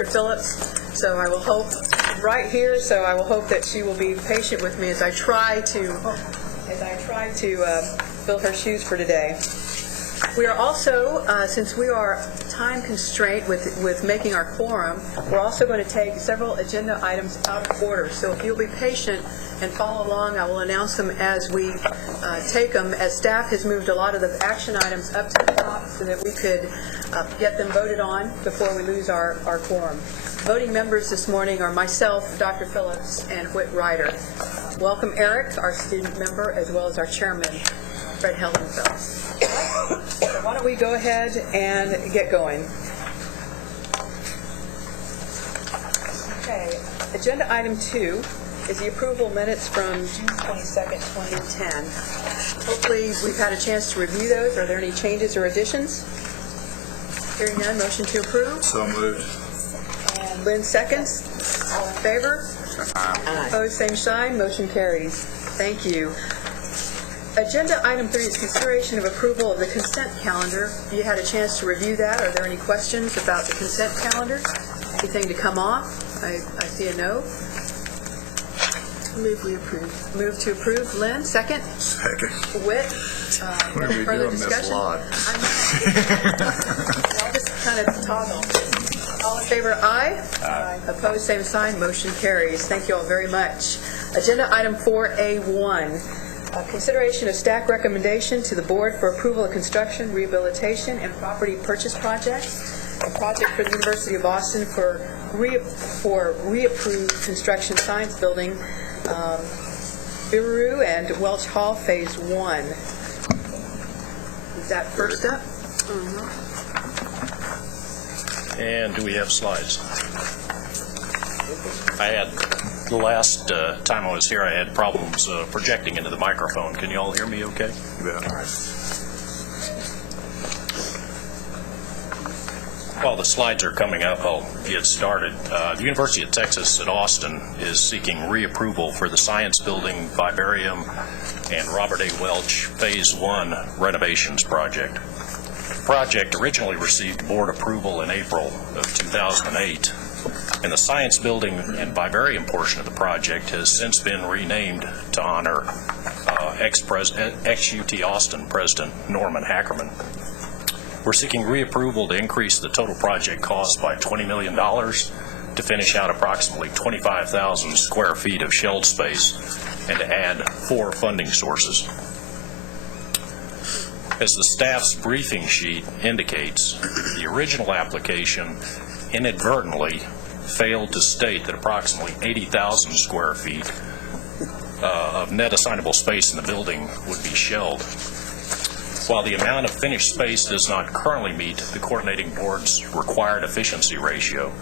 Dr. Phillips, so I will hope, right here, so I will hope that she will be patient with me as I try to fill her shoes for today. We are also, since we are time constrained with making our quorum, we're also going to take several agenda items out of order. So if you'll be patient and follow along, I will announce them as we take them, as staff has moved a lot of the action items up to the top so that we could get them voted on before we lose our quorum. Voting members this morning are myself, Dr. Phillips, and Whit Ryder. Welcome, Eric, our student member, as well as our chairman, Fred Heldenfeld. So why don't we go ahead and get going. Okay, agenda item 2 is the approval minutes from June 22nd, 2010. Hopefully we've had a chance to review those. Are there any changes or additions? Hearing none, motion to approve. So moved. And Lynn seconds. All in favor? Aye. Opposed, same sign. Motion carries. Thank you. Agenda item 3 is consideration of approval of the consent calendar. You had a chance to review that. Are there any questions about the consent calendar? Anything to come off? I see a no. Move we approve. Move to approve. Lynn, second. Second. Whit. What are we Further doing this discussion? lot? I know. I'll just kind of toggle. All in favor, aye. Aye. Opposed, same sign. Motion carries. Thank you all very much. Agenda item 4A1. Consideration of staff recommendation to the board for approval of construction, rehabilitation, and property purchase projects. A project for the University of Boston for reapproved construction science building, Biru and Welch Hall, Phase 1. Is that first up? And do we have slides? The last time I was here, I had problems projecting into the microphone. Can you all hear me okay? Yeah. All right. While the slides are coming up, I'll get started. The University of Texas at Austin is seeking reapproval for the Science Building, Vivarium, and Robert A. Welch Phase 1 renovations project. The project originally received board approval in April of 2008. And the Science Building and Vivarium portion of the project has since been renamed to honor ex-UT Austin President Norman Hackerman. We're seeking reapproval to increase the total project cost by $20 million to finish out approximately 25,000 square feet of shelled space and to add 4 funding sources. As the staff's briefing sheet indicates, the original application inadvertently failed to state that approximately 80,000 square feet of net assignable space in the building would be shelled. While the amount of finished space does not currently meet the coordinating board's required efficiency ratio,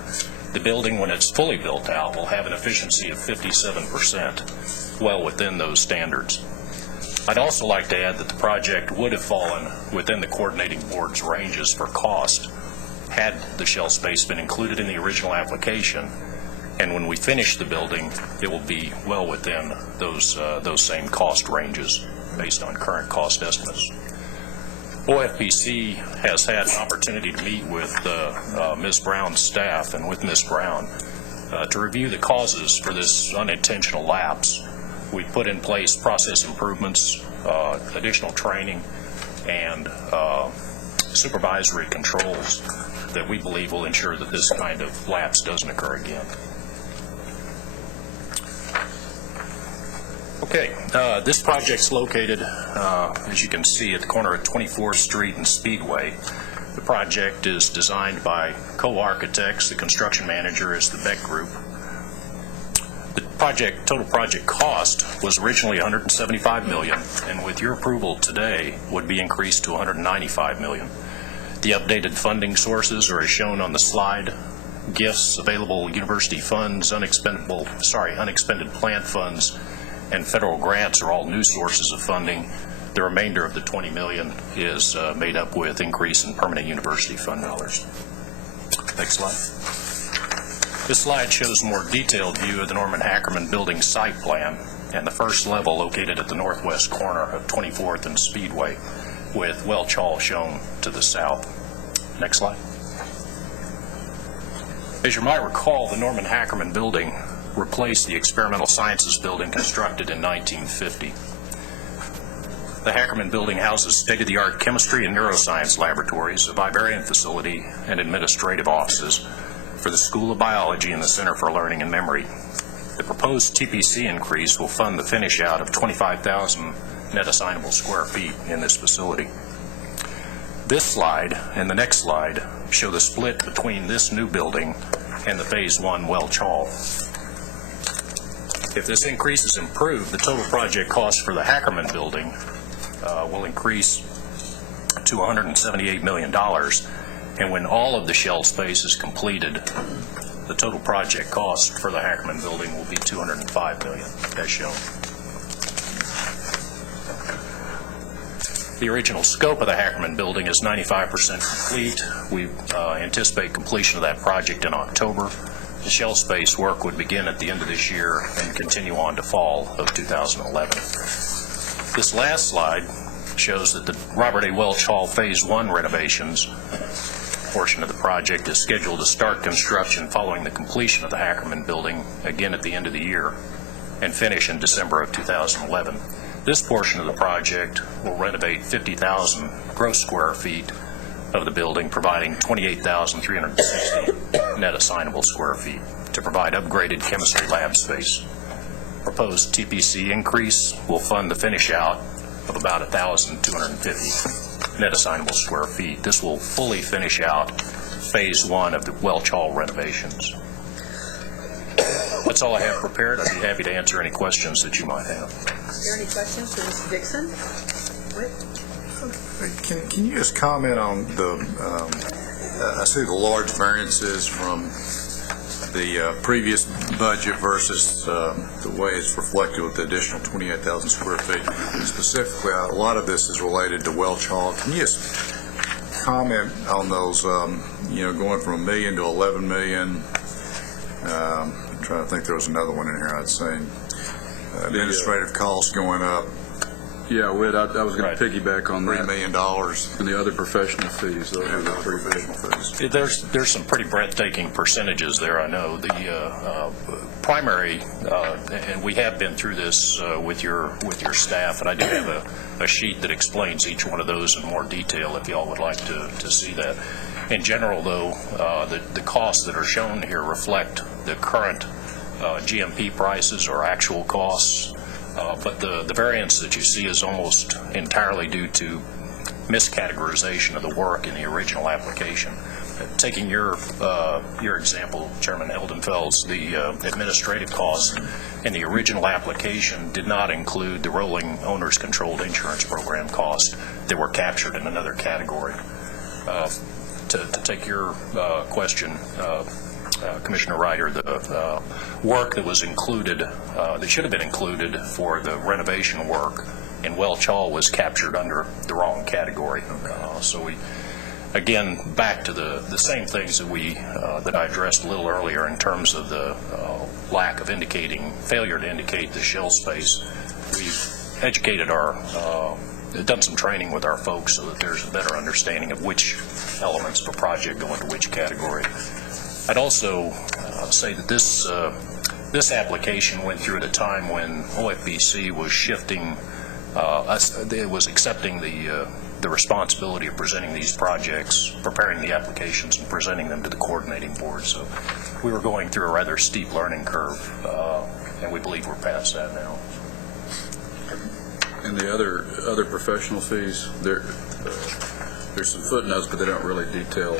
the building, when it's fully built out, will have an efficiency of 57%, well within those standards. I'd also like to add that the project would have fallen within the coordinating board's ranges for cost had the shell space been included in the original application, and when we finish the building, it will be well within those same cost ranges based on current cost estimates. OFPC has had an opportunity to meet with Ms. Brown's staff and with Ms. Brown to review the causes for this unintentional lapse. We put in place process improvements, additional training, and supervisory controls that we believe will ensure that this kind of lapse doesn't occur again. Okay, this project's located, as you can see, at the corner of 24th Street and Speedway. The project is designed by co-architects. The construction manager is the Beck Group. The total project cost was originally $175 million, and with your approval today, would be increased to $195 million. The updated funding sources are as shown on the slide. Gifts, available university funds, unexpended plant funds, and federal grants are all new sources of funding. The remainder of the $20 million is made up with increase in permanent university fund dollars. Next slide. This slide shows a more detailed view of the Norman Hackerman building site plan and the first level located at the northwest corner of 24th and Speedway, with Welch Hall shown to the south. Next slide. As you might recall, the Norman Hackerman Building replaced the Experimental Sciences Building constructed in 1950. The Hackerman Building houses state-of-the-art chemistry and neuroscience laboratories, a vivarium facility, and administrative offices for the School of Biology and the Center for Learning and Memory. The proposed TPC increase will fund the finish-out of 25,000 net assignable square feet in this facility. This slide and the next slide show the split between this new building and the Phase 1 Welch Hall. If this increase is improved, the total project cost for the Hackerman Building will increase to $178 million, and when all of the shell space is completed, the total project cost for the Hackerman Building will be $205 million, as shown. The original scope of the Hackerman Building is 95% complete. We anticipate completion of that project in October. The shell space work would begin at the end of this year and continue on to fall of 2011. This last slide shows that the Robert A. Welch Hall Phase 1 renovations portion of the project is scheduled to start construction following the completion of the Hackerman Building, again at the end of the year, and finish in December of 2011. This portion of the project will renovate 50,000 gross square feet of the building, providing 28,360 net assignable square feet to provide upgraded chemistry lab space. Proposed TPC increase will fund the finish out of about 1,250 net assignable square feet. This will fully finish out Phase 1 of the Welch Hall renovations. That's all I have prepared. I'd be happy to answer any questions that you might have. Are there any questions for Mr. Dixon? Whit? Can you just comment on the, I see the large variances from the previous budget versus the way it's reflected with the additional 28,000 square feet. Specifically, a lot of this is related to Welch Hall. Can you just comment on those, going from $1 million to $11 million? I'm trying to think, there was another one in here I'd say. Administrative costs going up. Yeah, Whit, I was going to piggyback on $3 that. million. And the other professional fees. Those are the three Professional fees. There's some pretty breathtaking percentages there, I know. The primary, and we have been through this with your staff, and I do have a sheet that explains each one of those in more detail if y'all would like to see that. In general, though, the costs that are shown here reflect the current GMP prices or actual costs. But the variance that you see is almost entirely due to miscategorization of the work in the original application. Taking your example, Chairman Eldenfels, the administrative costs in the original application did not include the rolling owner's controlled insurance program costs that were captured in another category. To take your question, Commissioner Ryder, the work that was included, that should have been included for the renovation work in Welch Hall was captured under the wrong category. So we, again, back to the same things that I addressed a little earlier in terms of the lack of failure to indicate the shell space. We've educated done some training with our folks so that there's a better understanding of which elements of a project go into which category. I'd also say that this application went through at a time when OFBC was shifting, it was accepting the responsibility of presenting these projects, preparing the applications, and presenting them to the coordinating board. So we were going through a rather steep learning curve, and we believe we're past that now. And the other professional fees, there's some footnotes, but they don't really detail.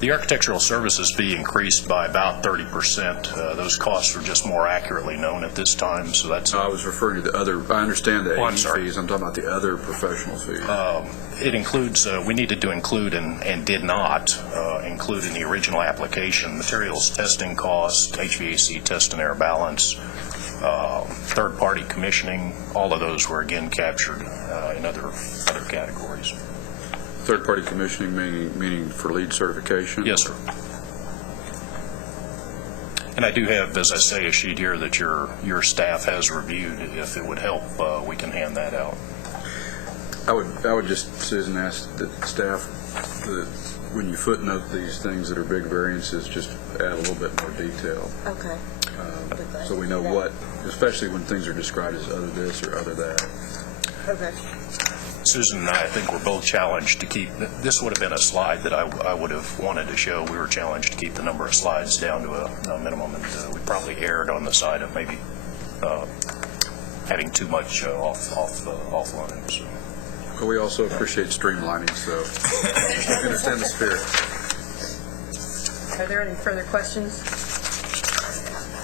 The architectural services fee increased by about 30%. Those costs are just more accurately known at this time, so that's... I was referring to the other, I understand the I'm AE sorry. fees, I'm talking about the other professional fees. It includes, we needed to include and did not include in the original application materials testing costs, HVAC test and air balance, third-party commissioning. All of those were again captured in other categories. Third-party commissioning meaning for lead certification? Yes, sir. And I do have, as I say, a sheet here that your staff has reviewed. If it would help, we can hand that out. I would just, Susan, ask the staff that when you footnote these things that are big variances, just add a little bit more detail. Okay. So we know what, especially when things are described as other this or other that. Okay. Susan and I think we're both challenged to keep, this would have been a slide that I would have wanted to show. We were challenged to keep the number of slides down to a minimum, and we probably erred on the side of maybe having too much offline. So. But we also appreciate streamlining, so I understand the spirit. Are there any further questions?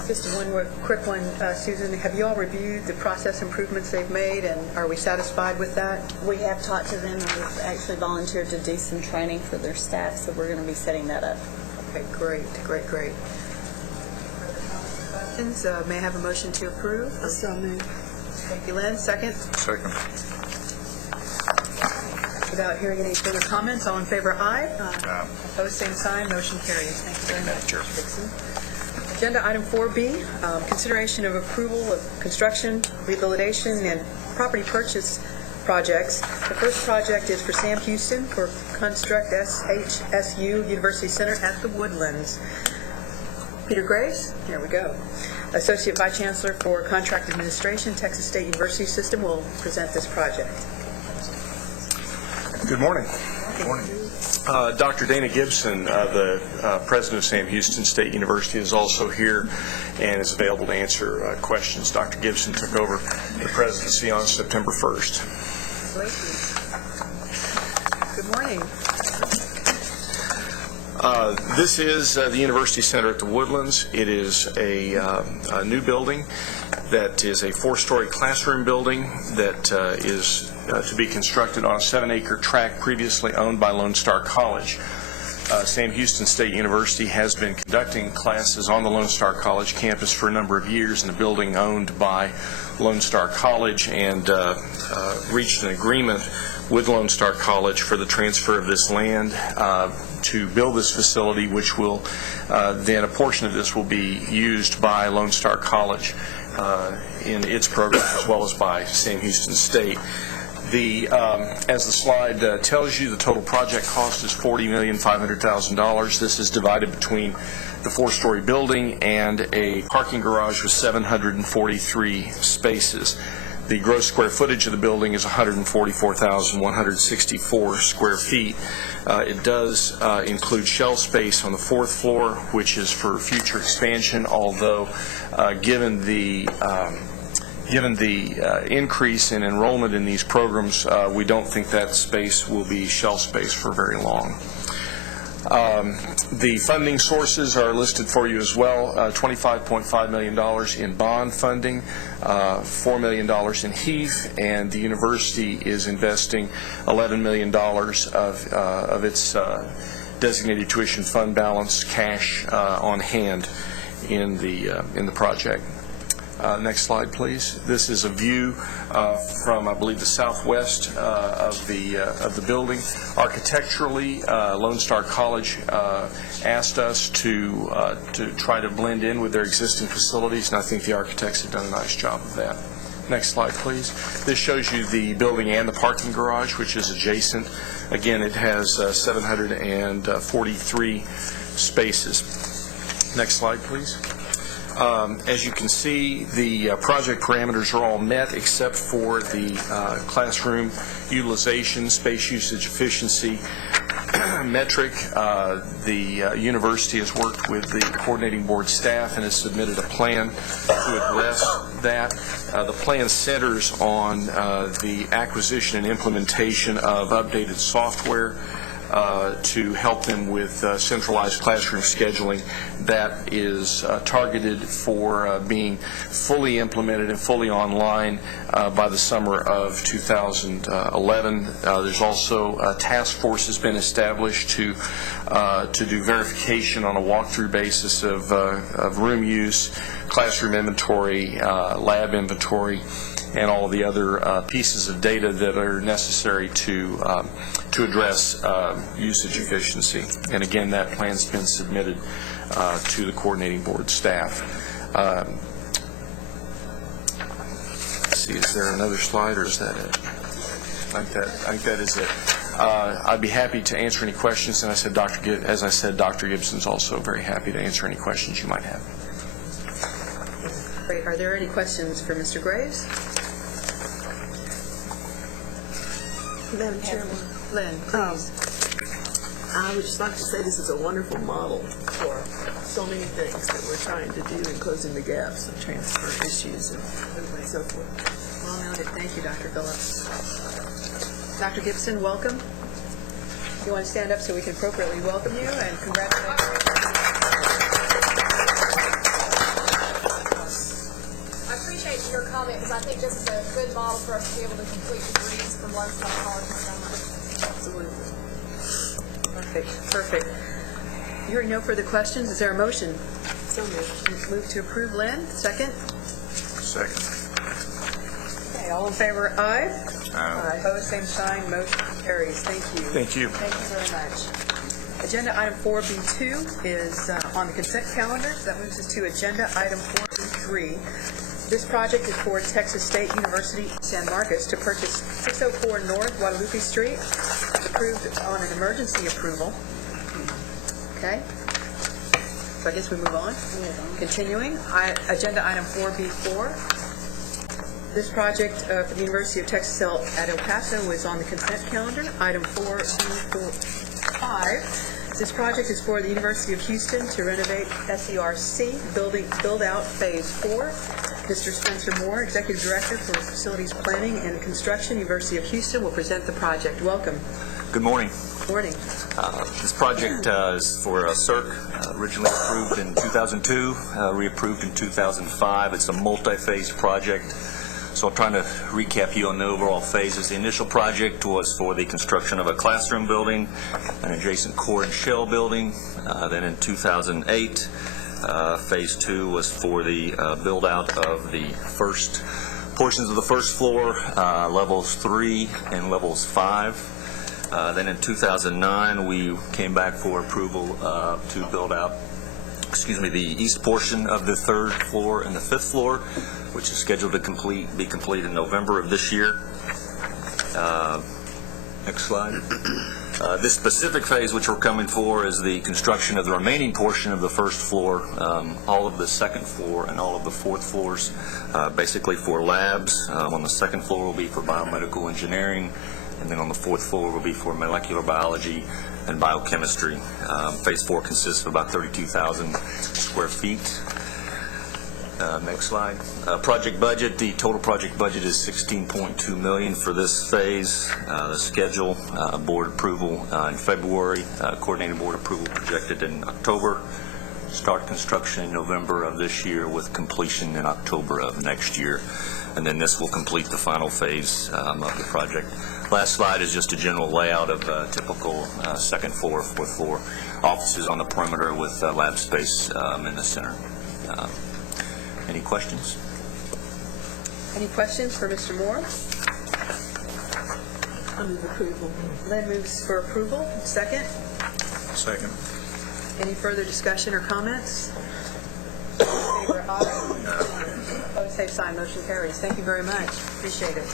Just one more quick one, Susan. Have you all reviewed the process improvements they've made, and are we satisfied with that? We have talked to them, and we've actually volunteered to do some training for their staff, so we're going to be setting that up. Okay, great. Questions? May I have a motion to approve? So moved. Thank you, Lynn. Second? Second. Without hearing any further comments, all in favor, aye. Opposed, same sign. Motion carries. Thank you very much, Chair. Mr. Dixon. Agenda item 4B, consideration of approval of construction, rehabilitation, and property purchase projects. The first project is for Sam Houston for Construct SHSU University Center at the Woodlands. Peter Graves, here we go. Associate Vice Chancellor for Contract Administration, Texas State University System, will present this project. Good morning. Good morning. Dr. Dana Gibson, the president of Sam Houston State University, is also here and is available to answer questions. Dr. Gibson took over the presidency on September 1st. Good morning. This is the University Center at the Woodlands. It is a new building that is a 4-story classroom building that is to be constructed on a 7-acre tract previously owned by Lone Star College. Sam Houston State University has been conducting classes on the Lone Star College campus for a number of years in a building owned by Lone Star College, and reached an agreement with Lone Star College for the transfer of this land to build this facility, which will then a portion of this will be used by Lone Star College in its program, as well as by Sam Houston State. As the slide tells you, the total project cost is $40,500,000. This is divided between the 4-story building and a parking garage with 743 spaces. The gross square footage of the building is 144,164 square feet. It does include shell space on the 4th floor, which is for future expansion, although given the increase in enrollment in these programs, we don't think that space will be shell space for very long. The funding sources are listed for you as well. $25.5 million in bond funding, $4 million in HEAF, and the university is investing $11 million of its designated tuition fund balance cash on hand in the project. Next slide, please. This is a view from, I believe, the southwest of the building. Architecturally, Lone Star College asked us to try to blend in with their existing facilities, and I think the architects have done a nice job of that. Next slide, please. This shows you the building and the parking garage, which is adjacent. Again, it has 743 spaces. Next slide, please. As you can see, the project parameters are all met except for the classroom utilization, space usage efficiency metric. The university has worked with the coordinating board staff and has submitted a plan to address that. The plan centers on the acquisition and implementation of updated software to help them with centralized classroom scheduling that is targeted for being fully implemented and fully online by the summer of 2011. There's also a task force has been established to do verification on a walkthrough basis of room use, classroom inventory, lab inventory, and all the other pieces of data that are necessary to address usage efficiency. And again, that plan's been submitted to the coordinating board staff. Let's see, is there another slide or is that it? I think that is it. I'd be happy to answer any questions, and as I said, Dr. Gibson's also very happy to answer any questions you might have. Great. Are there any questions for Mr. Graves? Madam Chairman, Lynn, please. I would just like to say this is a wonderful model for so many things that we're trying to do in closing the gaps of transfer issues and so forth. Well noted. Thank you, Dr. Phillips. Dr. Gibson, welcome. You want to stand up so we can appropriately welcome you and congratulate you. I appreciate your comment because I think this is a good model for us to be able to complete degrees from Lone Star College Montgomery. Absolutely. Perfect. Hearing no further questions, is there a motion? So moved. Move to approve, Lynn. Second? Second. Okay, all in favor, aye. Aye. Opposed, same sign. Motion carries. Thank you. Thank you. Thank you very much. Agenda item 4B2 is on the consent calendar. So that moves us to agenda item 4B3. This project is for Texas State University San Marcos to purchase 604 North Guadalupe Street. It's approved on an emergency approval. Okay. So I guess we move on. Continuing, agenda item 4B4. This project for the University of Texas at El Paso is on the consent calendar. Item 4B5. This project is for the University of Houston to renovate SERC build out phase 4. Mr. Spencer Moore, Executive Director for Facilities Planning and Construction, University of Houston, will present the project. Welcome. Good morning. Morning. This project is for CERC, originally approved in 2002, reapproved in 2005. It's a multi-phase project. So I'm trying to recap you on the overall phases. The initial project was for the construction of a classroom building, an adjacent core and shell building. Then in 2008, phase 2 was for the build-out of the first portions of the first floor, levels 3 and levels 5. Then in 2009, we came back for approval to build out, the east portion of the third floor and the fifth floor, which is scheduled to be complete in November of this year. Next slide. This specific phase which we're coming for is the construction of the remaining portion of the first floor, all of the second floor and all of the fourth floors, basically for labs. On the second floor will be for biomedical engineering, and then on the fourth floor will be for molecular biology and biochemistry. Phase 4 consists of about 32,000 square feet. Next slide. Project budget. The total project budget is $16.2 million for this phase. The schedule, board approval in February, coordinated board approval projected in October. Start construction in November of this year with completion in October of next year. And then this will complete the final phase of the project. Last slide is just a general layout of typical second floor, fourth floor offices on the perimeter with lab space in the center. Any questions? Any questions for Mr. Moore? I move approval. Lynn moves for approval. Second? Second. Any further discussion or comments? All in favor, aye. Opposed, same sign. Motion carries. Thank you very much. Appreciate it.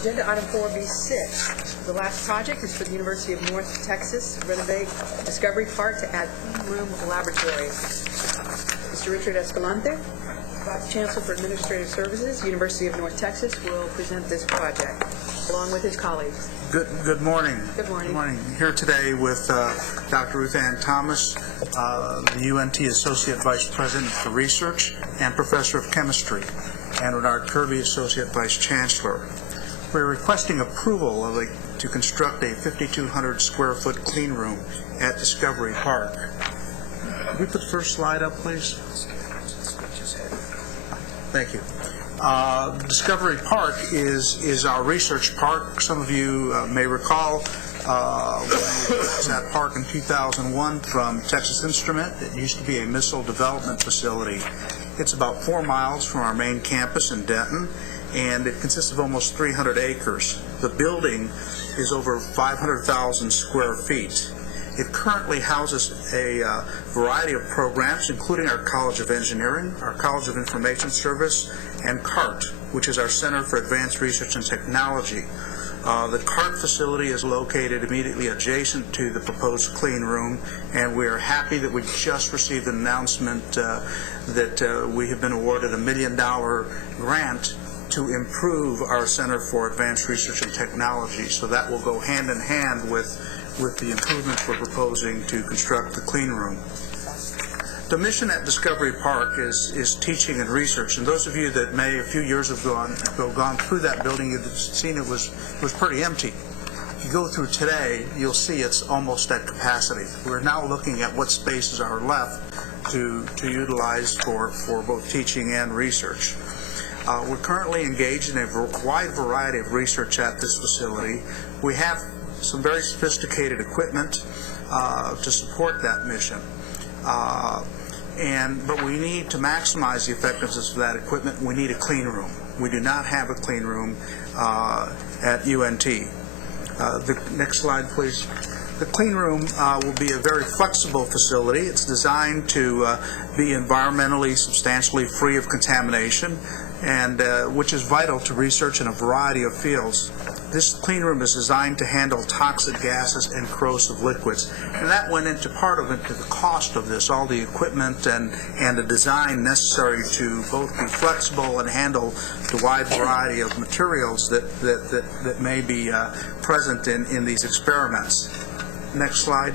Agenda item 4B6. The last project is for the University of North Texas, renovate Discovery Park to add clean room laboratory. Mr. Richard Escalante, Vice Chancellor for Administrative Services, University of North Texas, will present this project, along with his colleagues. Good morning. Good morning. Good morning. Here today with Dr. Ruth Ann Thomas, the UNT Associate Vice President for Research and Professor of Chemistry, and Renard Kirby, Associate Vice Chancellor. We're requesting approval to construct a 5,200 square foot clean room at Discovery Park. Can we put the first slide up, please? Thank you. Discovery Park is our research park. Some of you may recall when we purchased that park in 2001 from Texas Instrument. It used to be a missile development facility. It's about 4 miles from our main campus in Denton, and it consists of almost 300 acres. The building is over 500,000 square feet. It currently houses a variety of programs, including our College of Engineering, our College of Information Service, and CART, which is our Center for Advanced Research and Technology. The CART facility is located immediately adjacent to the proposed clean room, and we are happy that we just received an announcement that we have been awarded a $1 million grant to improve our Center for Advanced Research and Technology. So that will go hand in hand with the improvements we're proposing to construct the clean room. The mission at Discovery Park is teaching and research, and those of you that may a few years have gone through that building, you've seen it was pretty empty. If you go through today, you'll see it's almost at capacity. We're now looking at what spaces are left to utilize for both teaching and research. We're currently engaged in a wide variety of research at this facility. We have some very sophisticated equipment to support that mission. But we need to maximize the effectiveness of that equipment. We need a clean room. We do not have a clean room at UNT. The next slide, please. The clean room will be a very flexible facility. It's designed to be environmentally substantially free of contamination, and which is vital to research in a variety of fields. This clean room is designed to handle toxic gases and corrosive liquids, and that went into part of it to the cost of this, all the equipment and the design necessary to both be flexible and handle the wide variety of materials that may be present in these experiments. Next slide.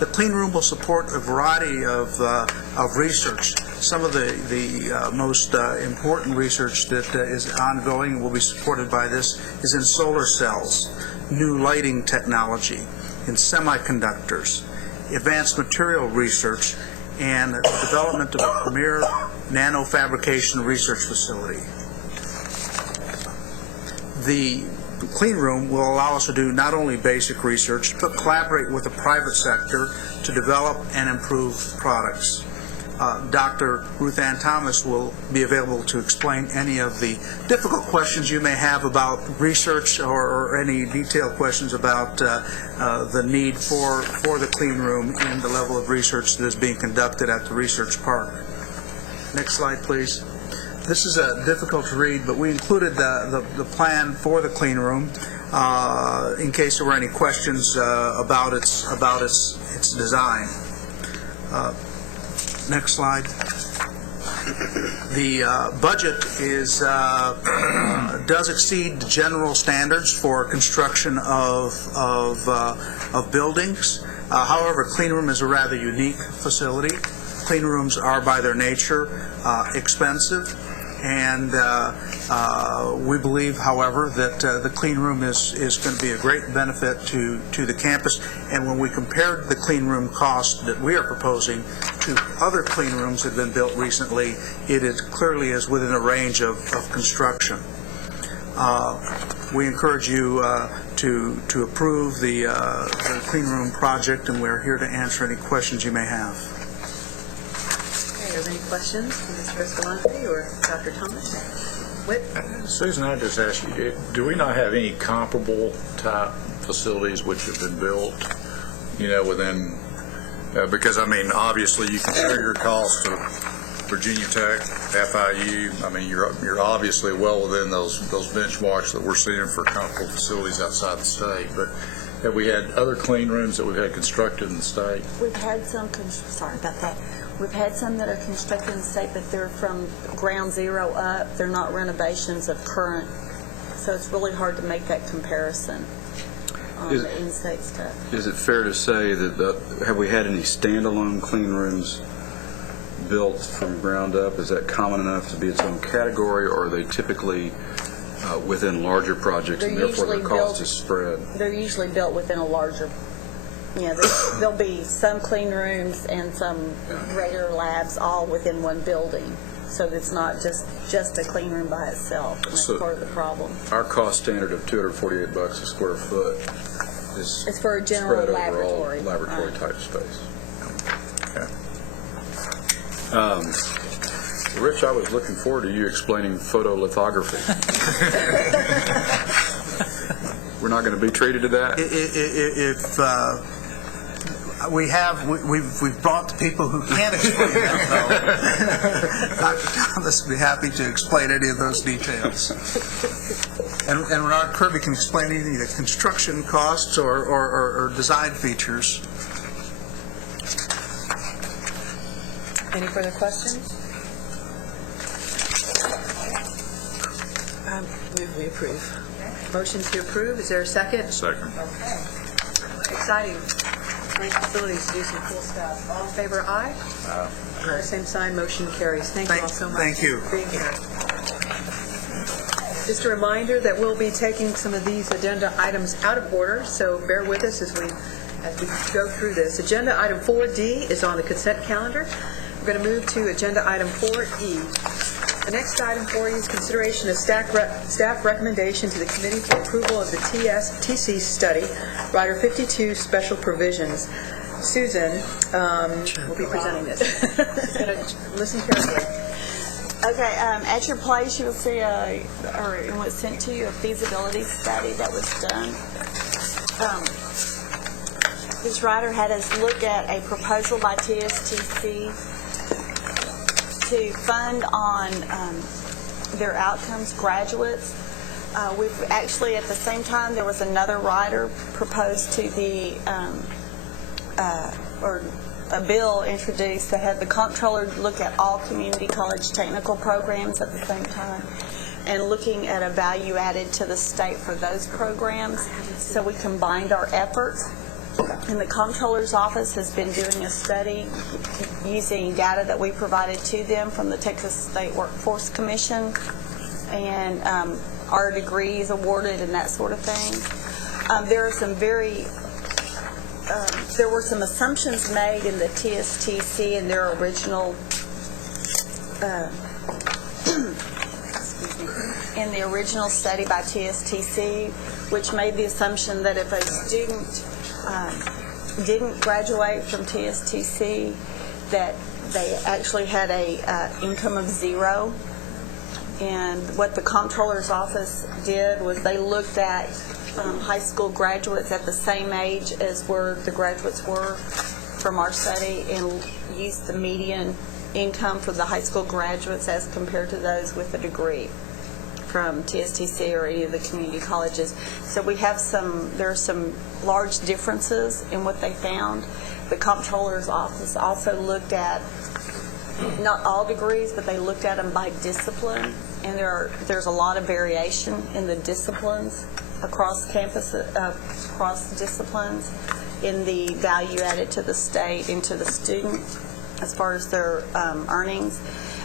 The clean room will support a variety of research. Some of the most important research that is ongoing and will be supported by this is in solar cells, new lighting technology, in semiconductors, advanced material research, and the development of a premier nanofabrication research facility. The clean room will allow us to do not only basic research, but collaborate with the private sector to develop and improve products. Dr. Ruth Ann Thomas will be available to explain any of the difficult questions you may have about research or any detailed questions about the need for the clean room and the level of research that is being conducted at the research park. Next slide, please. This is difficult to read, but we included the plan for the clean room in case there were any questions about its design. Next slide. The budget does exceed the general standards for construction of buildings. However, clean room is a rather unique facility. Clean rooms are, by their nature, expensive. And we believe, however, that the clean room is going to be a great benefit to the campus. And when we compared the clean room cost that we are proposing to other clean rooms that have been built recently, it is clearly is within a range of construction. We encourage you to approve the clean room project, and we're here to answer any questions you may have. Are there any questions for Mr. Escalante or Dr. Thomas? Whit? Susan, I just ask you, do we not have any comparable type facilities which have been built, within, because, I mean, obviously you compare your costs to Virginia Tech, FIU, I mean, you're obviously well within those benchmarks that we're seeing for comparable facilities outside the state, but have we had other clean rooms that we've had constructed in the state? We've had some, sorry about that. We've had some that are constructed in the state, but they're from ground zero up. They're not renovations of current. So it's really hard to make that comparison on the in-state stuff. Is it fair to say that have we had any standalone clean rooms built from ground up? Is that common enough to be its own category, or are they typically within larger projects and therefore the cost is spread? They're usually built within a larger. There'll be some clean rooms and some regular labs all within one building. So it's not just a clean room by itself. And that's part of the problem. Our cost standard of $248 a square foot is it's for a general spread laboratory. Over all laboratory type space. Okay. Rich, I was looking forward to you explaining photolithography. We're not going to be treated to that? We've brought the people who can explain it. Dr. Thomas would be happy to explain any of those details. And Renard Kirby can explain any of the construction costs or design features. Any further questions? We approve. Motion to approve, is there a second? Second. Okay. Exciting. Great facilities to do some cool stuff. All in favor, aye? Aye. Same sign, motion carries. Thank you all so much. Thank you. For being here. Just a reminder that we'll be taking some of these agenda items out of order, so bear with us as we go through this. Agenda item 4D is on the consent calendar. We're going to move to agenda item 4E. The next item for you is consideration of staff recommendation to the committee for approval of the TSTC study, Rider 52 Special Provisions. Susan will be presenting this. Listen carefully. Okay, at your place, you will see or it was sent to you, a feasibility study that was done. This writer had us look at a proposal by TSTC to fund on their outcomes graduates. We've actually, at the same time, there was another rider proposed to the, or a bill introduced that had the comptroller look at all community college technical programs at the same time and looking at a value added to the state for those programs. So we combined our efforts. And the comptroller's office has been doing a study using data that we provided to them from the Texas State Workforce Commission and our degrees awarded and that sort of thing. There are some there were some assumptions made in the TSTC in their original in the original study by TSTC, which made the assumption that if a student didn't graduate from TSTC, that they actually had a income of zero. And what the comptroller's office did was they looked at high school graduates at the same age as where the graduates were from our study and used the median income for the high school graduates as compared to those with a degree from TSTC or any of the community colleges. So we have there are some large differences in what they found. The comptroller's office also looked at not all degrees, but they looked at them by discipline, and there's a lot of variation in the disciplines across campus, across disciplines, in the value added to the state and to the student as far as their earnings,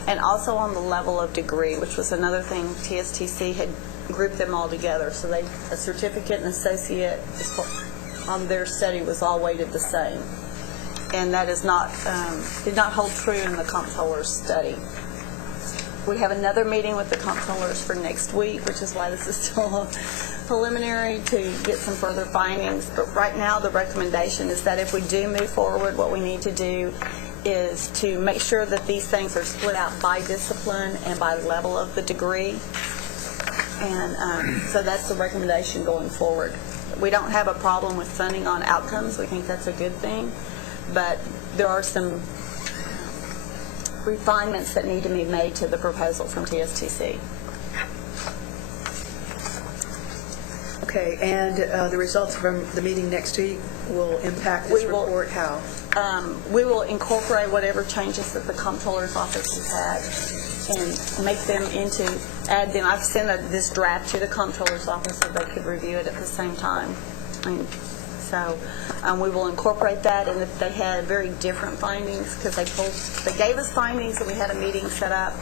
and also on the level of degree, which was another thing TSTC had grouped them all together. So a certificate and associate on their study was all weighted the same. And that is not, did not hold true in the comptroller's study. We have another meeting with the comptrollers for next week, which is why this is still preliminary, to get some further findings. But right now the recommendation is that if we do move forward, what we need to do is to make sure that these things are split out by discipline and by level of the degree. And so that's the recommendation going forward. We don't have a problem with funding on outcomes. We think that's a good thing. But there are some refinements that need to be made to the proposal from TSTC. Okay, and the results from the meeting next week will impact this report how? We will incorporate whatever changes that the comptroller's office has had and make them add them. I've sent this draft to the comptroller's office so they could review it at the same time. So we will incorporate that, and if they had very different findings, because they gave us findings and we had a meeting set up,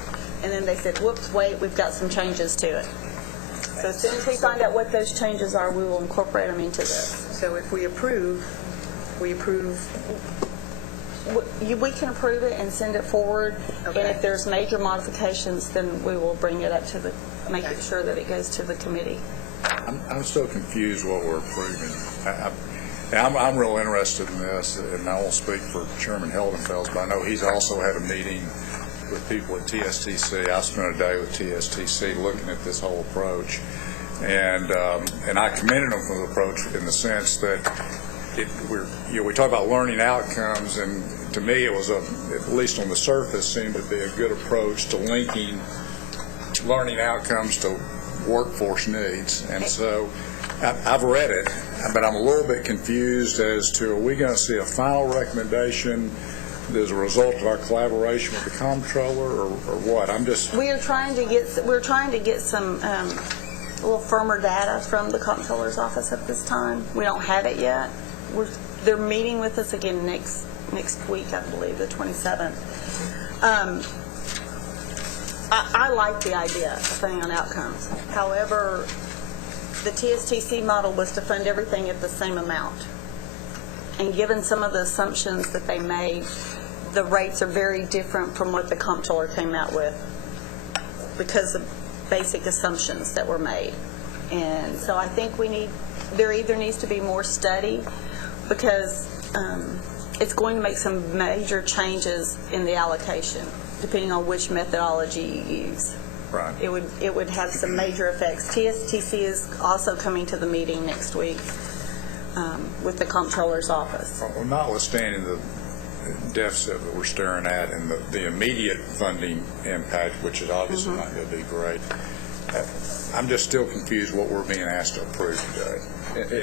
and then they said, whoops, wait, we've got some changes to it. So as soon as we find out what those changes are, we will incorporate them into this. So if we approve, we approve. We can approve it and send it forward, okay. And if there's major modifications, then we will bring it up to make it sure that it goes to the committee. I'm still confused what we're approving. I'm real interested in this, and I won't speak for Chairman Heldenfels, but I know he's also had a meeting with people at TSTC. I spent a day with TSTC looking at this whole approach, and I commended them for the approach in the sense that we talk about learning outcomes, and to me, it was at least on the surface, seemed to be a good approach to linking learning outcomes to workforce needs. And so I've read it, but I'm a little bit confused as to, are we going to see a final recommendation as a result of our collaboration with the comptroller, or what? We're trying to get some a little firmer data from the comptroller's office at this time. We don't have it yet. They're meeting with us again next week, I believe, the 27th. I like the idea of funding on outcomes. However, the TSTC model was to fund everything at the same amount. And given some of the assumptions that they made, the rates are very different from what the comptroller came out with because of basic assumptions that were made. And so I think there either needs to be more study, because it's going to make some major changes in the allocation, depending on which methodology you use. Right. It would have some major effects. TSTC is also coming to the meeting next week with the comptroller's office. Well, notwithstanding the deficit that we're staring at and the immediate funding impact, which is obviously not going to be great, I'm just still confused what we're being asked to approve today.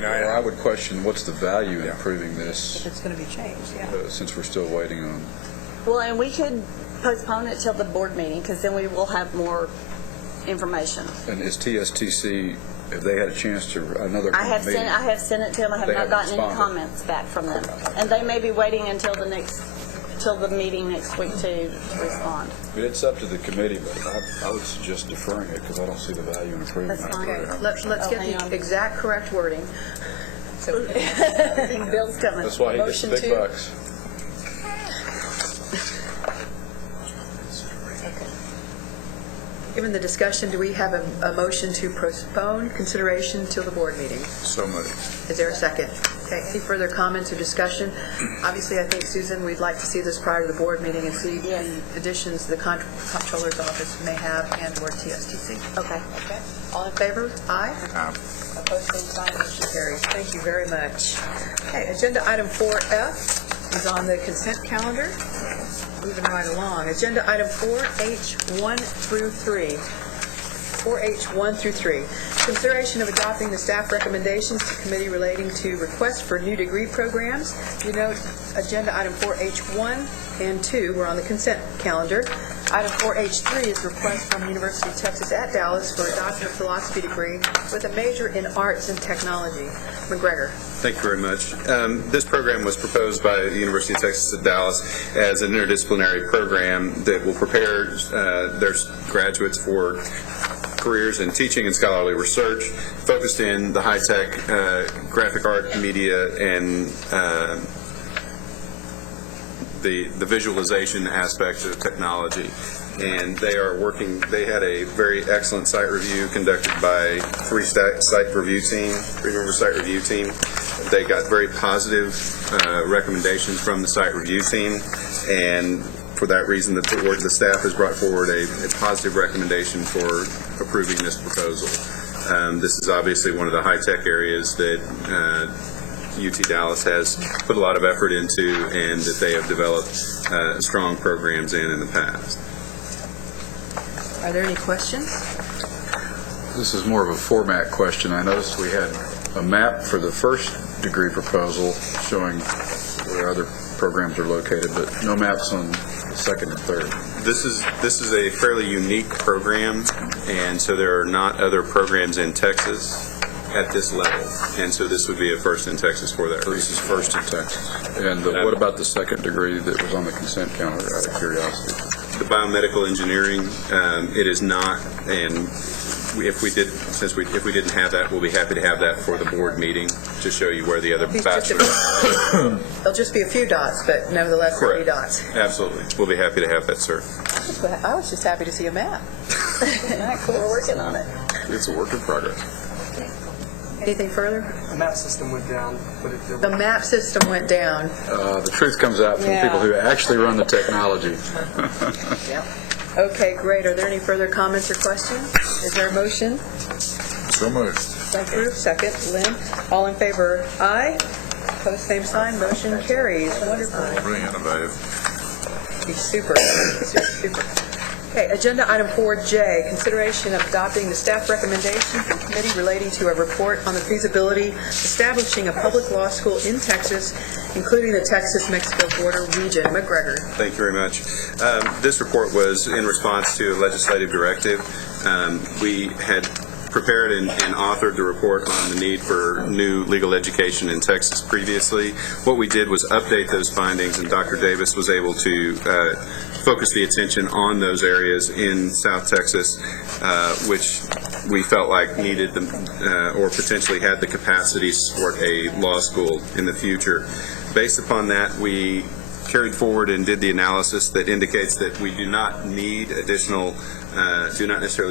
I would question what's the value in approving this If it's going to be changed, yeah. since we're still waiting on. Well, and we could postpone it till the board meeting, because then we will have more information. And is TSTC, have they had a chance to another I have meeting? sent it to them. I have They not haven't gotten any responded. comments back from them, and they may be waiting until the meeting next week to respond. But it's up to the committee, but I would suggest deferring it because I don't see the value in approving That's it. fine. Okay, let's get hang on. the exact correct wording. So, Bill's coming. That's why he gets the Motion big to- bucks. given the discussion, do we have a motion to postpone consideration till the board meeting? So moved. Is there a second? Okay, any further comments or discussion? Obviously, I think, Susan, we'd like to see this prior to the board meeting and see Yes. the additions the comptroller's office may have and/or TSTC. Okay. Okay, all in favor? Aye. Aye. Opposed, same sign, motion carries. Thank you very much. Okay, agenda item 4F is on the consent calendar. Moving right along. Agenda item 4H1 through 3. 4H1 through 3. Consideration of adopting the staff recommendations to committee relating to requests for new degree programs. You note agenda item 4H1 and 2 were on the consent calendar. Item 4H3 is request from University of Texas at Dallas for a Doctor of Philosophy degree with a major in arts and technology. McGregor. Thank you very much. This program was proposed by the University of Texas at Dallas as an interdisciplinary program that will prepare their graduates for careers in teaching and scholarly research, focused in the high-tech graphic art, media, and the visualization aspect of technology. And they had a very excellent site review conducted by three-member site review team. They got very positive recommendations from the site review team, and for that reason, the staff has brought forward a positive recommendation for approving this proposal. This is obviously one of the high-tech areas that UT Dallas has put a lot of effort into and that they have developed strong programs in the past. Are there any questions? This is more of a format question. I noticed we had a map for the first degree proposal showing where other programs are located, but no maps on the second and third. This is a fairly unique program, and so there are not other programs in Texas at this level, and so this would be a first in Texas for that So this reason. is first in Texas. And what about the second degree that was on the consent calendar, out of curiosity? The biomedical engineering, it is not, and if we didn't have that, we'll be happy to have that for the board meeting to show you where the other bachelor's. There'll just be a few dots, but nevertheless, there'll be Correct. dots. Absolutely. We'll be happy to have that, sir. I was just happy to see a map. We're working on it. It's a work in progress. Anything further? The map system went down, but The map system went down. The truth comes out from Yeah. people who actually run the technology. Yep. Okay, great. Are there any further comments or questions? Is there a motion? So moved. Approved. Second. Lynn. All in favor? Aye. Opposed, same sign. Motion carries. Wonderful. Really innovative. He's super. Super. Okay, agenda item 4J, consideration of adopting the staff recommendation from committee relating to a report on the feasibility establishing a public law school in Texas, including the Texas-Mexico border region. McGregor. Thank you very much. This report was in response to a legislative directive. We had prepared and authored the report on the need for new legal education in Texas previously. What we did was update those findings, and Dr. Davis was able to focus the attention on those areas in South Texas, which we felt like needed or potentially had the capacity to support a law school in the future. Based upon that, we carried forward and did the analysis that indicates that we do not necessarily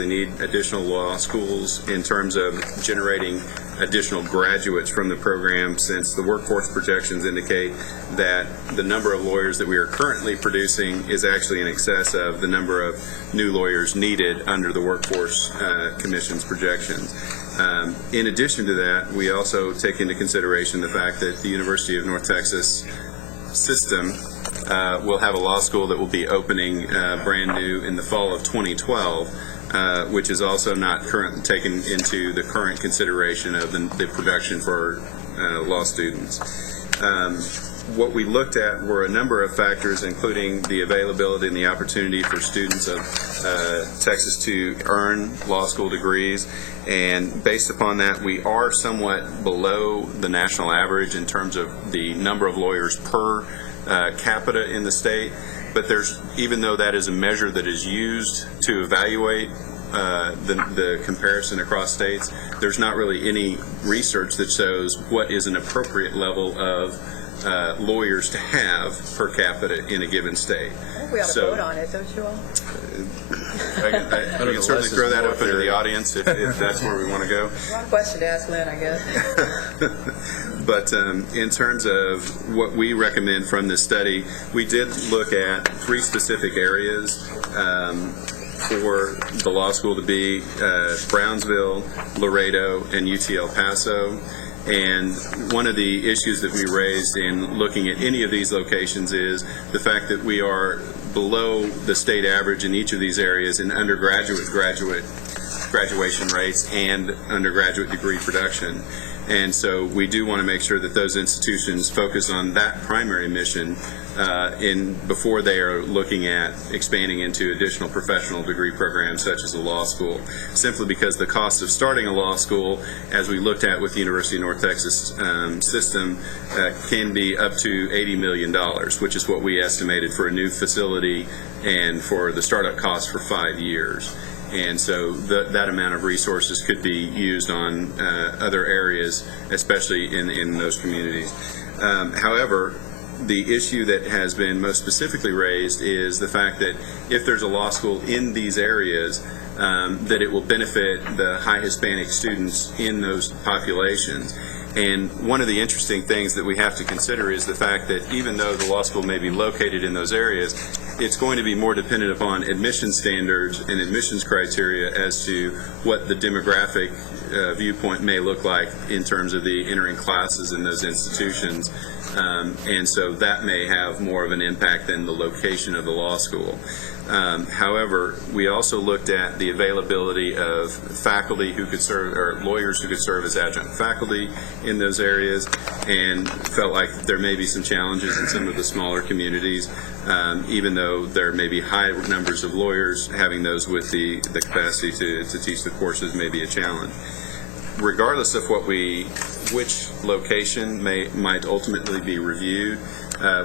need additional law schools in terms of generating additional graduates from the program, since the workforce projections indicate that the number of lawyers that we are currently producing is actually in excess of the number of new lawyers needed under the Workforce Commission's projections. In addition to that, we also take into consideration the fact that the University of North Texas system will have a law school that will be opening brand new in the fall of 2012, which is also not taken into the current consideration of the production for law students. What we looked at were a number of factors, including the availability and the opportunity for students of Texas to earn law school degrees. And based upon that, we are somewhat below the national average in terms of the number of lawyers per capita in the state. But even though that is a measure that is used to evaluate the comparison across states, there's not really any research that shows what is an appropriate level of lawyers to have per capita in a given state. I think we ought to vote on it, don't you all? I can certainly throw that open to the audience if that's where we want to go. Wrong question to ask Lynn, I guess. But in terms of what we recommend from this study, we did look at 3 specific areas for the law school to be: Brownsville, Laredo, and UT El Paso. And one of the issues that we raised in looking at any of these locations is the fact that we are below the state average in each of these areas in undergraduate graduation rates and undergraduate degree production. And so we do want to make sure that those institutions focus on that primary mission before they are looking at expanding into additional professional degree programs such as a law school, simply because the cost of starting a law school, as we looked at with the University of North Texas system, can be up to $80 million, which is what we estimated for a new facility and for the startup cost for 5 years. And so that amount of resources could be used on other areas, especially in those communities. However, the issue that has been most specifically raised is the fact that if there's a law school in these areas, that it will benefit the high Hispanic students in those populations. And one of the interesting things that we have to consider is the fact that even though the law school may be located in those areas, it's going to be more dependent upon admission standards and admissions criteria as to what the demographic viewpoint may look like in terms of the entering classes in those institutions. And so that may have more of an impact than the location of the law school. However, we also looked at the availability of faculty who could serve, or lawyers who could serve as adjunct faculty in those areas, and felt like there may be some challenges in some of the smaller communities, even though there may be high numbers of lawyers, having those with the capacity to teach the courses may be a challenge. Regardless of which location might ultimately be reviewed,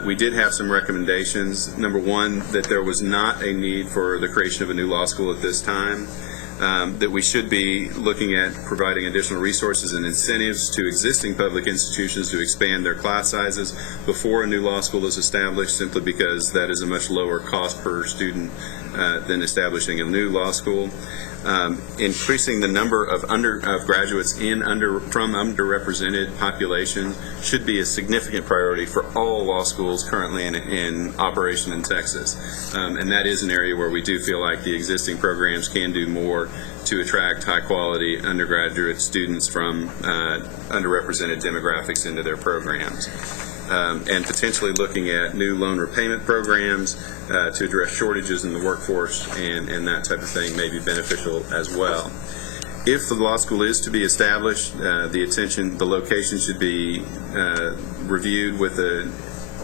we did have some recommendations. Number one, that there was not a need for the creation of a new law school at this time, that we should be looking at providing additional resources and incentives to existing public institutions to expand their class sizes before a new law school is established, simply because that is a much lower cost per student than establishing a new law school. Increasing the number of graduates from underrepresented populations should be a significant priority for all law schools currently in operation in Texas. And that is an area where we do feel like the existing programs can do more to attract high-quality undergraduate students from underrepresented demographics into their programs. And potentially looking at new loan repayment programs to address shortages in the workforce and that type of thing may be beneficial as well. If the law school is to be established, the location should be reviewed with an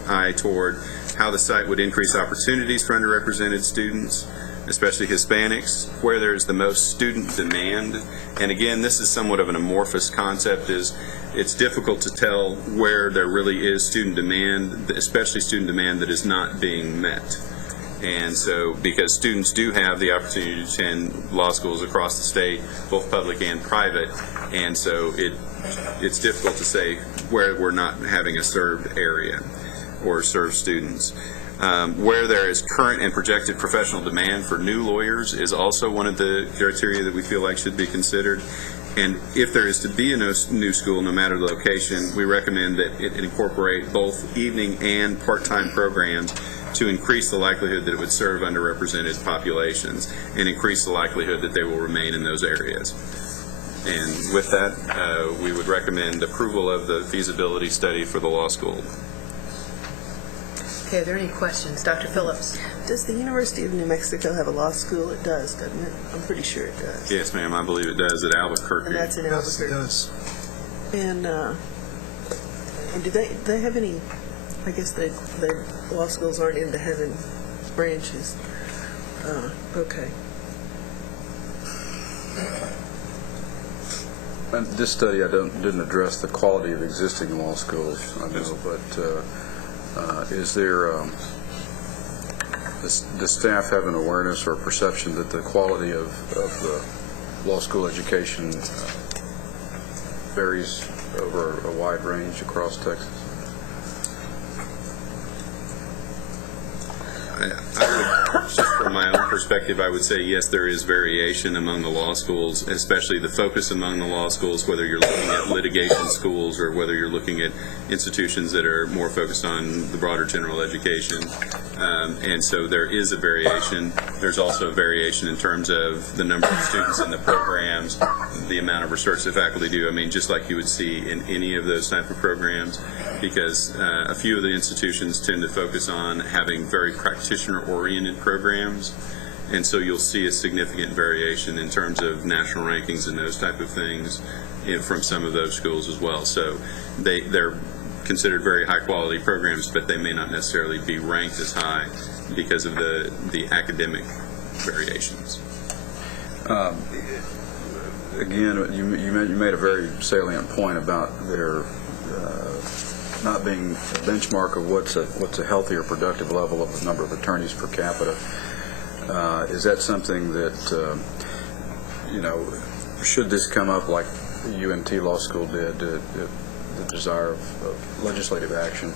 eye toward how the site would increase opportunities for underrepresented students, especially Hispanics, where there's the most student demand. And again, this is somewhat of an amorphous concept. It's difficult to tell where there really is student demand, especially student demand that is not being met. And so, because students do have the opportunity to attend law schools across the state, both public and private, and so it's difficult to say where we're not having a served area or served students. Where there is current and projected professional demand for new lawyers is also one of the criteria that we feel like should be considered. And if there is to be a new school, no matter the location, we recommend that it incorporate both evening and part-time programs to increase the likelihood that it would serve underrepresented populations and increase the likelihood that they will remain in those areas. And with that, we would recommend approval of the feasibility study for the law school. Okay, are there any questions? Dr. Phillips? Does the University of New Mexico have a law school? It does, doesn't it? I'm pretty sure it does. Yes, ma'am, I believe it does at Albuquerque. And that's in Albuquerque. Yes. And do they have any, I guess their law schools aren't into having branches. Okay. And this study didn't address the quality of existing law schools, I know, but is there, does staff have an awareness or perception that the quality of the law school education varies over a wide range across Texas? Just from my own perspective, I would say yes, there is variation among the law schools, especially the focus among the law schools, whether you're looking at litigation schools or whether you're looking at institutions that are more focused on the broader general education. And so there is a variation. There's also a variation in terms of the number of students in the programs, the amount of research the faculty do. I mean, just like you would see in any of those type of programs, because a few of the institutions tend to focus on having very practitioner-oriented programs, and so you'll see a significant variation in terms of national rankings and those type of things from some of those schools as well. So they're considered very high-quality programs, but they may not necessarily be ranked as high because of the academic variations. Again, you made a very salient point about their not being a benchmark of what's a healthy or productive level of the number of attorneys per capita. Is that something that, should this come up like UNT Law School did, the desire of legislative action,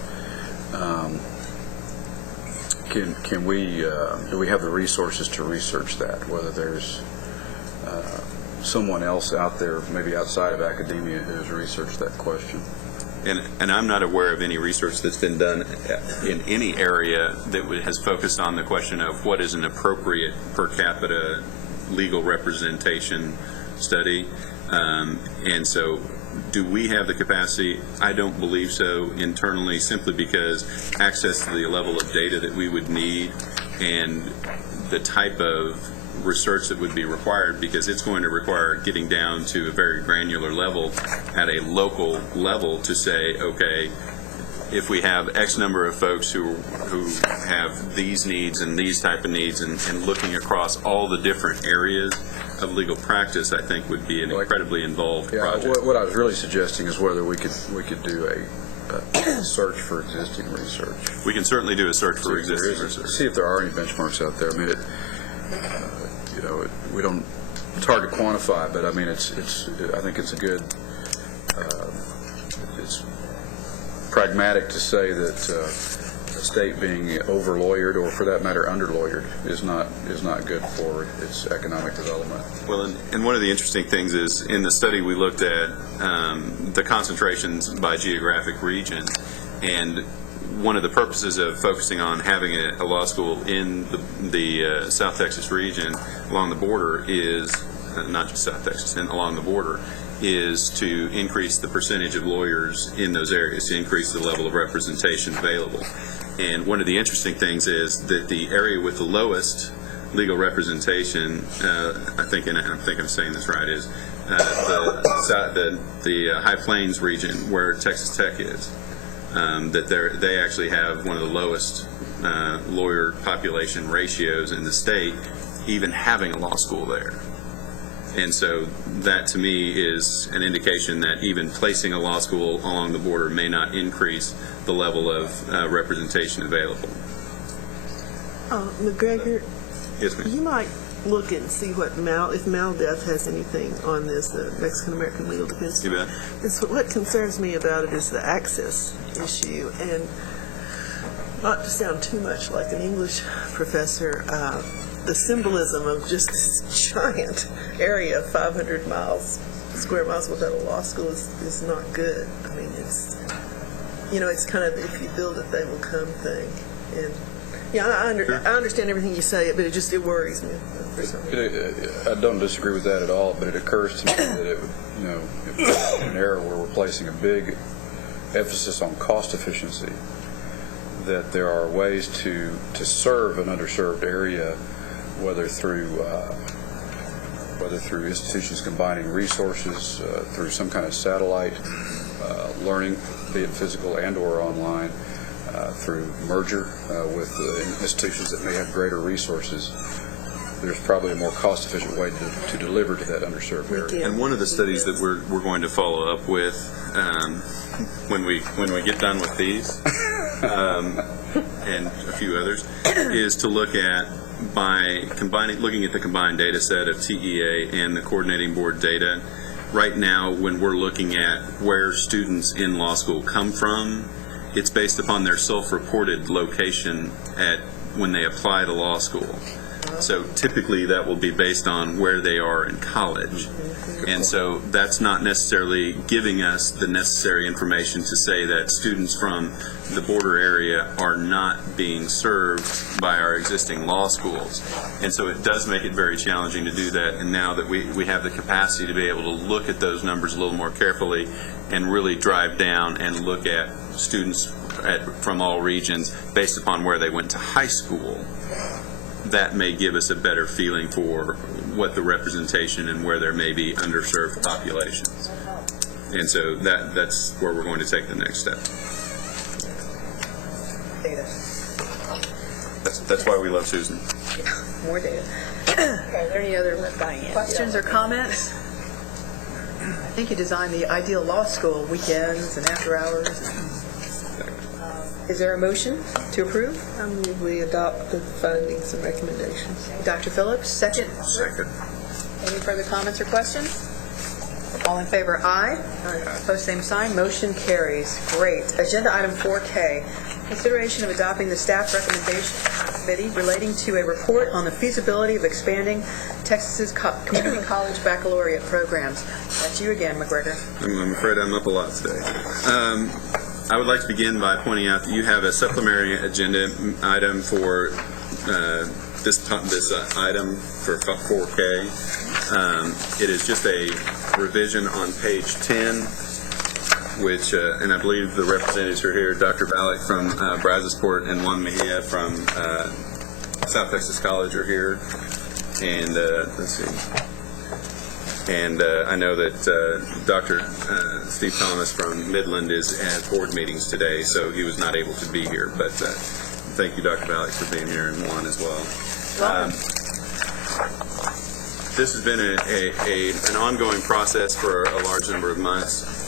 can we, do we have the resources to research that, whether there's someone else out there, maybe outside of academia, who has researched that question? And I'm not aware of any research that's been done in any area that has focused on the question of what is an appropriate per capita legal representation study. And so do we have the capacity? I don't believe so internally, simply because access to the level of data that we would need and the type of research that would be required, because it's going to require getting down to a very granular level at a local level to say, okay, if we have X number of folks who have these needs and these type of needs, and looking across all the different areas of legal practice, I think would be an incredibly involved project. What I was really suggesting is whether we could do a search for existing research. We can certainly do a search for existing research. See if there are any benchmarks out there. I mean, we don't. It's hard to quantify, but I mean, I think it's a good. It's pragmatic to say that state being over-lawyered, or for that matter, under-lawyered, is not good for its economic development. Well, and one of the interesting things is, in the study we looked at the concentrations by geographic region, and one of the purposes of focusing on having a law school in the South Texas region along the border is, not just South Texas, and along the border, is to increase the percentage of lawyers in those areas, to increase the level of representation available. And one of the interesting things is that the area with the lowest legal representation, I think I'm saying this right, is the High Plains region where Texas Tech is. That they actually have one of the lowest lawyer population ratios in the state, even having a law school there. And so that, to me, is an indication that even placing a law school along the border may not increase the level of representation available. McGregor, Yes, ma'am. you might look and see what if MALDEF has anything on this, the Mexican American Legal Defense. You bet. What concerns me about it is the access issue, and not to sound too much like an English professor, the symbolism of just this giant area of 500 square miles without a law school is not good. I mean, it's kind of if you build it, they will come thing. And yeah, I understand everything you say, but it worries me. I don't disagree with that at all, but it occurs to me that it would, if it's an area where we're placing a big emphasis on cost efficiency, that there are ways to serve an underserved area, whether through institutions combining resources, through some kind of satellite learning, be it physical and or online, through merger with institutions that may have greater resources. There's probably a more cost-efficient way to deliver to that underserved area. And one of the studies that we're going to follow up with when we get done with these and a few others is to look at looking at the combined data set of TEA and the coordinating board data. Right now, when we're looking at where students in law school come from, it's based upon their self-reported location when they apply to law school. So typically that will be based on where they are in college. And so that's not necessarily giving us the necessary information to say that students from the border area are not being served by our existing law schools. And so it does make it very challenging to do that. And now that we have the capacity to be able to look at those numbers a little more carefully and really drive down and look at students from all regions based upon where they went to high school, that may give us a better feeling for what the representation and where there may be underserved populations. And so that's where we're going to take the next step. Data. That's why we love Susan. More data. Are there any other questions or comments? I think you designed the ideal law school, weekends and after hours. Is there a motion to approve? I move we adopt the findings and recommendations. Dr. Phillips, second. Second. Any further comments or questions? All in favor, aye. Opposed, same sign. Motion carries. Great. Agenda item 4K, consideration of adopting the staff recommendation committee relating to a report on the feasibility of expanding Texas's community college baccalaureate programs. That's you again, McGregor. I'm afraid I'm up a lot today. I would like to begin by pointing out that you have a supplementary agenda item for this item for 4K. It is just a revision on page 10, which, and I believe the representatives are here, Dr. Valek from Brazosport and Juan Mejia from South Texas College are here. And let's see. And I know that Dr. Steve Thomas from Midland is at board meetings today, so he was not able to be here. But thank you, Dr. Valek, for being here, and Juan as well. This has been an ongoing process for a large number of months.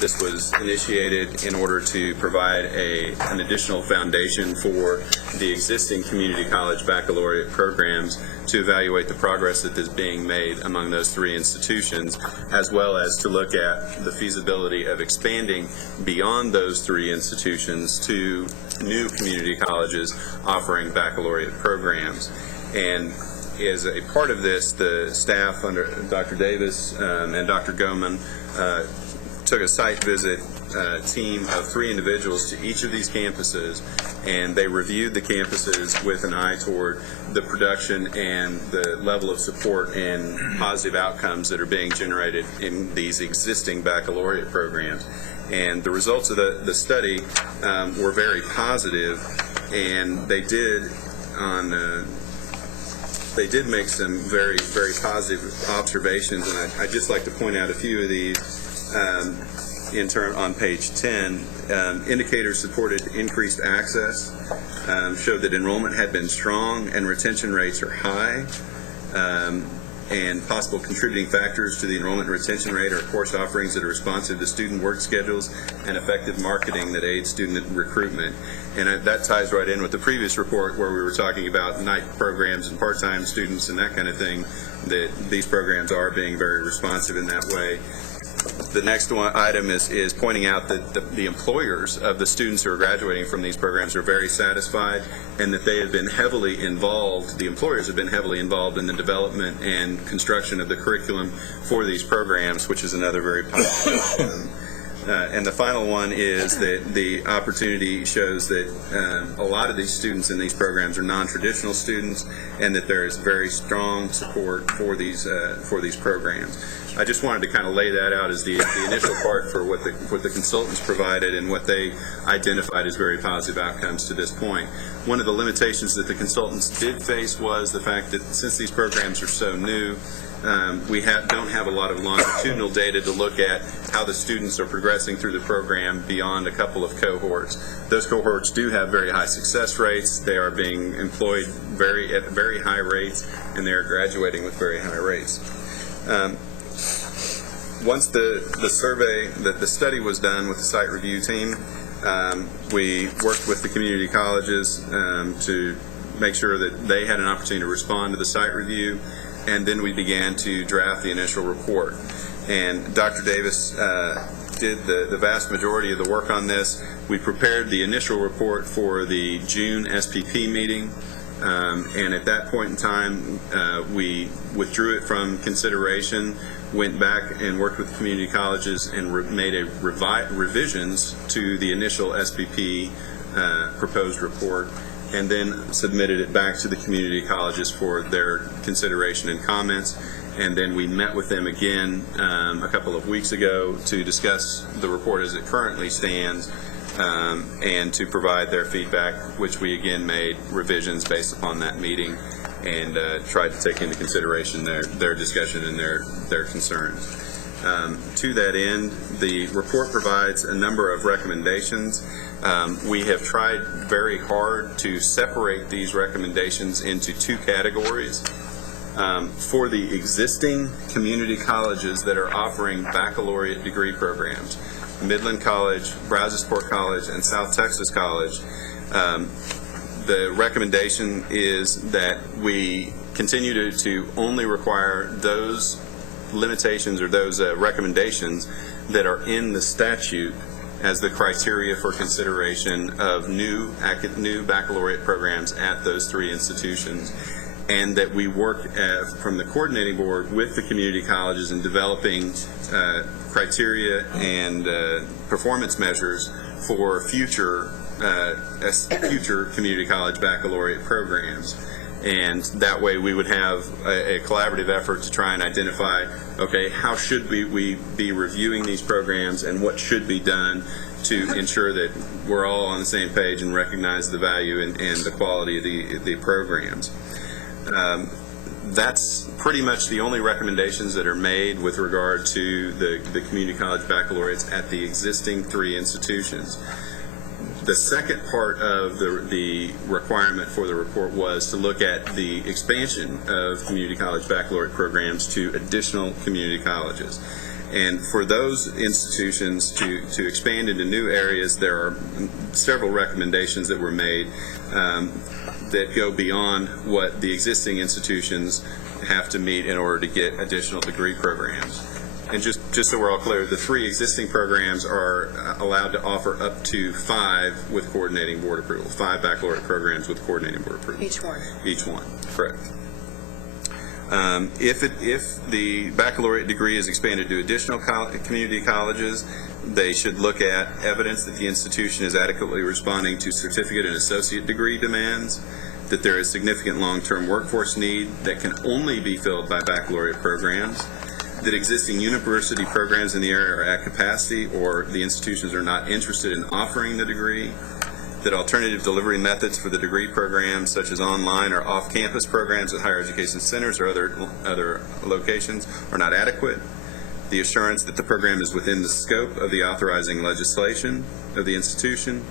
This was initiated in order to provide an additional foundation for the existing community college baccalaureate programs to evaluate the progress that is being made among those three institutions, as well as to look at the feasibility of expanding beyond those three institutions to new community colleges offering baccalaureate programs. And as a part of this, the staff under Dr. Davis and Dr. Goman took a site visit team of 3 individuals to each of these campuses, and they reviewed the campuses with an eye toward the production and the level of support and positive outcomes that are being generated in these existing baccalaureate programs. And the results of the study were very positive, and they did make some very, very positive observations, and I'd just like to point out a few of these. On page 10, indicators supported increased access, showed that enrollment had been strong and retention rates are high, and possible contributing factors to the enrollment and retention rate are course offerings that are responsive to student work schedules and effective marketing that aids student recruitment. And that ties right in with the previous report where we were talking about night programs and part-time students and that kind of thing, that these programs are being very responsive in that way. The next item is pointing out that the employers of the students who are graduating from these programs are very satisfied, and that they have been heavily involved, the employers have been heavily involved in the development and construction of the curriculum for these programs, which is another very positive. And the final one is that the opportunity shows that a lot of these students in these programs are non-traditional students, and that there is very strong support for these programs. I just wanted to kind of lay that out as the initial part for what the consultants provided and what they identified as very positive outcomes to this point. One of the limitations that the consultants did face was the fact that since these programs are so new, we don't have a lot of longitudinal data to look at how the students are progressing through the program beyond a couple of cohorts. Those cohorts do have very high success rates. They are being employed at very high rates, and they are graduating with very high rates. Once the study was done with the site review team, we worked with the community colleges to make sure that they had an opportunity to respond to the site review, and then we began to draft the initial report. And Dr. Davis did the vast majority of the work on this. We prepared the initial report for the June SPP meeting, and at that point in time, we withdrew it from consideration, went back and worked with community colleges and made revisions to the initial SPP proposed report, and then submitted it back to the community colleges for their consideration and comments. And then we met with them again a couple of weeks ago to discuss the report as it currently stands, and to provide their feedback, which we again made revisions based upon that meeting, and tried to take into consideration their discussion and their concerns. To that end, the report provides a number of recommendations. We have tried very hard to separate these recommendations into 2 categories. For the existing community colleges that are offering baccalaureate degree programs, Midland College, Brazosport College, and South Texas College, the recommendation is that we continue to only require those limitations or those recommendations that are in the statute as the criteria for consideration of new baccalaureate programs at those 3 institutions, and that we work from the coordinating board with the community colleges in developing criteria and performance measures for future community college baccalaureate programs. And that way we would have a collaborative effort to try and identify, okay, how should we be reviewing these programs, and what should be done to ensure that we're all on the same page and recognize the value and the quality of the programs. That's pretty much the only recommendations that are made with regard to the community college baccalaureates at the existing 3 institutions. The second part of the requirement for the report was to look at the expansion of community college baccalaureate programs to additional community colleges. And for those institutions to expand into new areas, there are several recommendations that were made that go beyond what the existing institutions have to meet in order to get additional degree programs. And just so we're all clear, the 3 existing programs are allowed to offer up to 5 with coordinating board approval, 5 baccalaureate programs with coordinating board approval. Each one. Each one, correct. If the baccalaureate degree is expanded to additional community colleges, they should look at evidence that the institution is adequately responding to certificate and associate degree demands, that there is significant long-term workforce need that can only be filled by baccalaureate programs, that existing university programs in the area are at capacity or the institutions are not interested in offering the degree, that alternative delivery methods for the degree programs, such as online or off-campus programs at higher education centers or other locations, are not adequate, the assurance that the program is within the scope of the authorizing legislation of the institution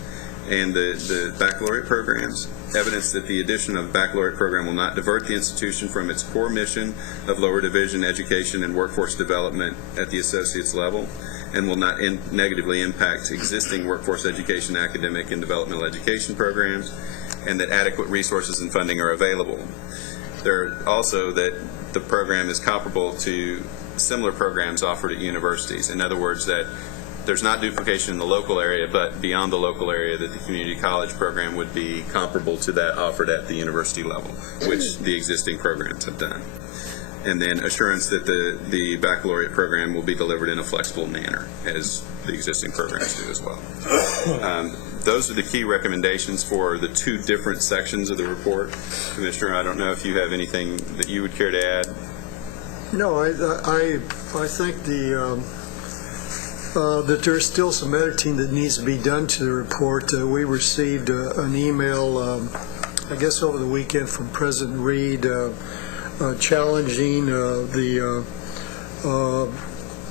and the baccalaureate programs, evidence that the addition of the baccalaureate program will not divert the institution from its core mission of lower division education and workforce development at the associate's level, and will not negatively impact existing workforce education, academic, and developmental education programs, and that adequate resources and funding are available. There also that the program is comparable to similar programs offered at universities. In other words, that there's not duplication in the local area, but beyond the local area, that the community college program would be comparable to that offered at the university level, which the existing programs have done. And then assurance that the baccalaureate program will be delivered in a flexible manner, as the existing programs do as well. Those are the key recommendations for the 2 different sections of the report. Commissioner, I don't know if you have anything that you would care to add. No, I think that there's still some editing that needs to be done to the report. We received an email, I guess over the weekend, from President Reed challenging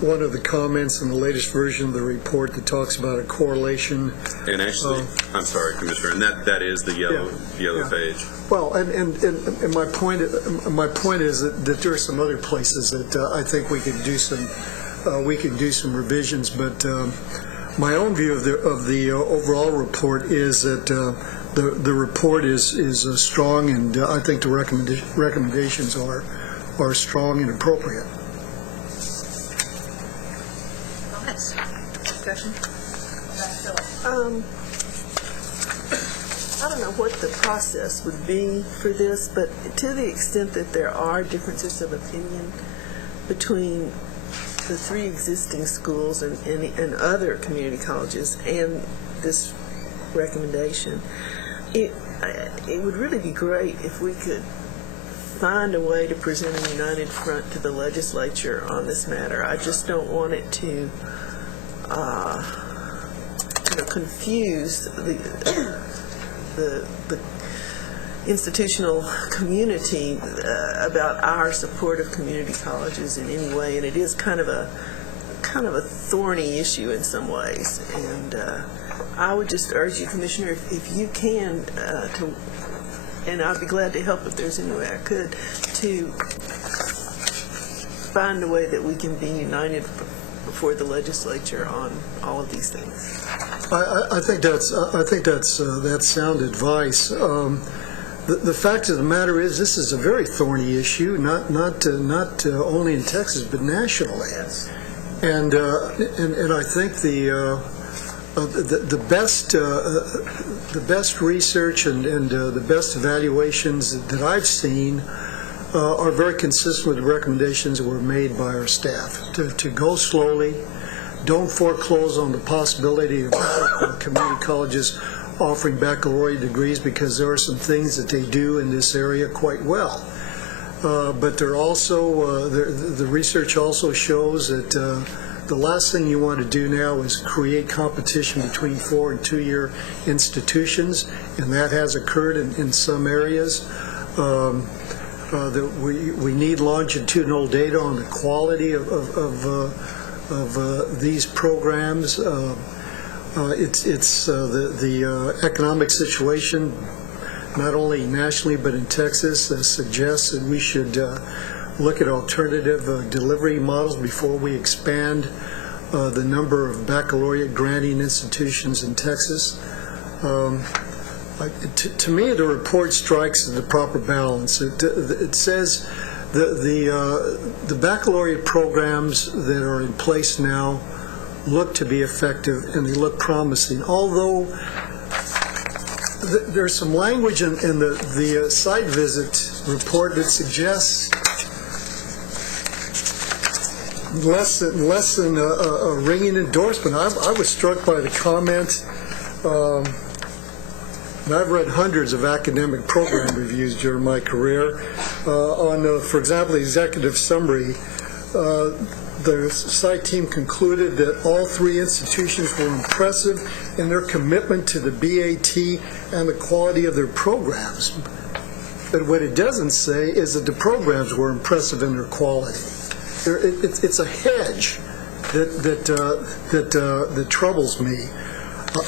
one of the comments in the latest version of the report that talks about a correlation. And actually, I'm sorry, Commissioner, and that is the yellow page. Well, and my point is that there are some other places that I think we could do some revisions. But my own view of the overall report is that the report is strong, and I think the recommendations are strong and appropriate. Comments? Discussion? I don't know what the process would be for this, but to the extent that there are differences of opinion between the 3 existing schools and other community colleges and this recommendation, it would really be great if we could find a way to present a united front to the legislature on this matter. I just don't want it to confuse the institutional community about our support of community colleges in any way, and it is kind of a thorny issue in some ways. And I would just urge you, Commissioner, if you can, and I'd be glad to help if there's any way I could, to find a way that we can be united before the legislature on all of these things. I think that's sound advice. The fact of the matter is, this is a very thorny issue, not only in Texas but nationally. Yes. And I think the best research and the best evaluations that I've seen are very consistent with the recommendations that were made by our staff to go slowly. Don't foreclose on the possibility of community colleges offering baccalaureate degrees, because there are some things that they do in this area quite well. But they're also the research also shows that the last thing you want to do now is create competition between 4- and 2-year institutions, and that has occurred in some areas. That we need longitudinal data on the quality of these programs. It's the economic situation, not only nationally but in Texas, suggests that we should look at alternative delivery models before we expand the number of baccalaureate granting institutions in Texas. To me, the report strikes the proper balance. It says the baccalaureate programs that are in place now look to be effective and they look promising, although there's some language in the site visit report that suggests less than a ringing endorsement. I was struck by the comment, and I've read hundreds of academic program reviews during my career, on, for example, the executive summary. The site team concluded that all three institutions were impressive in their commitment to the BAT and the quality of their programs. But what it doesn't say is that the programs were impressive in their quality. It's a hedge that troubles me.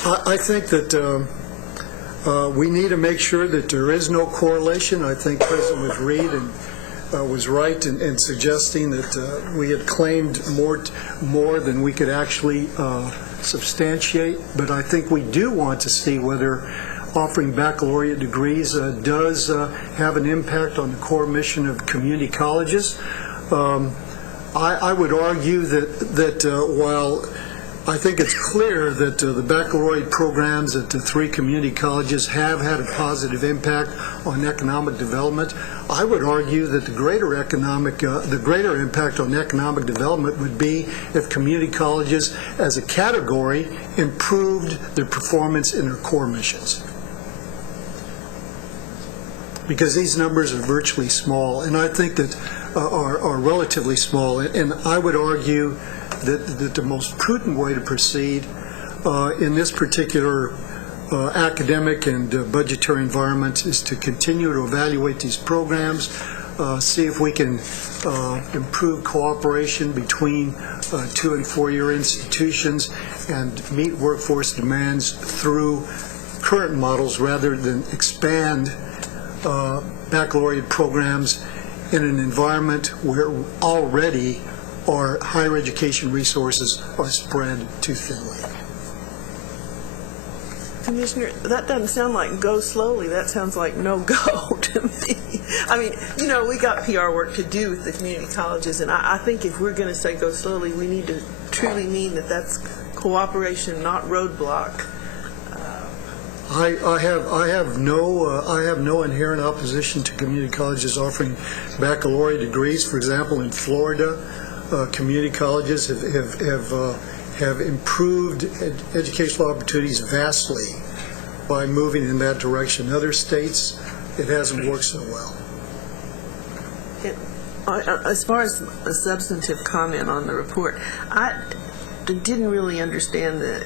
I think that we need to make sure that there is no correlation. I think President Reed was right in suggesting that we had claimed more than we could actually substantiate. But I think we do want to see whether offering baccalaureate degrees does have an impact on the core mission of community colleges. I would argue that while I think it's clear that the baccalaureate programs at the three community colleges have had a positive impact on economic development, I would argue that the greater impact on economic development would be if community colleges as a category improved their performance in their core missions. Because these numbers are virtually small, and I think that are relatively small, and I would argue that the most prudent way to proceed in this particular academic and budgetary environment is to continue to evaluate these programs, see if we can improve cooperation between 2- and 4-year institutions, and meet workforce demands through current models rather than expand baccalaureate programs in an environment where already our higher education resources are spread too thinly. Commissioner, that doesn't sound like go slowly. That sounds like no go to me. I mean, you know, we got PR work to do with the community colleges, and I think if we're going to say go slowly, we need to truly mean that that's cooperation, not roadblock. I have no inherent opposition to community colleges offering baccalaureate degrees. For example, in Florida, community colleges have improved educational opportunities vastly by moving in that direction. In other states, it hasn't worked so well. As far as a substantive comment on the report, I didn't really understand the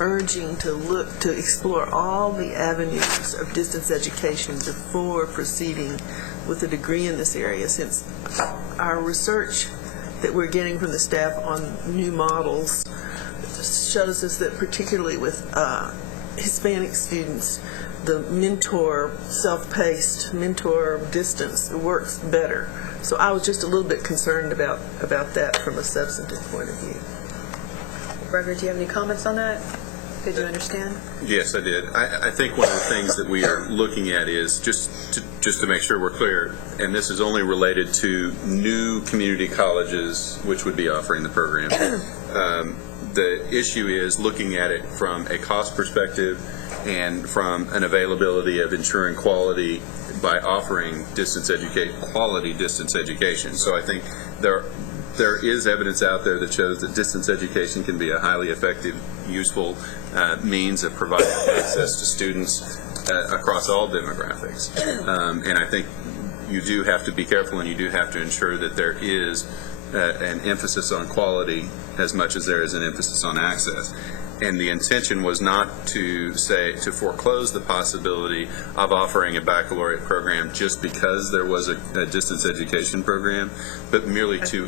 urging to explore all the avenues of distance education before proceeding with a degree in this area, since our research that we're getting from the staff on new models shows us that particularly with Hispanic students, the mentor, self-paced mentor distance works better. So I was just a little bit concerned about that from a substantive point of view. Gregory, do you have any comments on that? Did you understand? Yes, I did. I think one of the things that we are looking at is, just to make sure we're clear, and this is only related to new community colleges which would be offering the program. The issue is looking at it from a cost perspective and from an availability of ensuring quality by offering quality distance education. So I think there is evidence out there that shows that distance education can be a highly effective, useful means of providing access to students across all demographics. And I think you do have to be careful, and you do have to ensure that there is an emphasis on quality as much as there is an emphasis on access. And the intention was not to foreclose the possibility of offering a baccalaureate program just because there was a distance education program, but merely to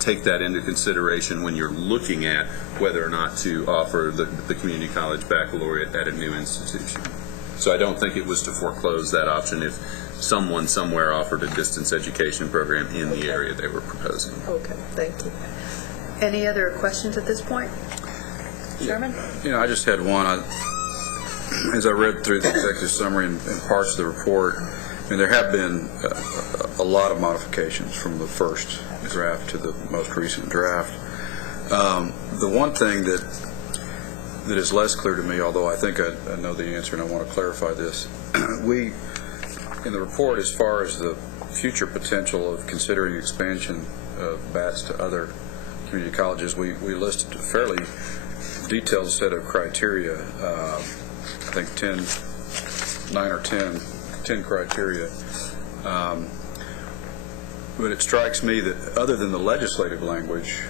take that into consideration when you're looking at whether or not to offer the community college baccalaureate at a new institution. So I don't think it was to foreclose that option if someone somewhere offered a distance education program in the area they were proposing. Okay, thank you. Any other questions at this point? Chairman? I just had one. As I read through the executive summary and parts of the report, there have been a lot of modifications from the first draft to the most recent draft. The one thing that is less clear to me, although I think I know the answer and I want to clarify this, we, in the report, as far as the future potential of considering expansion of BATS to other community colleges, we listed a fairly detailed set of criteria, I think 9 or 10 criteria. But it strikes me that other than the legislative language,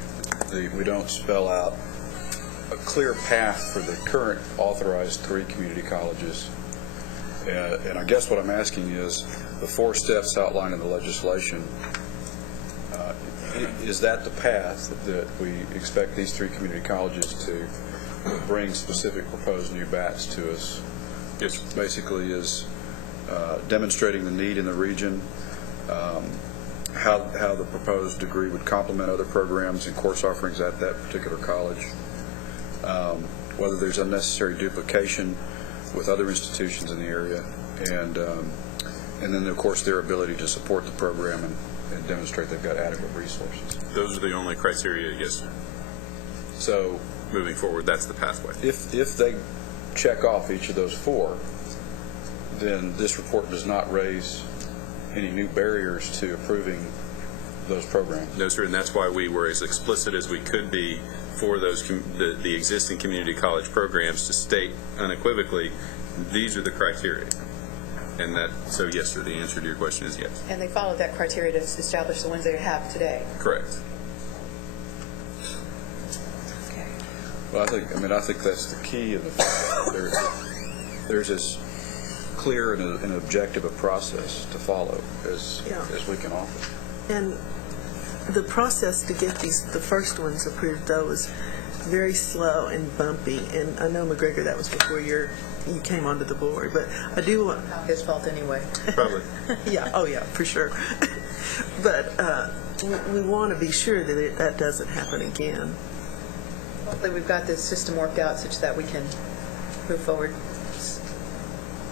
we don't spell out a clear path for the current authorized 3 community colleges. And I guess what I'm asking is, the 4 steps outlined in the legislation, is that the path that we expect these 3 community colleges to bring specific proposed new BATS to us? It basically is demonstrating the need in the region, how the proposed degree would complement other programs and course offerings at that particular college, whether there's unnecessary duplication with other institutions in the area, and then, of course, their ability to support the program and demonstrate they've got adequate resources. Those are the only criteria, yes, sir. So moving forward, that's the pathway. If they check off each of those 4, then this report does not raise any new barriers to approving those programs. No, sir, and that's why we were as explicit as we could be for those the existing community college programs to state unequivocally, these are the criteria. And so yes, sir, the answer to your question is yes. And they followed that criteria to establish the ones they have today. Correct. Okay. Well, I think that's the key of there's as clear and objective a process to follow as we can offer. And the process to get the first ones approved, though, was very slow and bumpy. And I know, McGregor, that was before you came onto the board. But I do want... His fault anyway. Probably. Yeah, oh yeah, for sure. But we want to be sure that that doesn't happen again. Hopefully we've got this system worked out such that we can move forward.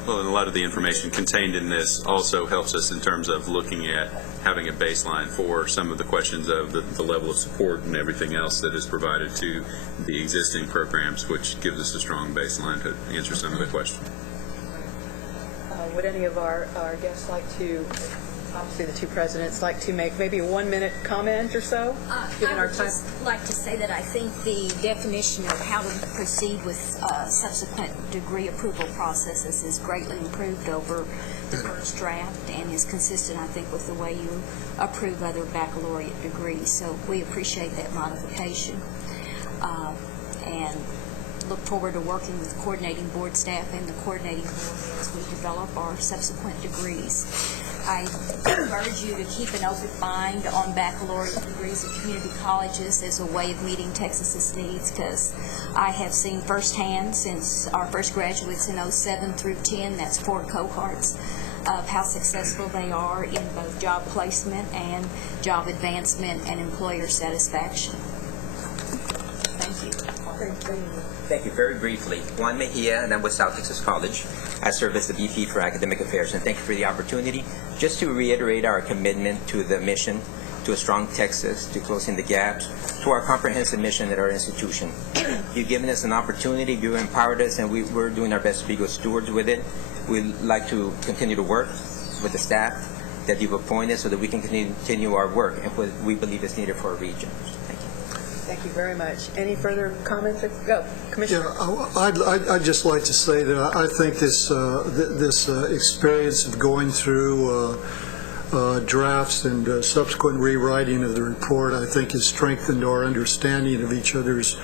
Well, and a lot of the information contained in this also helps us in terms of looking at having a baseline for some of the questions of the level of support and everything else that is provided to the existing programs, which gives us a strong baseline to answer some of the questions. Would any of our guests like to, obviously the 2 presidents, like to make maybe a 1-minute comment or so? Given I our would time. just like to say that I think the definition of how to proceed with subsequent degree approval processes is greatly improved over the first draft and is consistent, I think, with the way you approve other baccalaureate degrees. So we appreciate that modification and look forward to working with the coordinating board staff and the coordinating board as we develop our subsequent degrees. I encourage you to keep an open mind on baccalaureate degrees at community colleges as a way of meeting Texas's needs, because I have seen firsthand since our first graduates in 07 through 10, that's 4 cohorts, of how successful they are in both job placement and job advancement and employer satisfaction. Thank you. Thank you. Very briefly, Juan Mejia, and I'm with South Texas College. I serve as the VP for Academic Affairs, and thank you for the opportunity. Just to reiterate our commitment to the mission, to a strong Texas, to closing the gaps, to our comprehensive mission at our institution. You've given us an opportunity, you've empowered us, and we're doing our best to be good stewards with it. We'd like to continue to work with the staff that you've appointed so that we can continue our work and what we believe is needed for our region. Thank you. Thank you very much. Any further comments? Go, Commissioner. Yeah, I'd just like to say that I think this experience of going through drafts and subsequent rewriting of the report, I think, has strengthened our understanding of each other's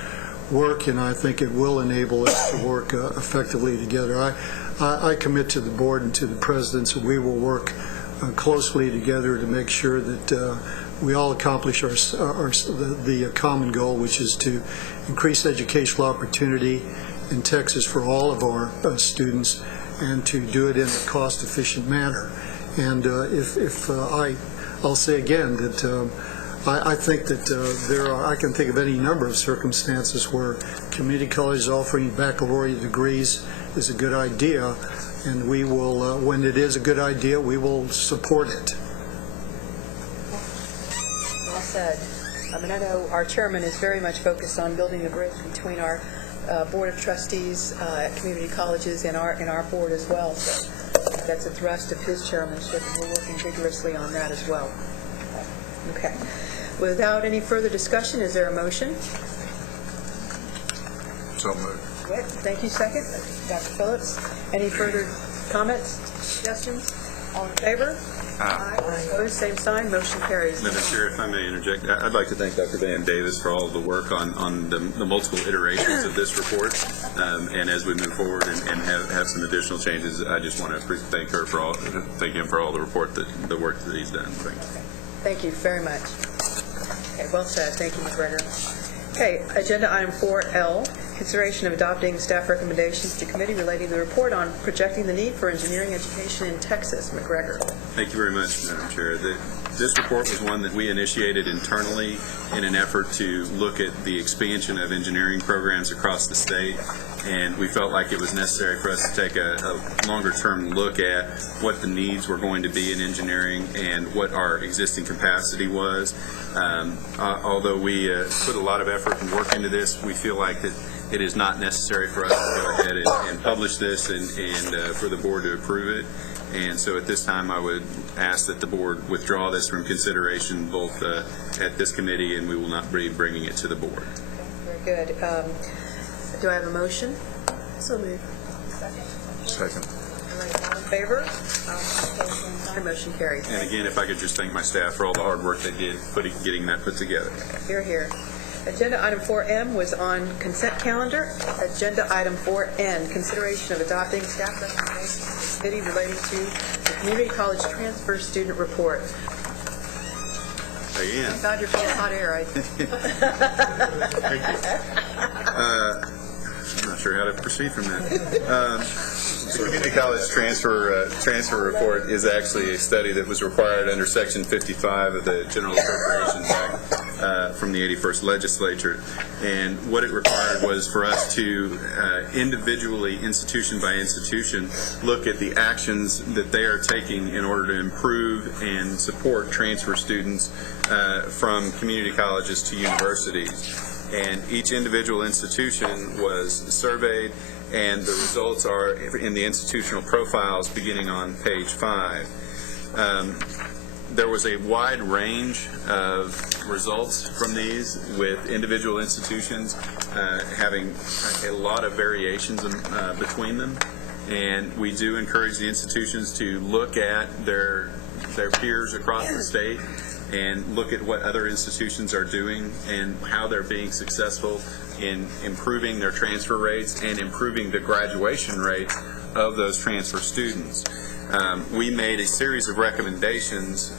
work, and I think it will enable us to work effectively together. I commit to the board and to the presidents that we will work closely together to make sure that we all accomplish the common goal, which is to increase educational opportunity in Texas for all of our students, and to do it in a cost-efficient manner. And I'll say again that I think that I can think of any number of circumstances where community colleges offering baccalaureate degrees is a good idea, and we will, when it is a good idea, we will support it. Well said. I know our chairman is very much focused on building the bridge between our Board of Trustees at community colleges and our board as well. So that's a thrust of his chairmanship, and we're working vigorously on that as well. Okay. Without any further discussion, is there a motion? So moved. Right. Thank you. Second. Dr. Phillips. Any further comments, suggestions? All in favor? Aye. Opposed, same sign. Motion carries. Madam Chair, if I may interject, I'd like to thank Dr. Van Davis for all of the work on the multiple iterations of this report. And as we move forward and have some additional changes, I just want to thank him for all the work that he's done. Thank you. Thank you very much. Okay, well said. Thank you, McGregor. Okay, agenda item 4L, consideration of adopting staff recommendations to committee relating to the report on projecting the need for engineering education in Texas. McGregor. Thank you very much, Madam Chair. This report was one that we initiated internally in an effort to look at the expansion of engineering programs across the state, and we felt like it was necessary for us to take a longer-term look at what the needs were going to be in engineering and what our existing capacity was. Although we put a lot of effort and work into this, we feel like that it is not necessary for us to go ahead and publish this and for the board to approve it. And so at this time, I would ask that the board withdraw this from consideration both at this committee, and we will not be bringing it to the board. Very good. Do I have a motion? So moved. Second. All right, all in favor? Aye. Motion carries. And again, if I could just thank my staff for all the hard work they did getting that put together. Here, here. Agenda item 4M was on consent calendar. Agenda item 4N, consideration of adopting staff recommendations to the committee relating to the community college transfer student report. Again. Thank God you're full of hot air. I'm not sure how to proceed from that. The Community College transfer report is actually a study that was required under Section 55 of the General Appropriations Act from the 81st Legislature. And what it required was for us to individually, institution by institution, look at the actions that they are taking in order to improve and support transfer students from community colleges to universities. And each individual institution was surveyed, and the results are in the institutional profiles beginning on page 5. There was a wide range of results from these, with individual institutions having a lot of variations between them. And we do encourage the institutions to look at their peers across the state and look at what other institutions are doing and how they're being successful in improving their transfer rates and improving the graduation rates of those transfer students. We made a series of recommendations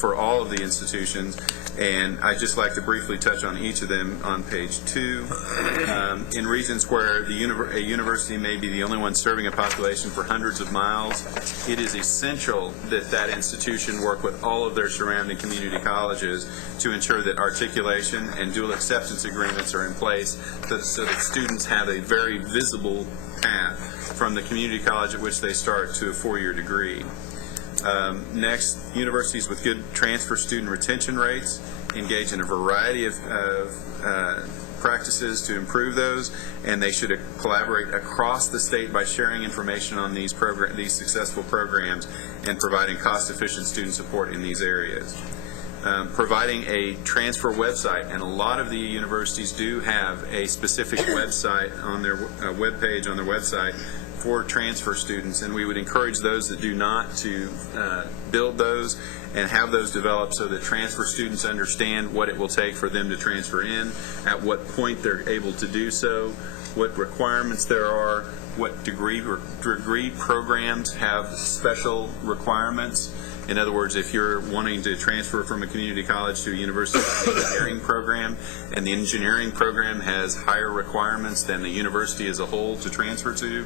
for all of the institutions, and I'd just like to briefly touch on each of them on page 2. In regions where a university may be the only one serving a population for hundreds of miles, it is essential that that institution work with all of their surrounding community colleges to ensure that articulation and dual acceptance agreements are in place so that students have a very visible path from the community college at which they start to a 4-year degree. Next, universities with good transfer student retention rates engage in a variety of practices to improve those, and they should collaborate across the state by sharing information on these successful programs and providing cost-efficient student support in these areas. Providing a transfer website, and a lot of the universities do have a specific website on their webpage on their website for transfer students, and we would encourage those that do not to build those and have those developed so that transfer students understand what it will take for them to transfer in, at what point they're able to do so, what requirements there are, what degree programs have special requirements. In other words, if you're wanting to transfer from a community college to a university engineering program, and the engineering program has higher requirements than the university as a whole to transfer to,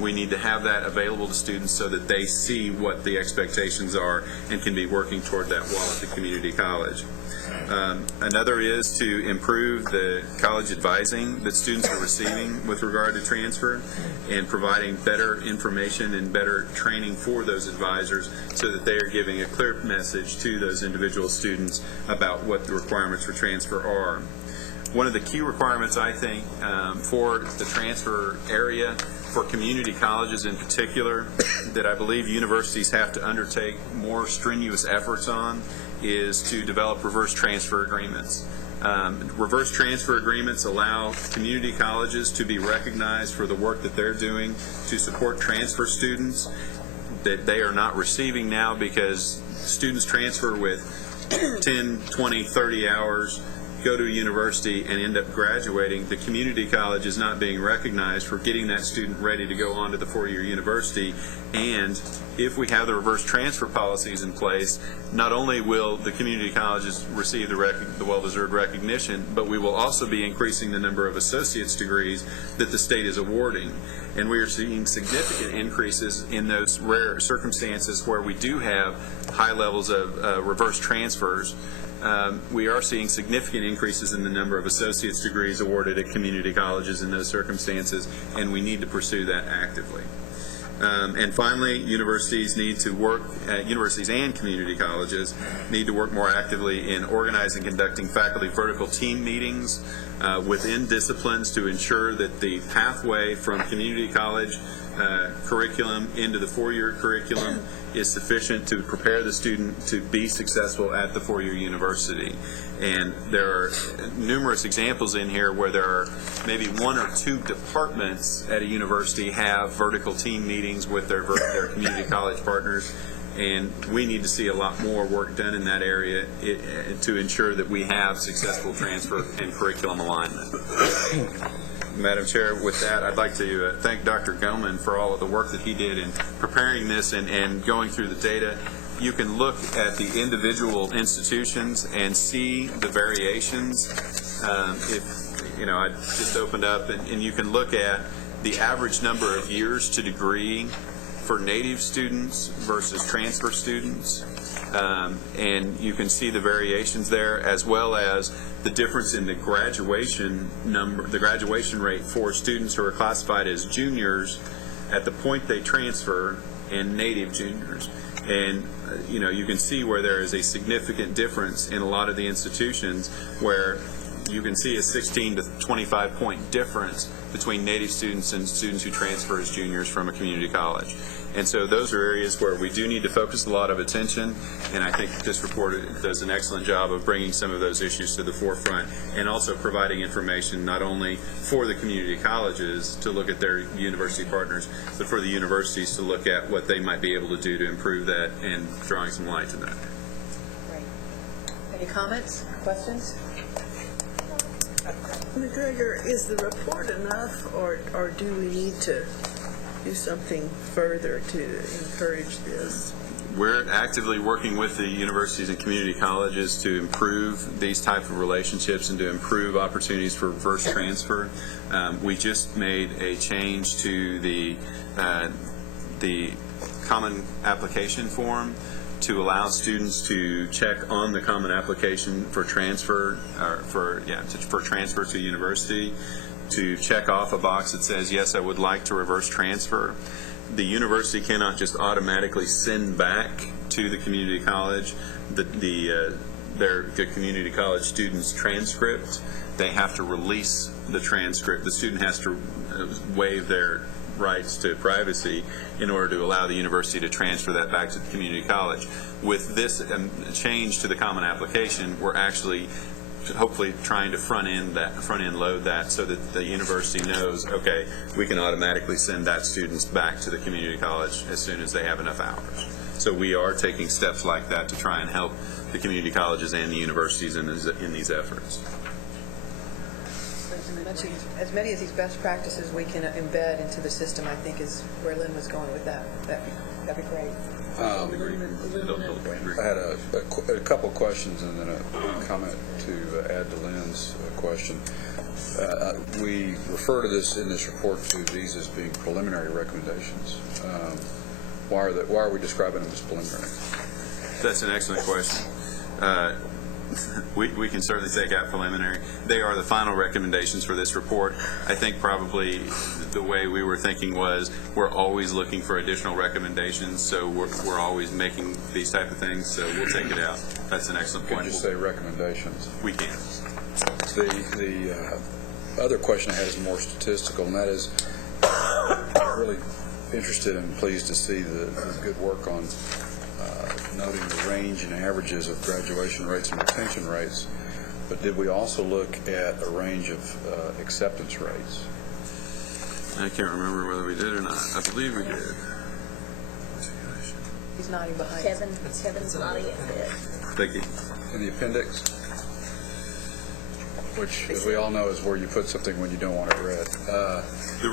we need to have that available to students so that they see what the expectations are and can be working toward that while at the community college. Another is to improve the college advising that students are receiving with regard to transfer, and providing better information and better training for those advisors so that they are giving a clear message to those individual students about what the requirements for transfer are. One of the key requirements, I think, for the transfer area, for community colleges in particular, that I believe universities have to undertake more strenuous efforts on, is to develop reverse transfer agreements. Reverse transfer agreements allow community colleges to be recognized for the work that they're doing to support transfer students that they are not receiving now, because students transfer with 10, 20, 30 hours, go to a university and end up graduating. The community college is not being recognized for getting that student ready to go on to the four-year university. And if we have the reverse transfer policies in place, not only will the community colleges receive the well-deserved recognition, but we will also be increasing the number of associate's degrees that the state is awarding. And we are seeing significant increases in those rare circumstances where we do have high levels of reverse transfers. We are seeing significant increases in the number of associate's degrees awarded at community colleges in those circumstances, and we need to pursue that actively. And finally, universities and community colleges need to work more actively in organizing and conducting faculty vertical team meetings within disciplines to ensure that the pathway from community college curriculum into the four-year curriculum is sufficient to prepare the student to be successful at the four-year university. And there are numerous examples in here where there are maybe one or two departments at a university have vertical team meetings with their community college partners, and we need to see a lot more work done in that area to ensure that we have successful transfer and curriculum alignment. Madam Chair, with that, I'd like to thank Dr. Goman for all of the work that he did in preparing this and going through the data. You can look at the individual institutions and see the variations. I just opened up, and you can look at the average number of years to degree for native students versus transfer students. And you can see the variations there, as well as the difference in the graduation rate for students who are classified as juniors at the point they transfer and native juniors. And you can see where there is a significant difference in a lot of the institutions, where you can see a 16 to 25 point difference between native students and students who transfer as juniors from a community college. And so those are areas where we do need to focus a lot of attention, and I think this report does an excellent job of bringing some of those issues to the forefront, and also providing information not only for the community colleges to look at their university partners, but for the universities to look at what they might be able to do to improve that, and drawing some light to that. Great. Any comments, questions? McGregor, is the report enough, or do we need to do something further to encourage this? We're actively working with the universities and community colleges to improve these type of relationships and to improve opportunities for reverse transfer. We just made a change to the common application form to allow students to check on the common application for transfer, for transfer to university, to check off a box that says, yes, I would like to reverse transfer. The university cannot just automatically send back to the community college their community college student's transcript. They have to release the transcript. The student has to waive their rights to privacy in order to allow the university to transfer that back to the community college. With this change to the common application, we're actually hopefully trying to front end load that so that the university knows, okay, we can automatically send that students back to the community college as soon as they have enough hours. So we are taking steps like that to try and help the community colleges and the universities in these efforts. As many of these best practices we can embed into the system, I think, is where Lynn was going with that. That'd be great. I had a couple of questions and then a comment to add to Lynn's question. We refer to this in this report to these as being preliminary recommendations. Why are we describing them as preliminary? That's an excellent question. We can certainly take out preliminary. They are the final recommendations for this report. I think probably the way we were thinking was we're always looking for additional recommendations, so we're always making these type of things, so we'll take it out. That's an excellent point. Can you just say recommendations? We can. The other question I had is more statistical, and that is I'm really interested and pleased to see the good work on noting the range and averages of graduation rates and retention rates, but did we also look at a range of acceptance rates? I can't remember whether we did or not. I believe we did. He's nodding behind. Kevin's nodding at it. Thank you. In the appendix, which, as we all know, is where you put something when you don't want it read. The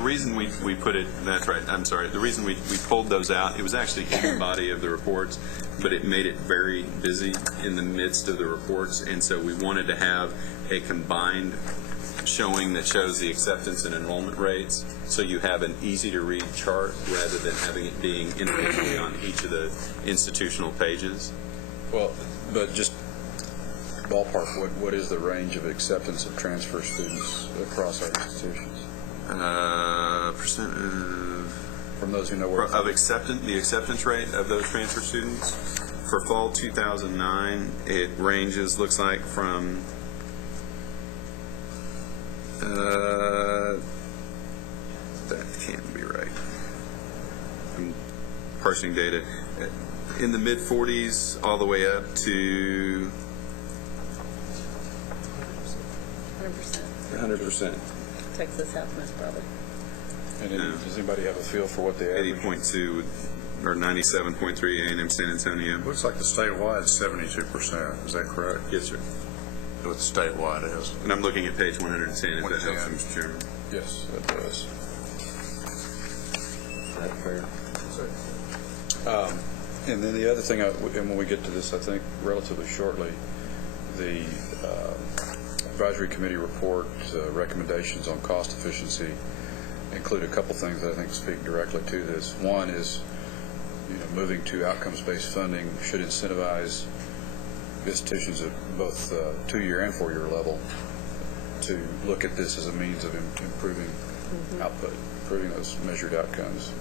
reason we put it, that's right, I'm sorry, the reason we pulled those out, it was actually in the body of the reports, but it made it very busy in the midst of the reports, and so we wanted to have a combined showing that shows the acceptance and enrollment rates, so you have an easy-to-read chart rather than having it being individually on each of the institutional pages. Well, but just ballpark, what is the range of acceptance of transfer students across our institutions? Percent from those who know where of acceptance, the acceptance rate of those transfer students for fall 2009, it ranges, looks like, from that can't be right. I'm parsing data in the mid 40s all the way up to 100%. Texas Southwest, probably. And does anybody have a feel for what the average? 80.2 or 97.3 A&M San Antonio. Looks like the statewide is 72%. Is that correct? Yes, sir. What the statewide is. And I'm looking at page 110, if that helps, Mr. Chairman. Yes, that does. Is that fair? And then the other thing, and when we get to this, I think relatively shortly, the advisory committee report recommendations on cost efficiency include a couple things that I think speak directly to this. One is, moving to outcomes-based funding should incentivize institutions at both 2-year and 4-year level to look at this as a means of improving output, improving those measured outcomes.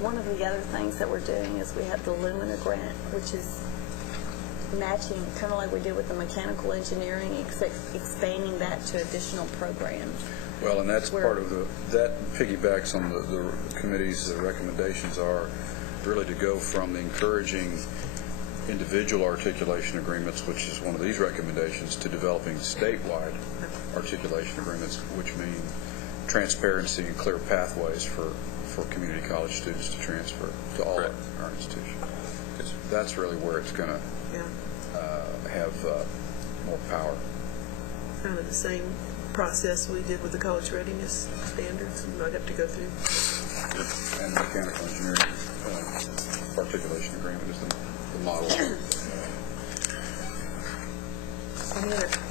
One of the other things that we're doing is we have the Lumina grant, which is matching, kind of like we did with the mechanical engineering, expanding that to additional programs. Well, and that's part of that piggybacks on the committee's recommendations are really to go from the encouraging individual articulation agreements, which is one of these recommendations, to developing statewide articulation agreements, which mean transparency and clear pathways for community college students to transfer to all our institutions. That's really where it's going to have more power. Kind of the same process we did with the college readiness standards we might have to go through. And mechanical engineering articulation agreement is the model.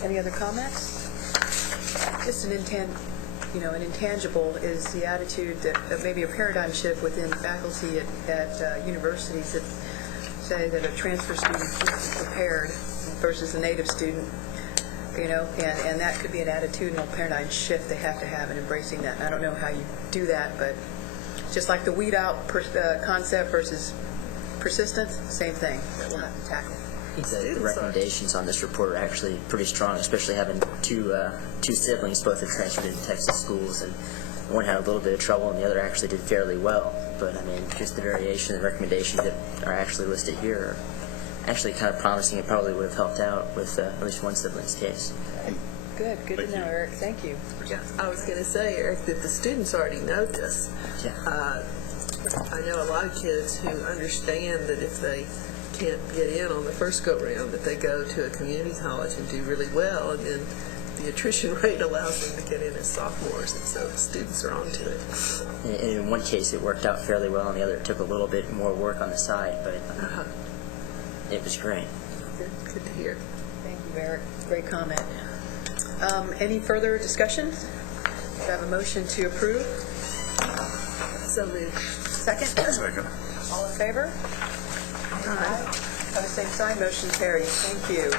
Any other comments? Just an intangible is the attitude that maybe a paradigm shift within faculty at universities that say that a transfer student is prepared versus a native student, and that could be an attitudinal paradigm shift they have to have in embracing that. And I don't know how you do that, but just like the weed out concept versus persistence, same thing that we'll have to tackle. I think the recommendations on this report are actually pretty strong, especially having two siblings, both have transferred into Texas schools, and one had a little bit of trouble and the other actually did fairly well. But I mean, just the variation, the recommendations that are actually listed here actually kind of promising it probably would have helped out with at least one sibling's case. Good to know, Eric. Thank you. Yeah, I was going to say, Eric, that the students already know this. Yeah. I know a lot of kids who understand that if they can't get in on the first go-round, that they go to a community college and do really well, and then the attrition rate allows them to get in as sophomores, and so the students are onto it. And in one case, it worked out fairly well, and the other it took a little bit more work on the side, but it was great. Good to hear. Thank you, Eric. Great comment. Any further discussion? Do I have a motion to approve? So moved. Second? Second. All in favor? Aye. Opposed, same sign. Motion carries. Thank you.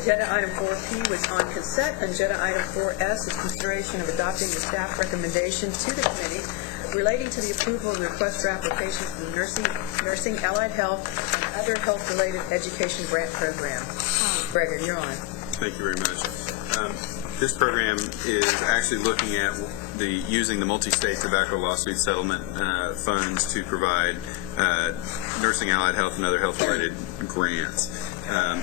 Agenda item 4P was on consent. Agenda item 4S is consideration of adopting the staff recommendation to the committee relating to the approval of the request for applications for the nursing, allied health, and other health-related education grant program. Gregor, you're on. Thank you very much. This program is actually looking at using the multi-state tobacco lawsuit settlement funds to provide nursing, allied health, and other health-related grants.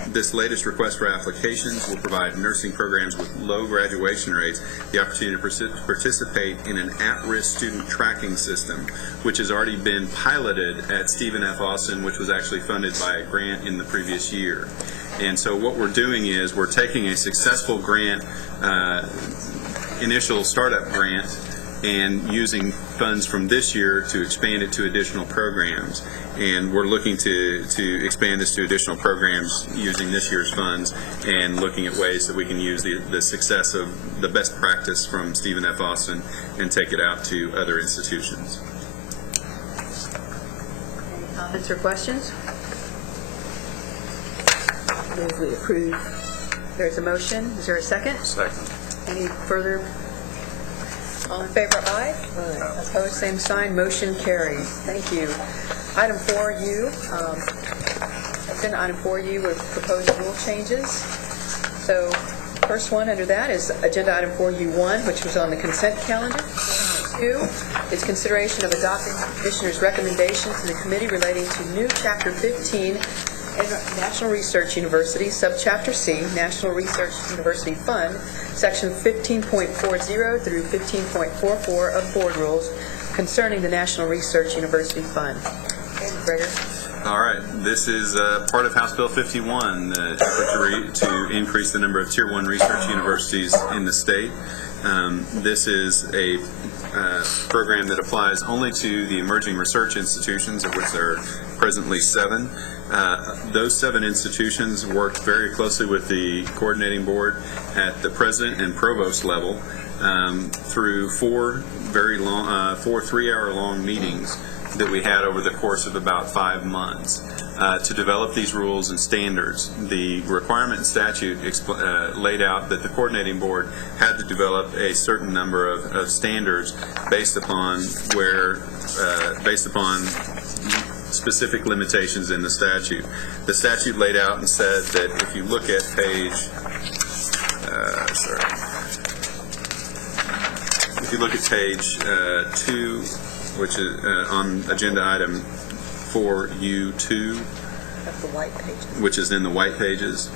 This latest request for applications will provide nursing programs with low graduation rates the opportunity to participate in an at-risk student tracking system, which has already been piloted at Stephen F. Austin, which was actually funded by a grant in the previous year. And so what we're doing is we're taking a successful grant, initial startup grant, and using funds from this year to expand it to additional programs. And we're looking to expand this to additional programs using this year's funds and looking at ways that we can use the success of the best practice from Stephen F. Austin and take it out to other institutions. Any comments or questions? Move we approve. There's a motion. Is there a second? Second. Any further? All in favor, aye. Aye. Opposed, same sign. Motion carries. Thank you. Item 4U, agenda item 4U with proposed rule changes. So first one under that is agenda item 4U1, which was on the consent calendar. 2 is consideration of adopting the Commissioner's recommendations to the committee relating to new Chapter 15 National Research University, Subchapter C, National Research University Fund, Section 15.40 through 15.44 of Board Rules concerning the National Research University Fund. Gregor. All right. This is part of House Bill 51, the effort to increase the number of Tier 1 research universities in the state. This is a program that applies only to the emerging research institutions, of which there are presently 7. Those 7 institutions worked very closely with the coordinating board at the president and provost level through 4 3-hour-long meetings that we had over the course of about 5 months to develop these rules and standards. The requirement and statute laid out that the coordinating board had to develop a certain number of standards based upon specific limitations in the statute. The statute laid out and said that if you look at page, if you look at page 2, which is on agenda item 4U2, That's the white pages. which is in the white pages,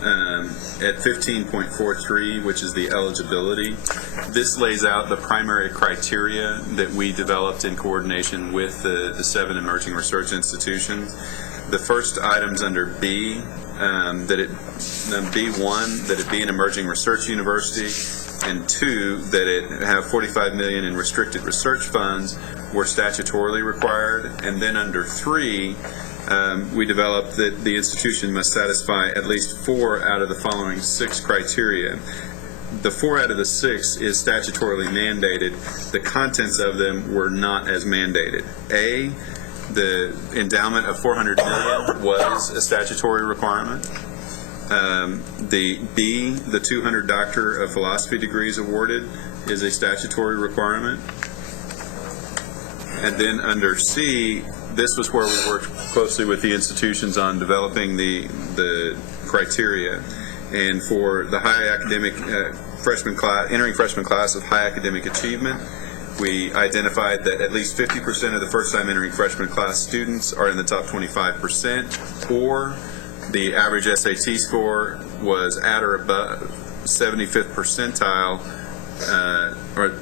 at 15.43, which is the eligibility, this lays out the primary criteria that we developed in coordination with the 7 emerging research institutions. The first items under B, B1, that it be an emerging research university, and 2, that it have $45 million in restricted research funds were statutorily required. And then under 3, we developed that the institution must satisfy at least 4 out of the following 6 criteria. The 4 out of the 6 is statutorily mandated. The contents of them were not as mandated. A, the endowment of $400 million was a statutory requirement. The B, the 200 Doctor of Philosophy degrees awarded, is a statutory requirement. And then under C, this was where we worked closely with the institutions on developing the criteria. And for the high academic entering freshman class of high academic achievement, we identified that at least 50% of the first-time entering freshman class students are in the top 25%, or The average SAT score was at or above 75th percentile, or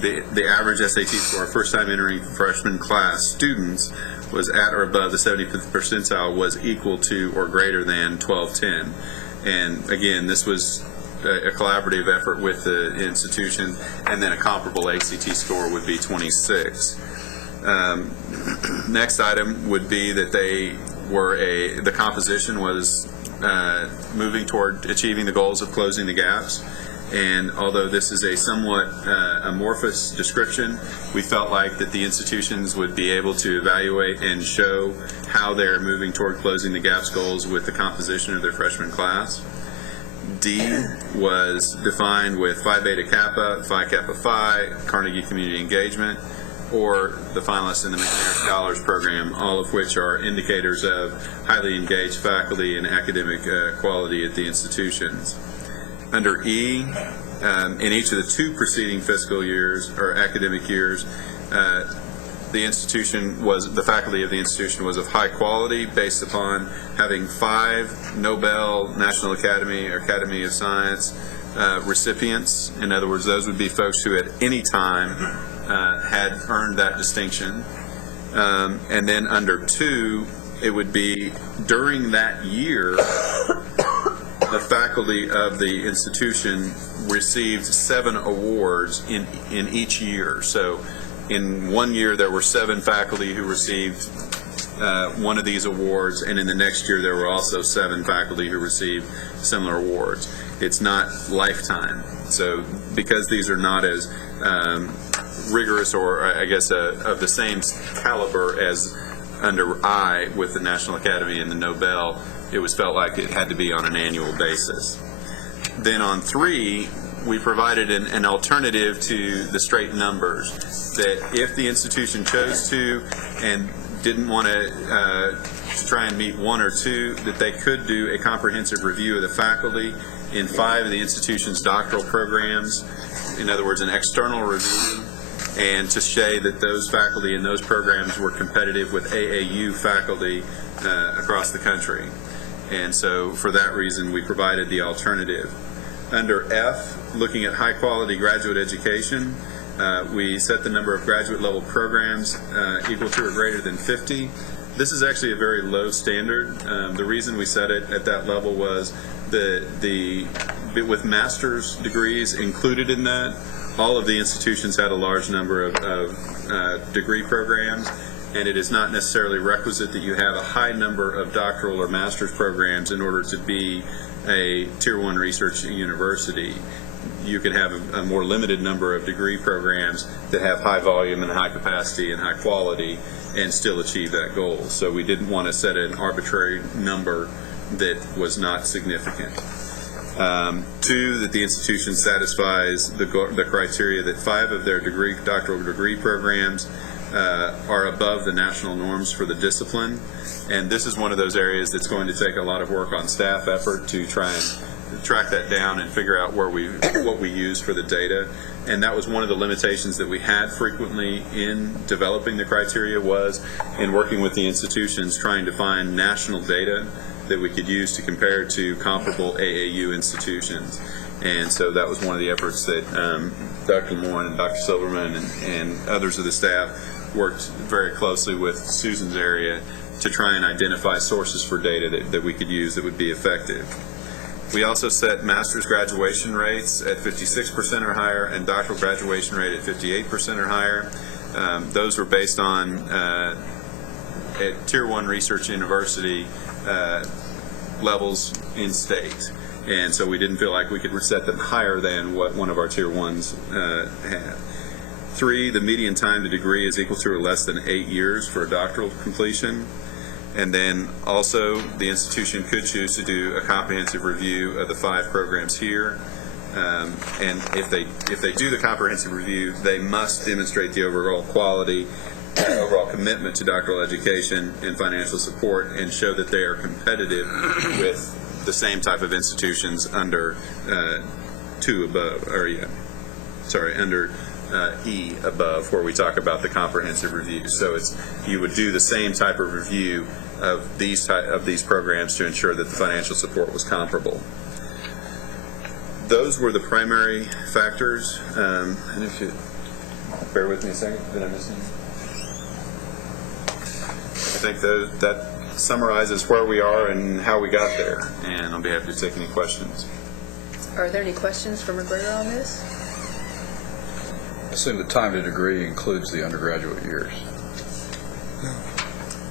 the average SAT score, first time entering freshman class students, was at or above the 75th percentile, was equal to or greater than 1210. And again, this was a collaborative effort with the institution, and then a comparable ACT score would be 26. Next item would be that the composition was moving toward achieving the goals of closing the gaps. And although this is a somewhat amorphous description, we felt like that the institutions would be able to evaluate and show how they're moving toward closing the gaps goals with the composition of their freshman class. D was defined with Phi Beta Kappa, Phi Kappa Phi, Carnegie Community Engagement, or the finalists in the McNair Scholars Program, all of which are indicators of highly engaged faculty and academic quality at the institutions. Under E, in each of the 2 preceding fiscal years or academic years, the faculty of the institution was of high quality based upon having 5 Nobel, National Academy, or Academy of Science recipients. In other words, those would be folks who at any time had earned that distinction. And then under 2, it would be during that year, the faculty of the institution received 7 awards in each year. So in one year there were 7 faculty who received one of these awards, and in the next year there were also 7 faculty who received similar awards. It's not lifetime. So because these are not as rigorous, or I guess of the same caliber as under I with the National Academy and the Nobel, it was felt like it had to be on an annual basis. Then on 3, we provided an alternative to the straight numbers, that if the institution chose to and didn't want to try and meet 1 or 2, that they could do a comprehensive review of the faculty in 5 of the institution's doctoral programs, in other words, an external review, and to say that those faculty in those programs were competitive with AAU faculty across the country. And so for that reason, we provided the alternative. Under F, looking at high quality graduate education, we set the number of graduate level programs equal to or greater than 50. This is actually a very low standard. The reason we set it at that level was with master's degrees included in that, all of the institutions had a large number of degree programs, and it is not necessarily requisite that you have a high number of doctoral or master's programs in order to be a Tier 1 research university. You can have a more limited number of degree programs that have high volume and high capacity and high quality and still achieve that goal. So we didn't want to set an arbitrary number that was not significant. 2, that the institution satisfies the criteria that 5 of their doctoral degree programs are above the national norms for the discipline. And this is one of those areas that's going to take a lot of work on staff effort to try and track that down and figure out what we use for the data. And that was one of the limitations that we had frequently in developing the criteria, was in working with the institutions trying to find national data that we could use to compare to comparable AAU institutions. And so that was one of the efforts that Dr. Moore and Dr. Silverman and others of the staff worked very closely with Susan's area to try and identify sources for data that we could use that would be effective. We also set master's graduation rates at 56% or higher and doctoral graduation rate at 58% or higher. Those were based on at Tier 1 research university levels in state. And so we didn't feel like we could set them higher than what one of our Tier 1s had. 3, the median time to degree is equal to or less than 8 years for a doctoral completion. And then also the institution could choose to do a comprehensive review of the 5 programs here. And if they do the comprehensive review, they must demonstrate the overall quality, overall commitment to doctoral education and financial support, and show that they are competitive with the same type of institutions under under E above, where we talk about the comprehensive review. So you would do the same type of review of these programs to ensure that the financial support was comparable. Those were the primary factors. And if you bear with me a second, did I miss anything? I think that summarizes where we are and how we got there, and I'll be happy to take any questions. Are there any questions for McGregor on this? I assume the time to degree includes the undergraduate years.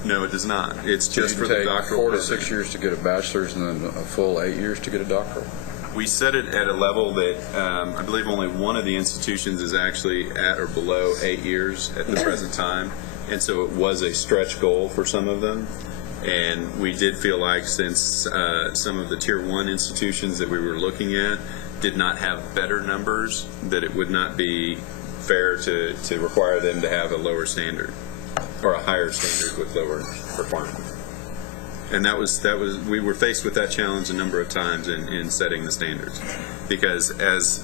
No, it does not. It's So just you for can the take doctoral 4 to program. 6 years to get a bachelor's and then a full 8 years to get a doctoral. We set it at a level that I believe only one of the institutions is actually at or below 8 years at the present time, and so it was a stretch goal for some of them. And we did feel like since some of the Tier 1 institutions that we were looking at did not have better numbers, that it would not be fair to require them to have a lower standard or a higher standard with lower requirements. And that was we were faced with that challenge a number of times in setting the standards, because as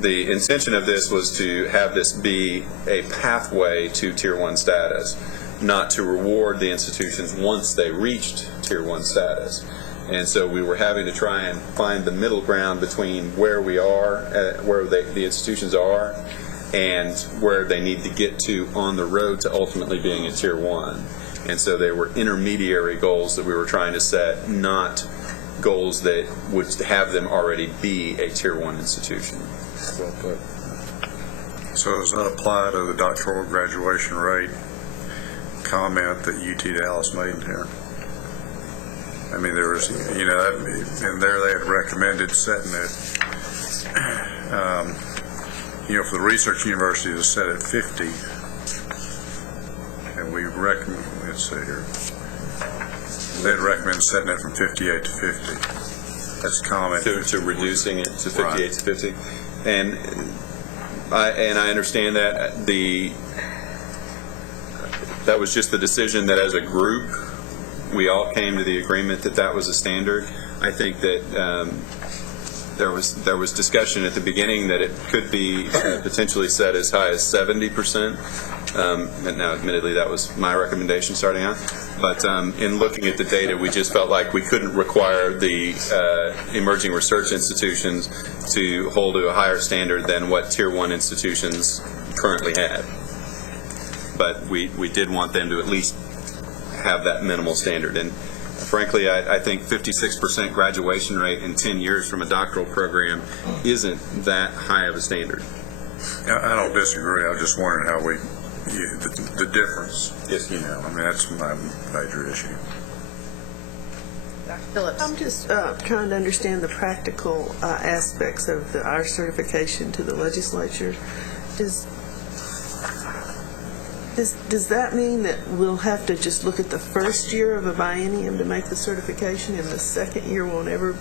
the intention of this was to have this be a pathway to Tier 1 status, not to reward the institutions once they reached Tier 1 status. And so we were having to try and find the middle ground between where we are, where the institutions are, and where they need to get to on the road to ultimately being a Tier 1. And so they were intermediary goals that we were trying to set, not goals that would have them already be a Tier 1 institution. Well put. So does that apply to the doctoral graduation rate comment that UT Dallas made in here? I mean, there was, you know, and there they had recommended setting it, you know, for the research university to set at 50, and we recommend, let's see here, they'd recommend setting it from 58 to 50. That's a comment. To reducing it to 58 to 50. And I understand that that was just the decision that as a group we all came to the agreement that that was a standard. I think that there was discussion at the beginning that it could be potentially set as high as 70%. And now, admittedly, that was my recommendation starting out. But in looking at the data, we just felt like we couldn't require the emerging research institutions to hold to a higher standard than what Tier 1 institutions currently had. But we did want them to at least have that minimal standard. And frankly, I think 56% graduation rate in 10 years from a doctoral program isn't that high of a standard. I don't disagree. I was just wondering how the difference. Yes. You know, I mean, that's my major issue. Dr. Phillips. I'm just trying to understand the practical aspects of our certification to the legislature. Does that mean that we'll have to just look at the first year of a biennium to make the certification, and the second year won't ever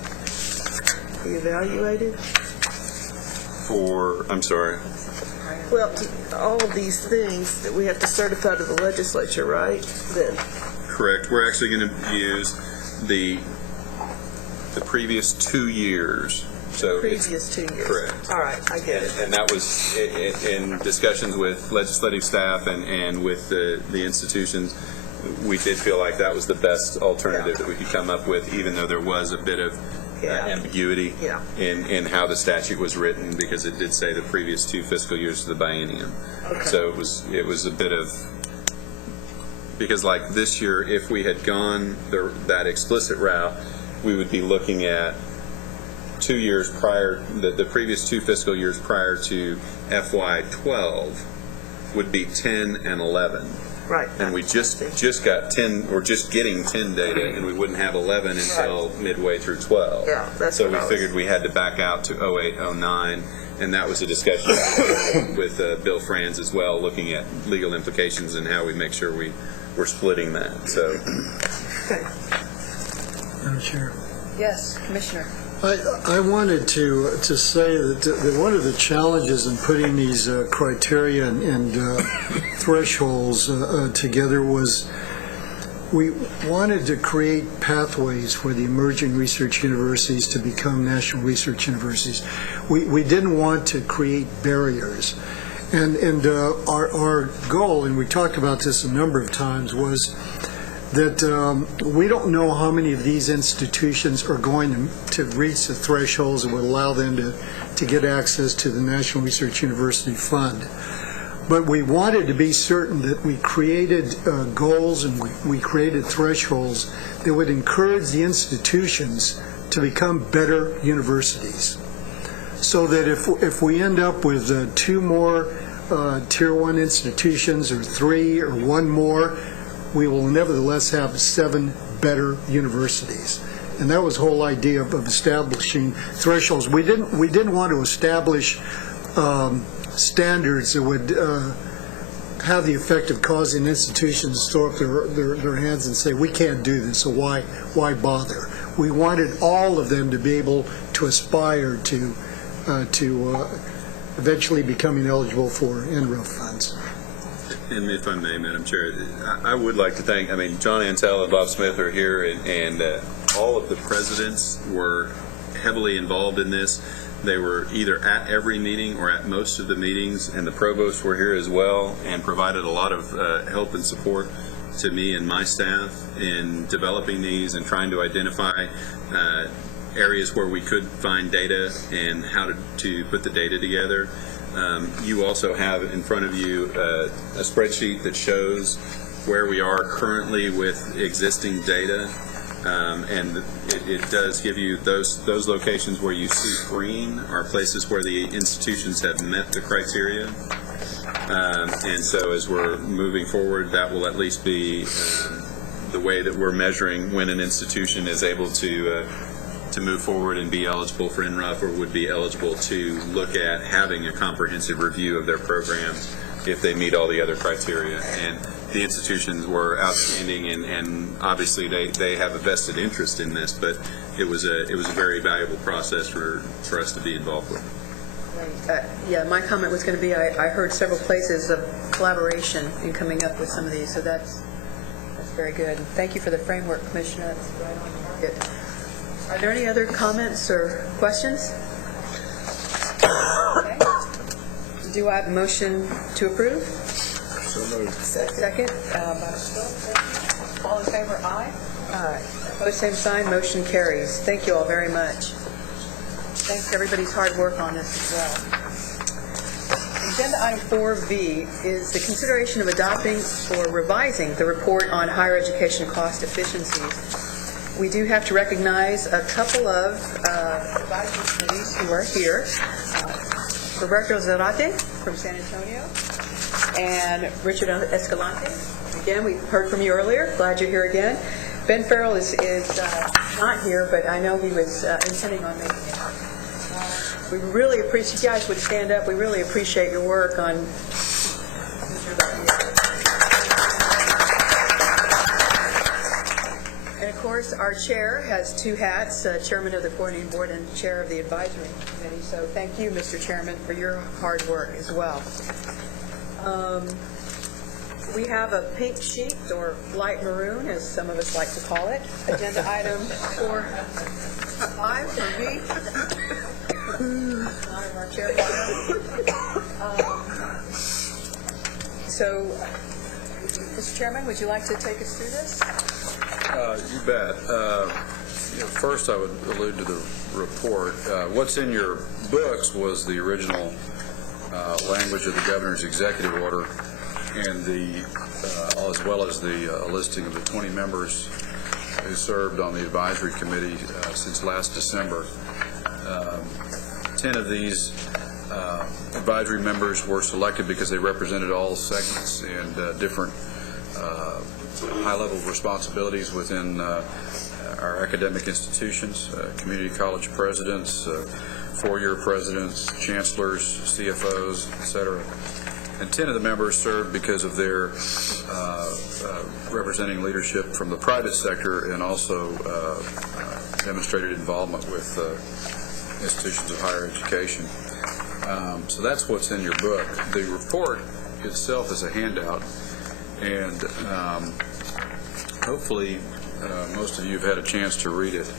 be evaluated? I'm sorry. Well, all of these things that we have to certify to the legislature, right? Correct. We're actually going to use the previous 2 years. So previous 2 years. Correct. All right, I get it. And that was in discussions with legislative staff and with the institutions. We did feel like that was the best alternative that we could come up with, even though there was a bit of ambiguity in how the statute was written, because it did say the previous 2 fiscal years of the biennium. Okay. So it was a bit of, because like this year, if we had gone that explicit route, we would be looking at 2 years prior, the previous 2 fiscal years prior to FY12 would be 10 and 11. Right. And we just got 10, or just getting 10 data, and we wouldn't have 11 until midway through 12. Yeah, that's so what we figured we had to back out to 08, 09, and that was a discussion with Bill Franz as well, looking at legal implications and how we make sure we're splitting that. So. Okay. Madam Chair. Yes, Commissioner. I wanted to say that one of the challenges in putting these criteria and thresholds together was we wanted to create pathways for the emerging research universities to become national research universities. We didn't want to create barriers. And our goal, and we talked about this a number of times, was that we don't know how many of these institutions are going to reach the thresholds that would allow them to get access to the National Research University Fund. But we wanted to be certain that we created goals and we created thresholds that would encourage the institutions to become better universities. So that if we end up with 2 more Tier 1 institutions, or 3, or 1 more, we will nevertheless have 7 better universities. And that was the whole idea of establishing thresholds. We didn't want to establish standards that would have the effect of causing institutions to throw up their hands and say, we can't do this, so why bother? We wanted all of them to be able to aspire to eventually becoming eligible for NREF funds. And if I may, Madam Chair, I would like to thank, John Antell and Bob Smith are here, and all of the presidents were heavily involved in this. They were either at every meeting or at most of the meetings, and the provosts were here as well and provided a lot of help and support to me and my staff in developing these and trying to identify areas where we could find data and how to put the data together. You also have in front of you a spreadsheet that shows where we are currently with existing data, and it does give you those locations where you see green are places where the institutions have met the criteria. And so as we're moving forward, that will at least be the way that we're measuring when an institution is able to move forward and be eligible for NREF, or would be eligible to look at having a comprehensive review of their programs if they meet all the other criteria. And the institutions were outstanding, and obviously they have a vested interest in this, but it was a very valuable process for us to be involved with. Yeah, my comment was going to be, I heard several places of collaboration in coming up with some of these, so that's very good. And thank you for the framework, Commissioner. That's right on target. Are there any other comments or questions? Okay. Do I have a motion to approve? So moved. Second. All in favor, aye? Aye. Opposed, same sign. Motion carries. Thank you all very much. Thanks for everybody's hard work on this as well. Agenda item 4B is the consideration of adopting or revising the report on higher education cost efficiencies. We do have to recognize a couple of advisory committees who are here. Roberto Zarate from San Antonio and Richard Escalante. Again, we heard from you earlier. Glad you're here again. Ben Farrell is not here, but I know he was intending on making it. We really appreciate, you guys would stand up. We really appreciate your work on. And of course, our chair has 2 hats, chairman of the coordinating board and chair of the advisory committee. So thank you, Mr. Chairman, for your hard work as well. We have a pink sheet, or light maroon, as some of us like to call it. Agenda item 4.5 for me. Our chair. So, Mr. Chairman, would you like to take us through this? You bet. First, I would allude to the report. What's in your books was the original language of the governor's executive order, and as well as the listing of the 20 members who served on the advisory committee since last December. 10 of these advisory members were selected because they represented all segments and different high-level responsibilities within our academic institutions, community college presidents, four-year presidents, chancellors, CFOs, etc. And 10 of the members served because of their representing leadership from the private sector and also demonstrated involvement with institutions of higher education. So that's what's in your book. The report itself is a handout, and hopefully most of you have had a chance to read it.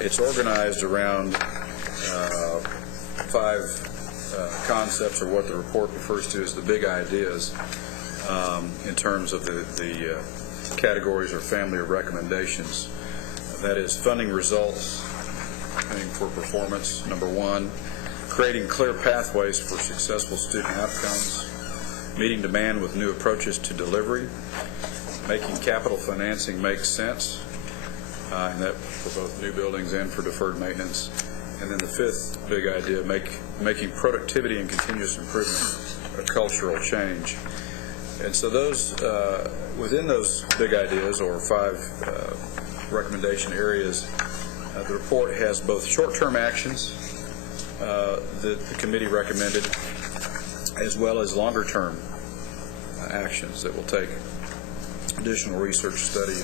It's organized around 5 concepts, or what the report refers to as the big ideas, in terms of the categories or family of recommendations. That is funding results, funding for performance, number one, creating clear pathways for successful student outcomes, meeting demand with new approaches to delivery, making capital financing make sense, and that for both new buildings and for deferred maintenance. And then the fifth big idea, making productivity and continuous improvement a cultural change. And so those, within those big ideas, or 5 recommendation areas, the report has both short-term actions that the committee recommended, as well as longer-term actions that will take additional research, study,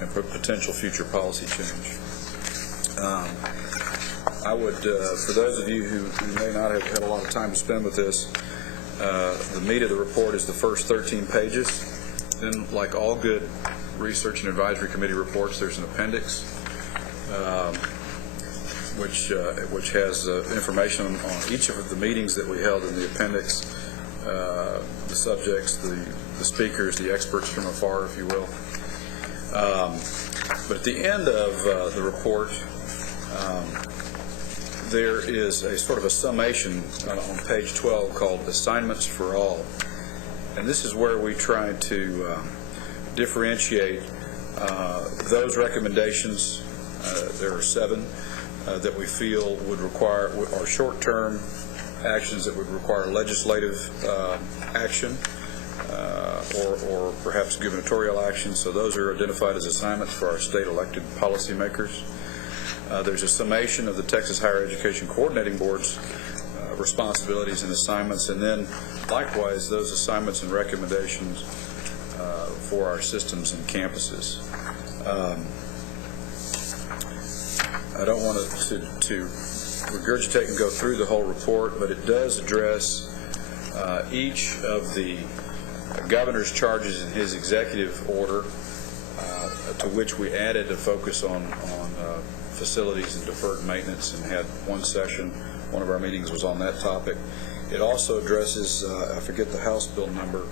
and potential future policy change. I would, for those of you who may not have had a lot of time to spend with this, the meat of the report is the first 13 pages. Then, like all good research and advisory committee reports, there's an appendix, which has information on each of the meetings that we held in the appendix, the subjects, the speakers, the experts from afar, if you will. But at the end of the report, there is a sort of a summation on page 12 called Assignments for All. And this is where we try to differentiate those recommendations, there are 7, that we feel would require, are short-term actions that would require legislative action or perhaps gubernatorial action. So those are identified as assignments for our state elected policymakers. There's a summation of the Texas Higher Education Coordinating Board's responsibilities and assignments, and then likewise those assignments and recommendations for our systems and campuses. I don't want to regurgitate and go through the whole report, but it does address each of the governor's charges in his executive order, to which we added a focus on facilities and deferred maintenance, and had one session. One of our meetings was on that topic. It also addresses, I forget the House bill number,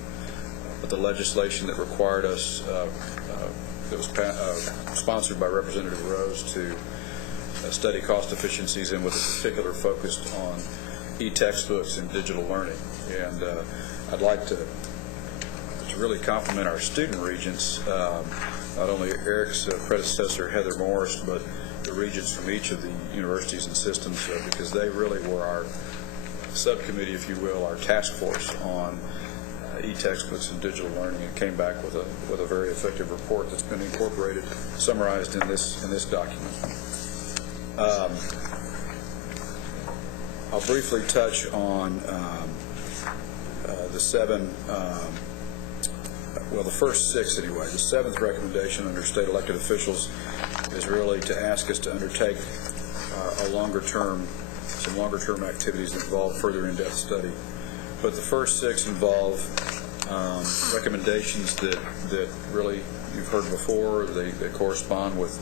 but the legislation that required us, that was sponsored by Representative Rose, to study cost efficiencies, and with a particular focus on e-textbooks and digital learning. And I'd like to really compliment our student regents, not only Eric's predecessor, Heather Morris, but the regents from each of the universities and systems, because they really were our subcommittee, if you will, our task force on e-textbooks and digital learning, and came back with a very effective report that's been incorporated, summarized in this document. I'll briefly touch on the 7, well, the first 6 anyway. The 7th recommendation under state elected officials is really to ask us to undertake some longer-term activities that involve further in-depth study. But the first 6 involve recommendations that really you've heard before. They correspond with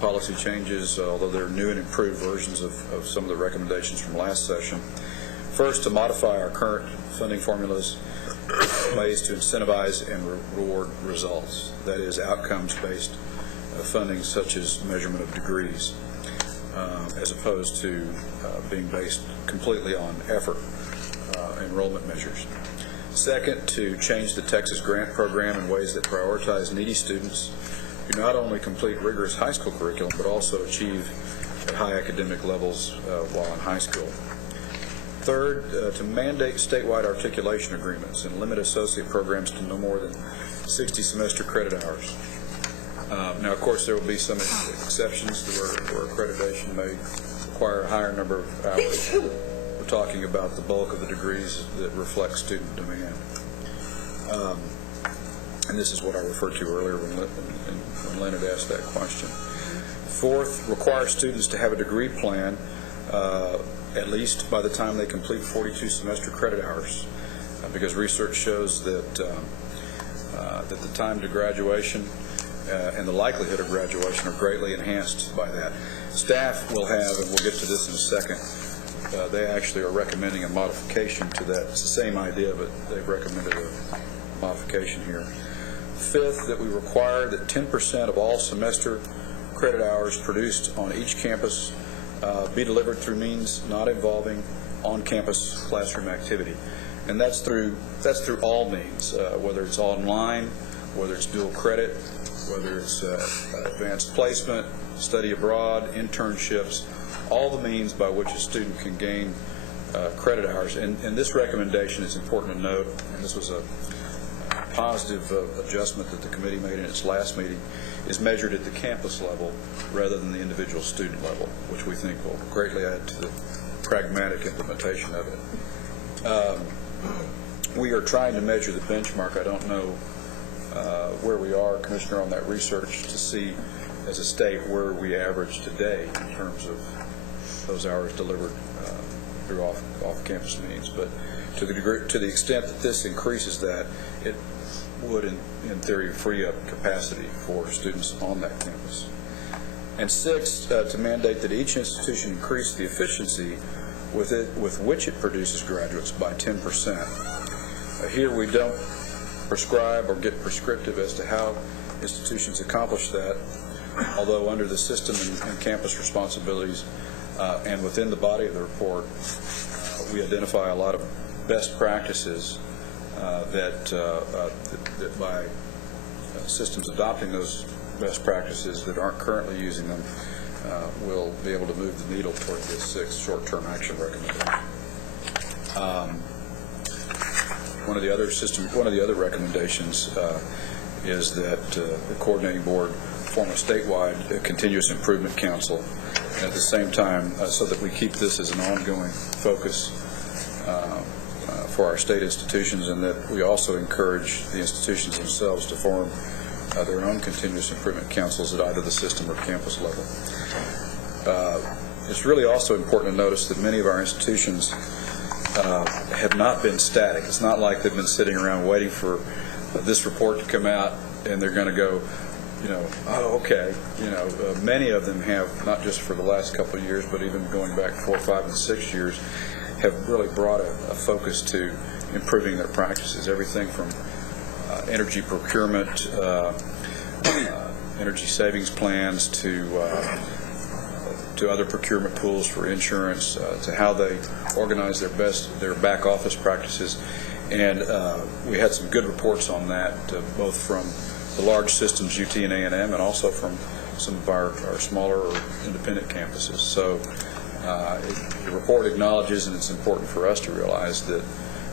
policy changes, although they're new and improved versions of some of the recommendations from last session. First, to modify our current funding formulas ways to incentivize and reward results. That is, outcomes-based funding, such as measurement of degrees, as opposed to being based completely on effort enrollment measures. Second, to change the Texas grant program in ways that prioritize needy students who not only complete rigorous high school curriculum, but also achieve at high academic levels while in high school. Third, to mandate statewide articulation agreements and limit associate programs to no more than 60 semester credit hours. Now, of course, there will be some exceptions to where accreditation may require a higher number of hours. We're talking about the bulk of the degrees that reflect student demand. And this is what I referred to earlier when Leonard asked that question. Fourth, require students to have a degree plan at least by the time they complete 42 semester credit hours, because research shows that that the time to graduation and the likelihood of graduation are greatly enhanced by that. Staff will have, and we'll get to this in a second, they actually are recommending a modification to that. It's the same idea, but they've recommended a modification here. Fifth, that we require that 10% of all semester credit hours produced on each campus be delivered through means not involving on-campus classroom activity. And that's through all means, whether it's online, whether it's dual credit, whether it's advanced placement, study abroad, internships, all the means by which a student can gain credit hours. And this recommendation is important to note, and this was a positive adjustment that the committee made in its last meeting, is measured at the campus level rather than the individual student level, which we think will greatly add to the pragmatic implementation of it. We are trying to measure the benchmark. I don't know where we are, Commissioner, on that research to see as a state where we average today in terms of those hours delivered through off-campus means. But to the extent that this increases that, it would, in theory, free up capacity for students on that campus. And sixth, to mandate that each institution increase the efficiency with which it produces graduates by 10%. Here we don't prescribe or get prescriptive as to how institutions accomplish that, although under the system and campus responsibilities and within the body of the report, we identify a lot of best practices that by systems adopting those best practices that aren't currently using them will be able to move the needle toward this sixth short-term action recommendation. One of the other recommendations is that the coordinating board form a statewide continuous improvement council, and at the same time, so that we keep this as an ongoing focus for our state institutions, and that we also encourage the institutions themselves to form their own continuous improvement councils at either the system or campus level. It's really also important to notice that many of our institutions have not been static. It's not like they've been sitting around waiting for this report to come out and they're going to go, oh, okay. Many of them have, not just for the last couple of years, but even going back 4, 5, and 6 years, have really brought a focus to improving their practices. Everything from energy procurement, energy savings plans, to other procurement pools for insurance, to how they organize their back office practices. And we had some good reports on that, both from the large systems, UT and A&M, and also from some of our smaller or independent campuses. So the report acknowledges, and it's important for us to realize, that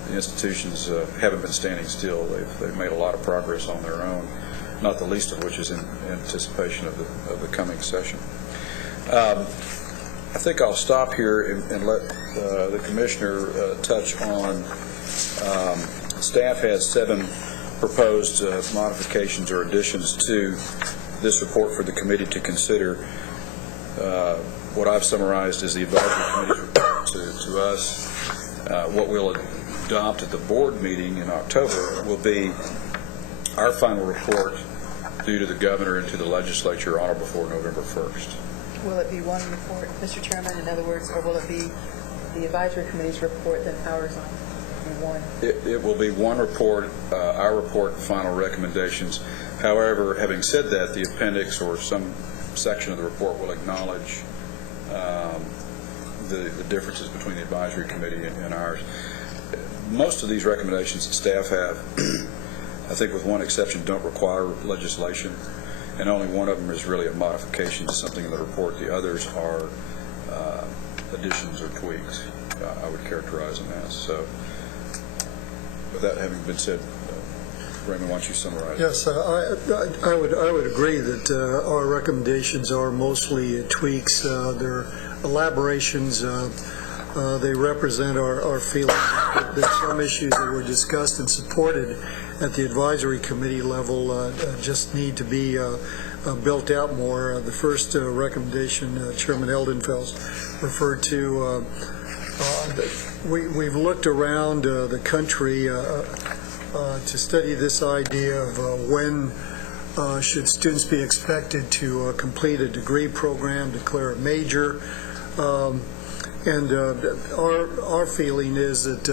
the institutions haven't been standing still. They've made a lot of progress on their own, not the least of which is in anticipation of the coming session. I think I'll stop here and let the Commissioner touch on, staff has 7 proposed modifications or additions to this report for the committee to consider. What I've summarized is the advisory committee's report to us. What we'll adopt at the board meeting in October will be our final report due to the governor and to the legislature on or before November 1st. Will it be one report, Mr. Chairman, in other words, or will it be the advisory committee's report, then ours on one? It will be one report, our report, final recommendations. However, having said that, the appendix or some section of the report will acknowledge the differences between the advisory committee and ours. Most of these recommendations that staff have, I think with one exception, don't require legislation, and only one of them is really a modification to something in the report. The others are additions or tweaks, I would characterize them as. So with that having been said, Raymond, why don't you summarize? Yes, I would agree that our recommendations are mostly tweaks. They're elaborations. They represent our feeling that some issues that were discussed and supported at the advisory committee level just need to be built out more. The first recommendation Chairman Eldenfeld referred to, we've looked around the country to study this idea of when should students be expected to complete a degree program, declare a major. And our feeling is that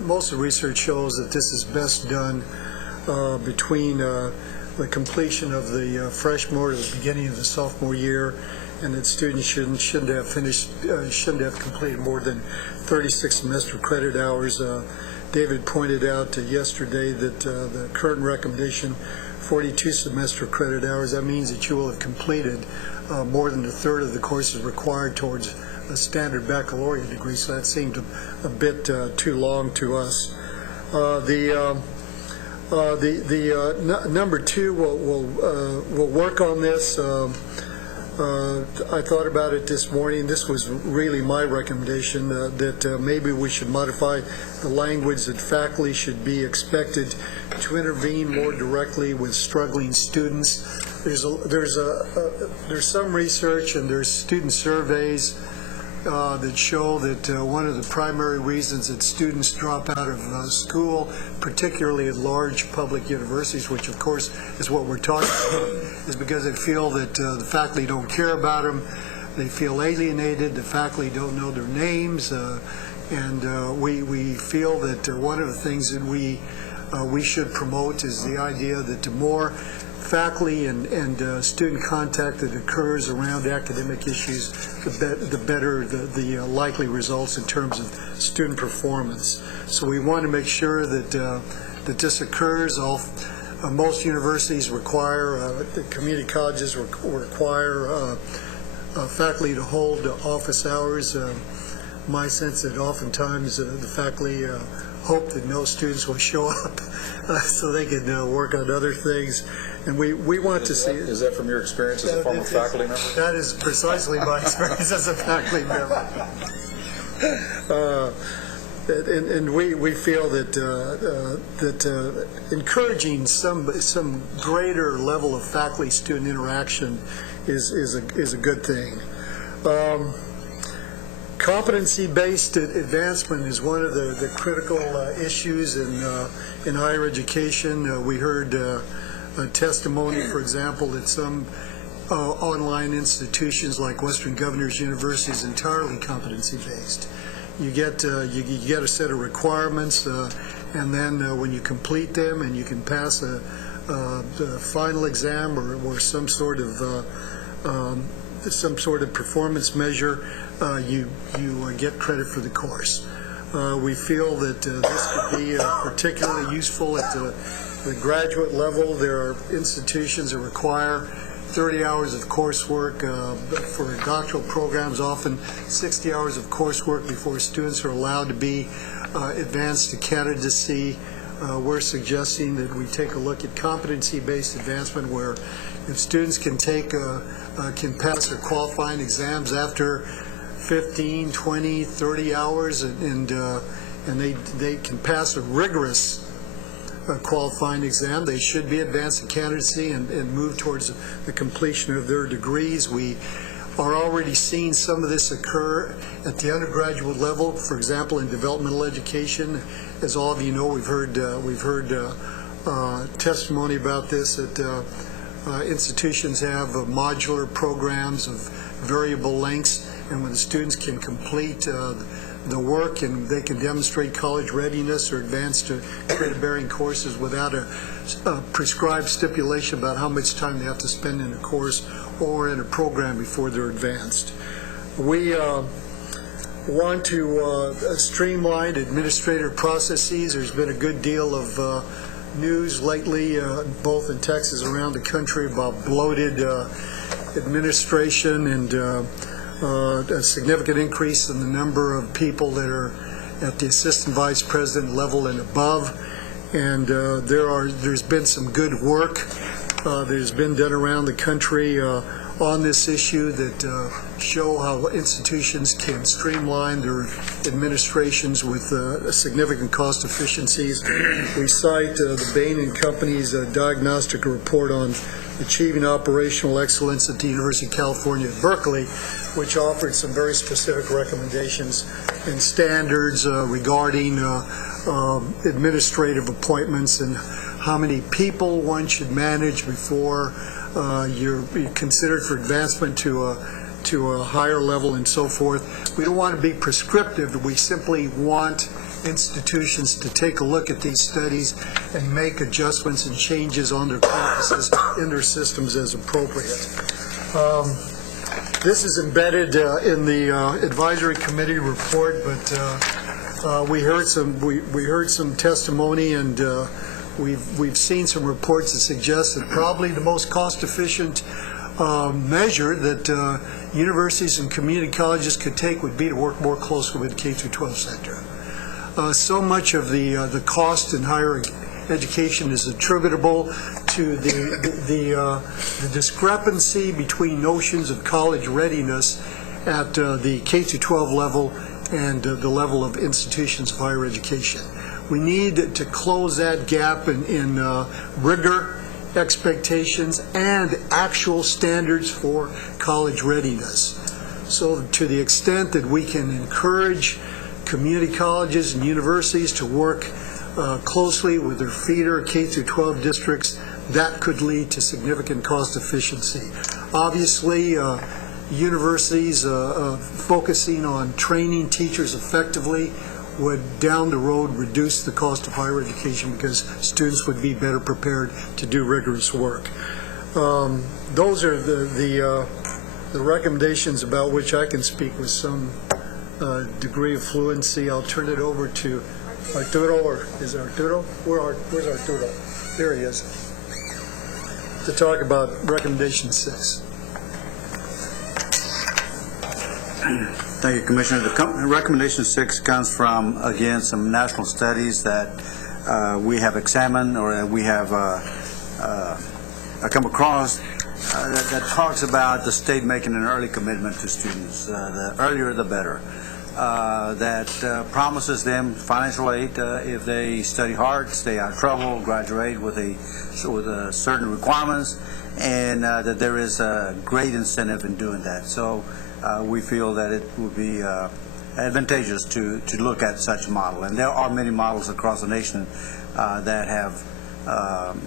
most of the research shows that this is best done between the completion of the freshman or the beginning of the sophomore year, and that students shouldn't have completed more than 36 semester credit hours. David pointed out yesterday that the current recommendation, 42 semester credit hours, that means that you will have completed more than a third of the courses required towards a standard baccalaureate degree, so that seemed a bit too long to us. Number two, we'll work on this. I thought about it this morning. This was really my recommendation, that maybe we should modify the language that faculty should be expected to intervene more directly with struggling students. There's some research and there's student surveys that show that one of the primary reasons that students drop out of school, particularly at large public universities, which of course is what we're talking about, is because they feel that the faculty don't care about them, they feel alienated, the faculty don't know their names, and we feel that one of the things that we should promote is the idea that the more faculty and student contact that occurs around academic issues, the better the likely results in terms of student performance. So we want to make sure that this occurs. Most universities require, the community colleges require faculty to hold office hours. My sense that oftentimes the faculty hope that no students will show up so they can work on other things. And we want to see... Is that from your experience as a former faculty member? That is precisely my experience as a faculty member. And we feel that encouraging some greater level of faculty-student interaction is a good thing. Competency-based advancement is one of the critical issues in higher education. We heard a testimony, for example, that some online institutions like Western Governors University is entirely competency-based. You get a set of requirements, and then when you complete them and you can pass the final exam or some sort of performance measure, you get credit for the course. We feel that this could be particularly useful at the graduate level. There are institutions that require 30 hours of coursework for doctoral programs, often 60 hours of coursework before students are allowed to be advanced to candidacy. We're suggesting that we take a look at competency-based advancement, where if students can pass their qualifying exams after 15, 20, 30 hours, and they can pass a rigorous qualifying exam, they should be advanced to candidacy and move towards the completion of their degrees. We are already seeing some of this occur at the undergraduate level. For example, in developmental education, as all of you know, we've heard testimony about this, that institutions have modular programs of variable lengths, and when the students can complete the work and they can demonstrate college readiness or advance to credit-bearing courses without a prescribed stipulation about how much time they have to spend in a course or in a program before they're advanced. We want to streamline administrative processes. There's been a good deal of news lately, both in Texas and around the country, about bloated administration and a significant increase in the number of people that are at the assistant vice president level and above. And there's been some good work that has been done around the country on this issue that show how institutions can streamline their administrations with significant cost efficiencies. We cite the Bain & Company's diagnostic report on achieving operational excellence at the University of California at Berkeley, which offered some very specific recommendations and standards regarding administrative appointments and how many people one should manage before you're considered for advancement to a higher level and so forth. We don't want to be prescriptive. We simply want institutions to take a look at these studies and make adjustments and changes on their campuses, in their systems as appropriate. This is embedded in the advisory committee report, but we heard some testimony, and we've seen some reports that suggest that probably the most cost-efficient measure that universities and community colleges could take would be to work more closely with the K-12 sector. So much of the cost in higher education is attributable to the discrepancy between notions of college readiness at the K-12 level and the level of institutions of higher education. We need to close that gap in rigor, expectations, and actual standards for college readiness. So to the extent that we can encourage community colleges and universities to work closely with their feeder K-12 districts, that could lead to significant cost efficiency. Obviously, universities focusing on training teachers effectively would down the road reduce the cost of higher education because students would be better prepared to do rigorous work. Those are the recommendations about which I can speak with some degree of fluency. I'll turn it over to Arturo, or is it Arturo? Where's Arturo? There he is. To talk about recommendation 6. Thank you, Commissioner. The recommendation 6 comes from, again, some national studies that we have examined or we have come across that talks about the state making an early commitment to students. The earlier, the better. That promises them financial aid if they study hard, stay out of trouble, graduate with certain requirements, and that there is a great incentive in doing that. So we feel that it would be advantageous to look at such a model. And there are many models across the nation that have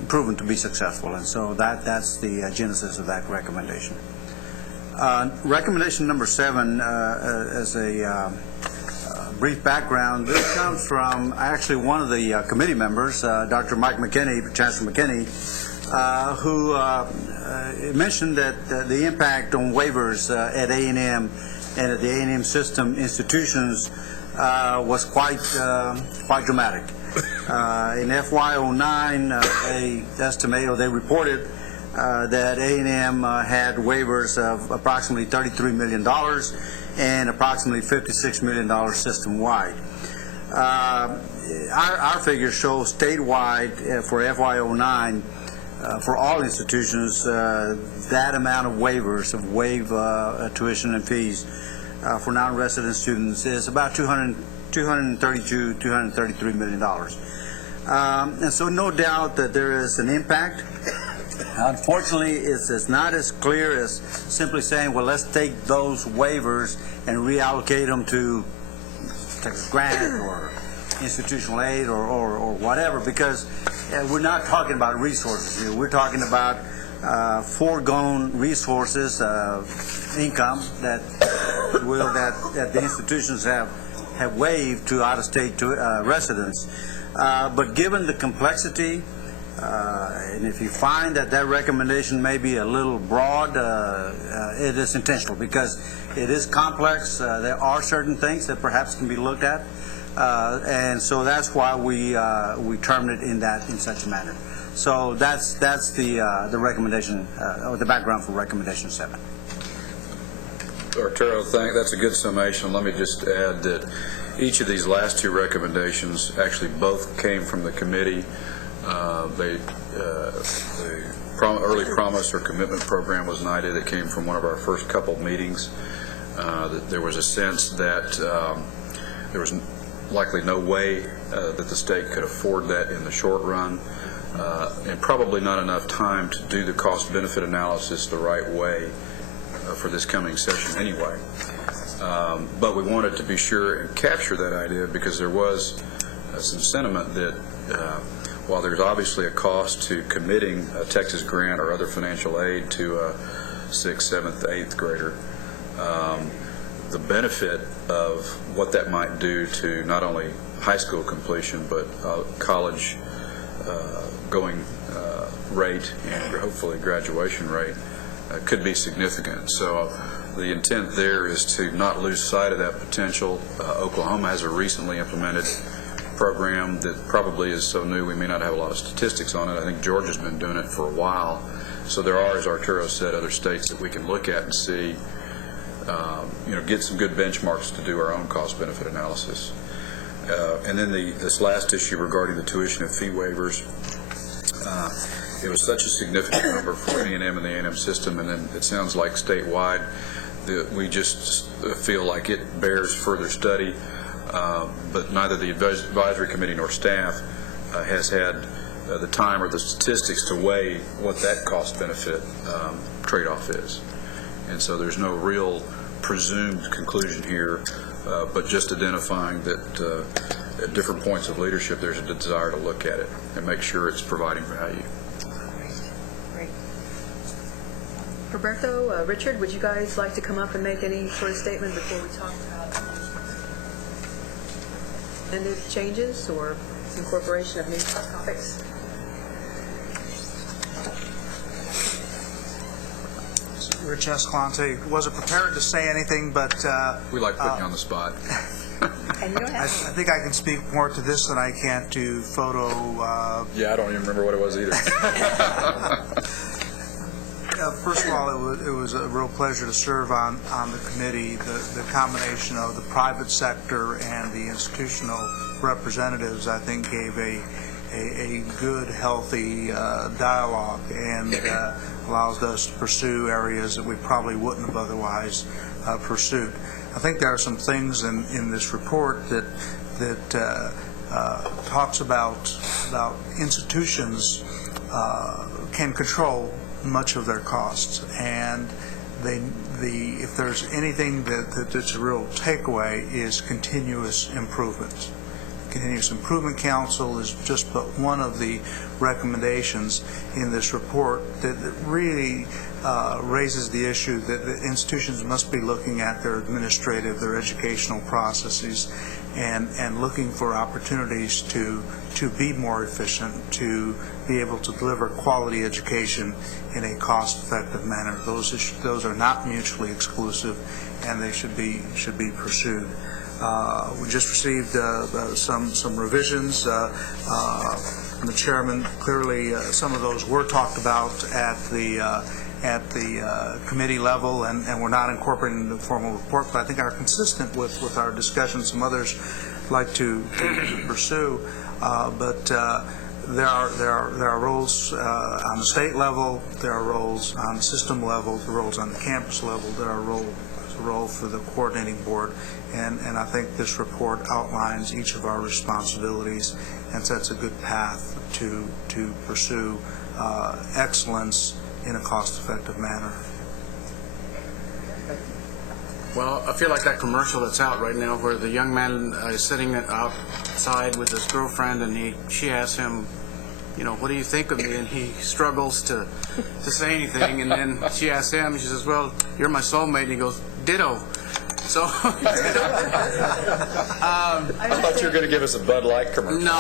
proven to be successful. And so that's the genesis of that recommendation. Recommendation number 7, as a brief background, this comes from actually one of the committee members, Dr. Mike McKinney, Chancellor McKinney, who mentioned that the impact on waivers at A&M and at the A&M system institutions was quite dramatic. In FY09, they reported that A&M had waivers of approximately $33 million and approximately $56 million system-wide. Our figures show statewide for FY09 for all institutions that amount of waivers of waived tuition and fees for non-resident students is about $233 million. And so no doubt that there is an impact. Unfortunately, it's not as clear as simply saying, well, let's take those waivers and reallocate them to Texas grant or institutional aid or whatever, because we're not talking about resources here. We're talking about foregone resources, income that the institutions have waived to out-of-state residents. But given the complexity, and if you find that recommendation may be a little broad, it is intentional because it is complex. There are certain things that perhaps can be looked at, and so that's why we termed it in such a manner. So that's the recommendation or the background for recommendation 7. Arturo, that's a good summation. Let me just add that each of these last 2 recommendations actually both came from the committee. The early promise or commitment program was an idea that came from one of our first couple meetings. That there was a sense that there was likely no way that the state could afford that in the short run, and probably not enough time to do the cost-benefit analysis the right way for this coming session anyway. But we wanted to be sure and capture that idea because there was some sentiment that while there's obviously a cost to committing a Texas grant or other financial aid to a 6th, 7th, 8th grader, the benefit of what that might do to not only high school completion, but college going rate and hopefully graduation rate could be significant. So the intent there is to not lose sight of that potential. Oklahoma has a recently implemented program that probably is so new we may not have a lot of statistics on it. I think Georgia's been doing it for a while. So there are, as Arturo said, other states that we can look at and see, get some good benchmarks to do our own cost-benefit analysis. And then this last issue regarding the tuition and fee waivers, it was such a significant number for A&M and the A&M system, and then it sounds like statewide that we just feel like it bears further study, but neither the advisory committee nor staff has had the time or the statistics to weigh what that cost-benefit trade-off is. And so there's no real presumed conclusion here, but just identifying that at different points of leadership there's a desire to look at it and make sure it's providing value. Great. Roberto, Richard, would you guys like to come up and make any sort of statement before we talk about intended changes or incorporation of new topics? Rich Escalante wasn't prepared to say anything, but we like putting you on the spot. And you don't have I think I can speak more to this than I can to photo. Yeah, I don't even remember what it was either. First of all, it was a real pleasure to serve on the committee. The combination of the private sector and the institutional representatives, I think, gave a good, healthy dialogue and allows us to pursue areas that we probably wouldn't have otherwise pursued. I think there are some things in this report that talks about institutions can control much of their costs, and if there's anything that's a real takeaway is continuous improvement. Continuous Improvement Council is just but one of the recommendations in this report that really raises the issue that the institutions must be looking at their administrative, their educational processes, and looking for opportunities to be more efficient, to be able to deliver quality education in a cost-effective manner. Those are not mutually exclusive, and they should be pursued. We just received some revisions from the chairman. Clearly, some of those were talked about at the committee level, and we're not incorporating in the formal report, but I think are consistent with our discussion. Some others like to pursue, but there are roles on the state level, there are roles on the system level, there are roles on the campus level, there are roles for the coordinating board, and I think this report outlines each of our responsibilities and sets a good path to pursue excellence in a cost-effective manner. Well, I feel like that commercial that's out right now where the young man is sitting outside with his girlfriend, and she asks him, what do you think of me? And he struggles to say anything, and then she asks him, she says, well, you're my soulmate, and he goes, ditto. So, I thought you were going to give us a Bud Light commercial. No,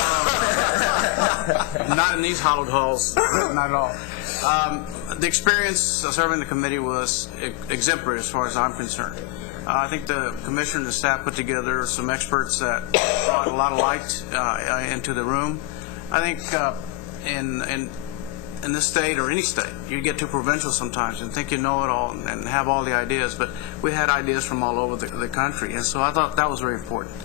not in these hallowed halls, not at all. The experience of serving the committee was exemplary as far as I'm concerned. I think the commissioner and the staff put together some experts that brought a lot of light into the room. I think in this state or any state, you get too provincial sometimes and think you know it all and have all the ideas, but we had ideas from all over the country, and so I thought that was very important.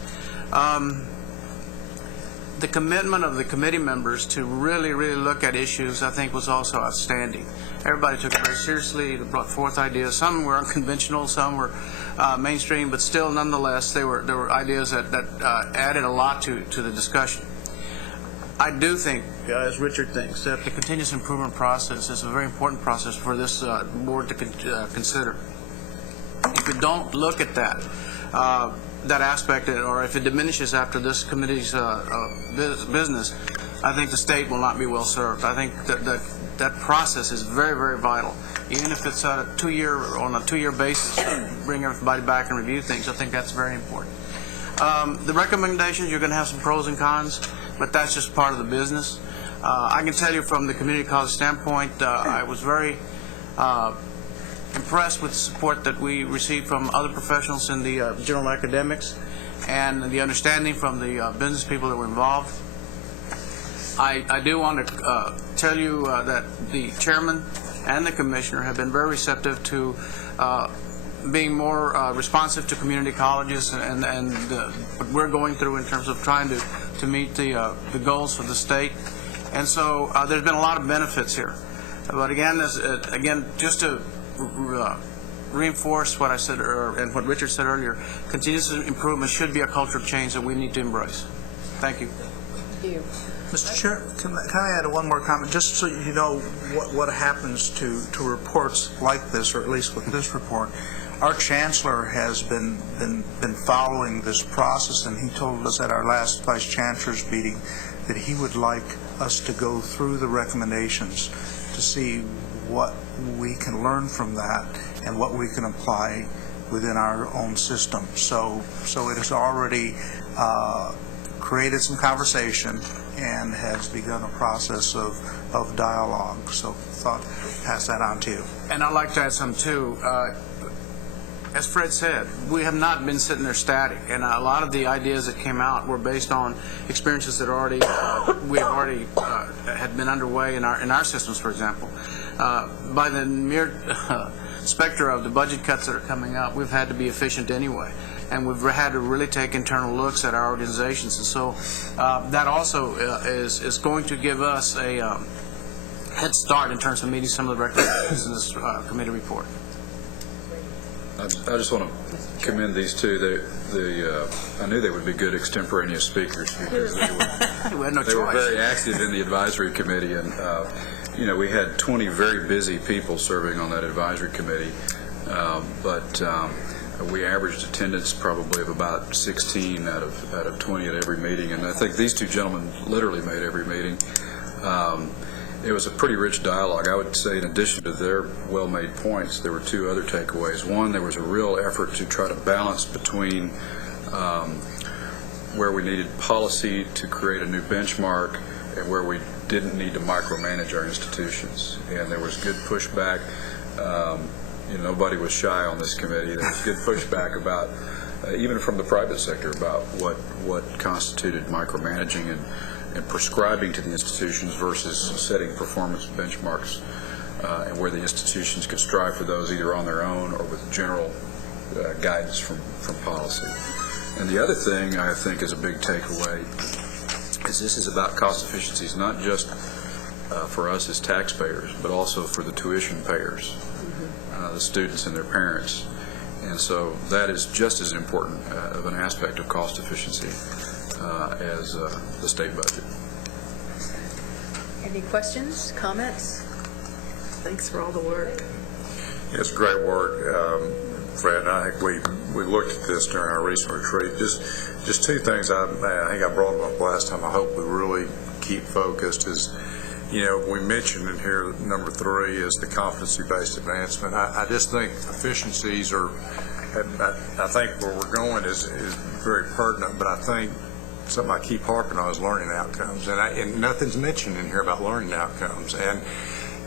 The commitment of the committee members to really look at issues, I think, was also outstanding. Everybody took it very seriously. They brought forth ideas. Some were unconventional, some were mainstream, but still, nonetheless, there were ideas that added a lot to the discussion. I do think, as Richard thinks, that the continuous improvement process is a very important process for this board to consider. If you don't look at that aspect, or if it diminishes after this committee's business, I think the state will not be well served. I think that process is very vital. Even if it's on a two-year basis, bring everybody back and review things, I think that's very important. The recommendations, you're going to have some pros and cons, but that's just part of the business. I can tell you from the community college standpoint, I was very impressed with the support that we received from other professionals in the general academics and the understanding from the business people that were involved. I do want to tell you that the chairman and the commissioner have been very receptive to being more responsive to community colleges and what we're going through in terms of trying to meet the goals for the state. And so there's been a lot of benefits here. But again, just to reinforce what I said and what Richard said earlier, continuous improvement should be a culture of change that we need to embrace. Thank you. Thank you. Mr. Chair, can I add one more comment, just so you know what happens to reports like this, or at least with this report. Our chancellor has been following this process, and he told us at our last vice chancellor's meeting that he would like us to go through the recommendations to see what we can learn from that and what we can apply within our own system. So it has already created some conversation and has begun a process of dialogue. So thought pass that on to you. And I'd like to add something too. As Fred said, we have not been sitting there static, and a lot of the ideas that came out were based on experiences that had been underway in our systems, for example. By the mere specter of the budget cuts that are coming up, we've had to be efficient anyway, and we've had to really take internal looks at our organizations, and so that also is going to give us a head start in terms of meeting some of the recommendations in this committee report. I just want to commend these two. I knew they would be good extemporaneous speakers because they were very active in the advisory committee, and we had 20 very busy people serving on that advisory committee, but we averaged attendance probably of about 16 out of 20 at every meeting, and I think these two gentlemen literally made every meeting. It was a pretty rich dialogue. I would say in addition to their well-made points, there were two other takeaways. One, there was a real effort to try to balance between where we needed policy to create a new benchmark and where we didn't need to micromanage our institutions. And there was good pushback. Nobody was shy on this committee. There was good pushback about, even from the private sector, about what constituted micromanaging and prescribing to the institutions versus setting performance benchmarks, and where the institutions could strive for those either on their own or with general guidance from policy. And the other thing I think is a big takeaway is this is about cost efficiencies, not just for us as taxpayers, but also for the tuition payers, the students and their parents. And so that is just as important of an aspect of cost efficiency as the state budget. Any questions, comments? Thanks for all the work. It's great work, Fred. I think we looked at this during our recent retreat. Just two things I think I brought them up last time. I hope we really keep focused is, we mentioned in here number 3 is the competency-based advancement. I just think efficiencies are, I think where we're going is very pertinent, but I think something I keep harping on is learning outcomes, and nothing's mentioned in here about learning outcomes, and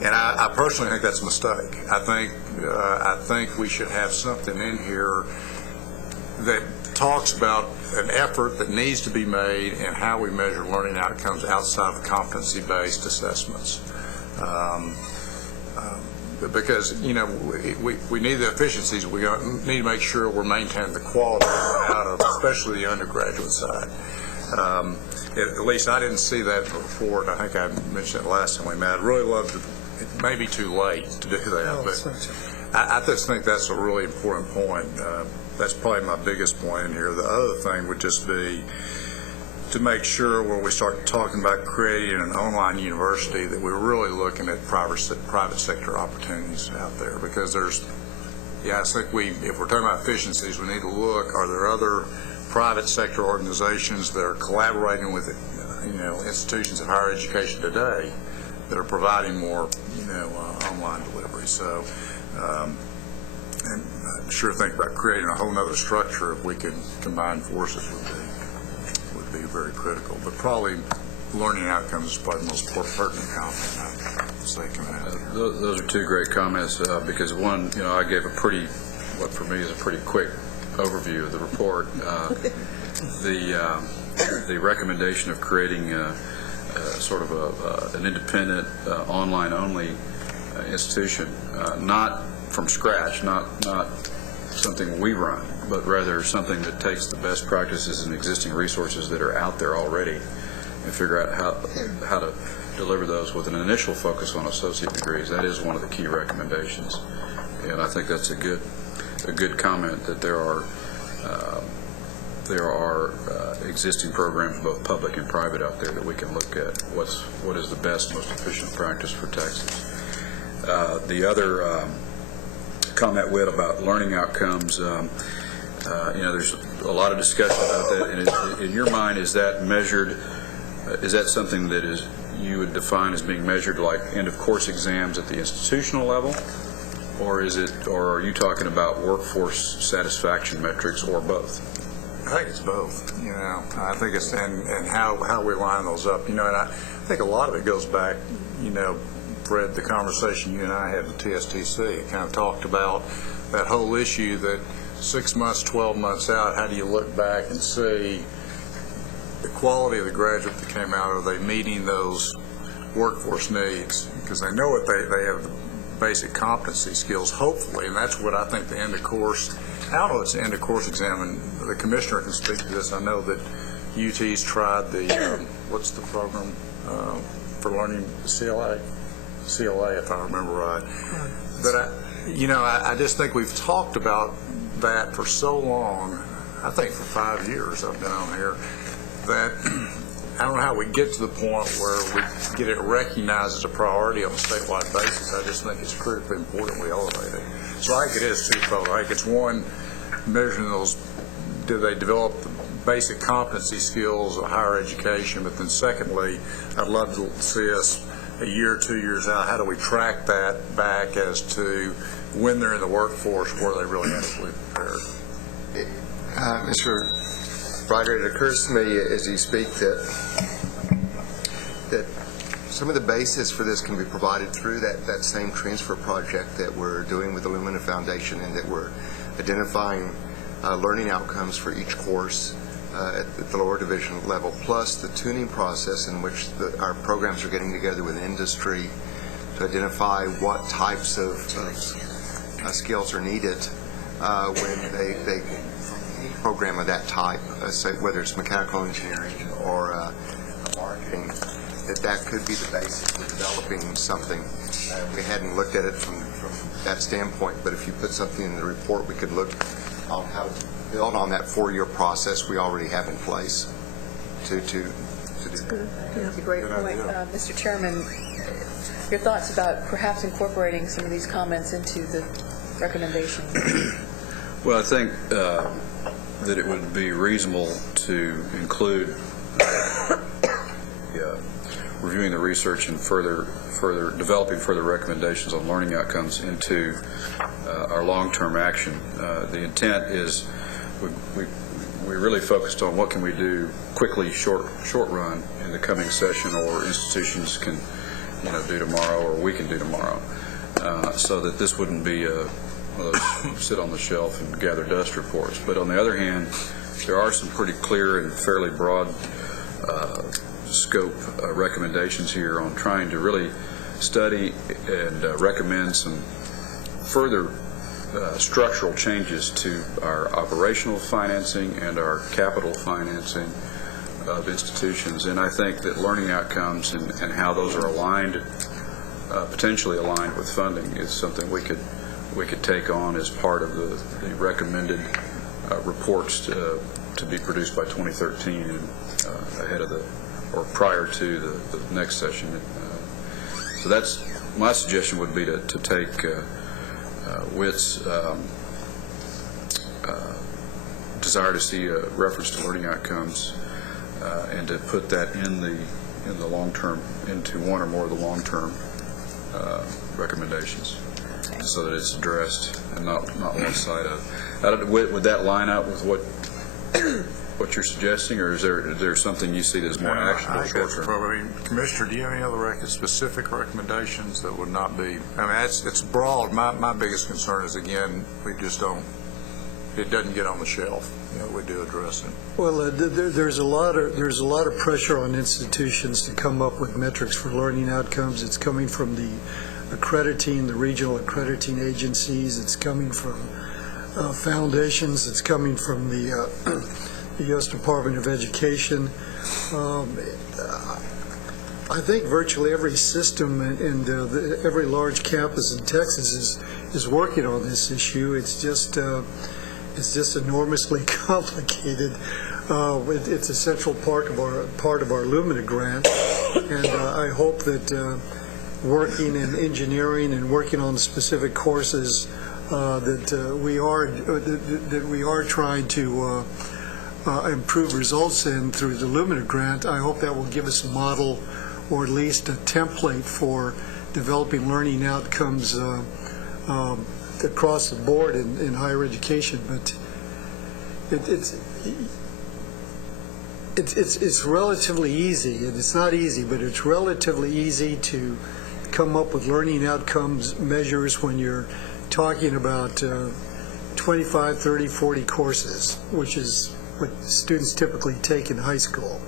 I personally think that's a mistake. I think we should have something in here that talks about an effort that needs to be made and how we measure learning outcomes outside of competency-based assessments. Because we need the efficiencies, we need to make sure we're maintaining the quality out of especially the undergraduate side. At least I didn't see that in the report. I think I mentioned it last time we met. I'd really love to. It may be too late to do that, but I just think that's a really important point. That's probably my biggest point in here. The other thing would just be to make sure when we start talking about creating an online university that we're really looking at private sector opportunities out there, because I think if we're talking about efficiencies, we need to look, are there other private sector organizations that are collaborating with institutions of higher education today that are providing more online delivery. So and I sure think about creating a whole nother structure if we could combine forces would be very critical. But probably learning outcomes is probably the most pertinent comment I'd say coming out of here. Those are two great comments, because one, I gave a pretty, what for me is a pretty quick overview of the report. The recommendation of creating sort of an independent, online-only institution, not from scratch, not something we run, but rather something that takes the best practices and existing resources that are out there already and figure out how to deliver those with an initial focus on associate degrees. That is one of the key recommendations, and I think that's a good comment that there are existing programs, both public and private, out there that we can look at what is the best, most efficient practice for Texas. The other comment with about learning outcomes, there's a lot of discussion about that. And in your mind, is that measured? Is that something that you would define as being measured like end of course exams at the institutional level, or are you talking about workforce satisfaction metrics, or both? I think it's both. I think it's and how we line those up. And I think a lot of it goes back. Fred, the conversation you and I had with TSTC, it kind of talked about that whole issue that 6 months, 12 months out, how do you look back and see the quality of the graduate that came out? Are they meeting those workforce needs? Because they know what they have the basic competency skills, hopefully, and that's what I think the end of course. I don't know if it's the end of course exam, and the commissioner can speak to this. I know that UT's tried the what's the program for learning CLA, if I remember right. But I just think we've talked about that for so long. I think for 5 years I've been on here, that I don't know how we get to the point where we get it recognized as a priority on a statewide basis. I just think it's critically important we elevate it. So I think it is twofold. I think it's one, measuring those, do they develop the basic competency skills of higher education, but then secondly, I'd love to see us a year, 2 years out, how do we track that back as to when they're in the workforce, where they really adequately prepared? Mr. Ryder, it occurs to me as you speak that some of the basis for this can be provided through that same transfer project that we're doing with the Lumina Foundation, and that we're identifying learning outcomes for each course at the lower division level, plus the tuning process in which our programs are getting together with industry to identify what types of skills are needed when they program of that type, say whether it's mechanical engineering or marketing, that could be the basis for developing something. We hadn't looked at it from that standpoint, but if you put something in the report, we could look on how to build on that 4-year process we already have in place to do that. That's a great point. Mr. Chairman, your thoughts about perhaps incorporating some of these comments into the recommendation? Well, I think that it would be reasonable to include reviewing the research and further developing further recommendations on learning outcomes into our long-term action. The intent is we really focused on what can we do quickly, short run in the coming session, or institutions can do tomorrow, or we can do tomorrow, so that this wouldn't be one of those sit on the shelf and gather dust reports. But on the other hand, there are some pretty clear and fairly broad scope recommendations here on trying to really study and recommend some further structural changes to our operational financing and our capital financing of institutions. And I think that learning outcomes and how those are aligned, potentially aligned with funding, is something we could take on as part of the recommended reports to be produced by 2013 and ahead of or prior to the next session. So that's my suggestion, would be to take Witt's desire to see a reference to learning outcomes and to put that in the long term, into one or more of the long term recommendations. so that it's addressed and not lost sight of. Would that line up with what you're suggesting, or is there something you see that's more actionable short term? Well, I mean, Commissioner, do you have any other specific recommendations that would not be, I mean, it's broad. My biggest concern is, again, we just don't, it doesn't get on the shelf. You know, we do address it. Well, there's a lot of pressure on institutions to come up with metrics for learning outcomes. It's coming from the regional accrediting agencies. It's coming from foundations. It's coming from the U.S. Department of Education. I think virtually every system and every large campus in Texas is working on this issue. It's just enormously complicated. It's a central part of our Lumina grant, and I hope that working in engineering and working on specific courses that we are trying to improve results in through the Lumina grant, I hope that will give us a model, or at least a template for developing learning outcomes across the board in higher education. But it's relatively easy, and it's not easy, but it's relatively easy to come up with learning outcomes measures when you're talking about 25, 30, 40 courses, which is what students typically take in high school.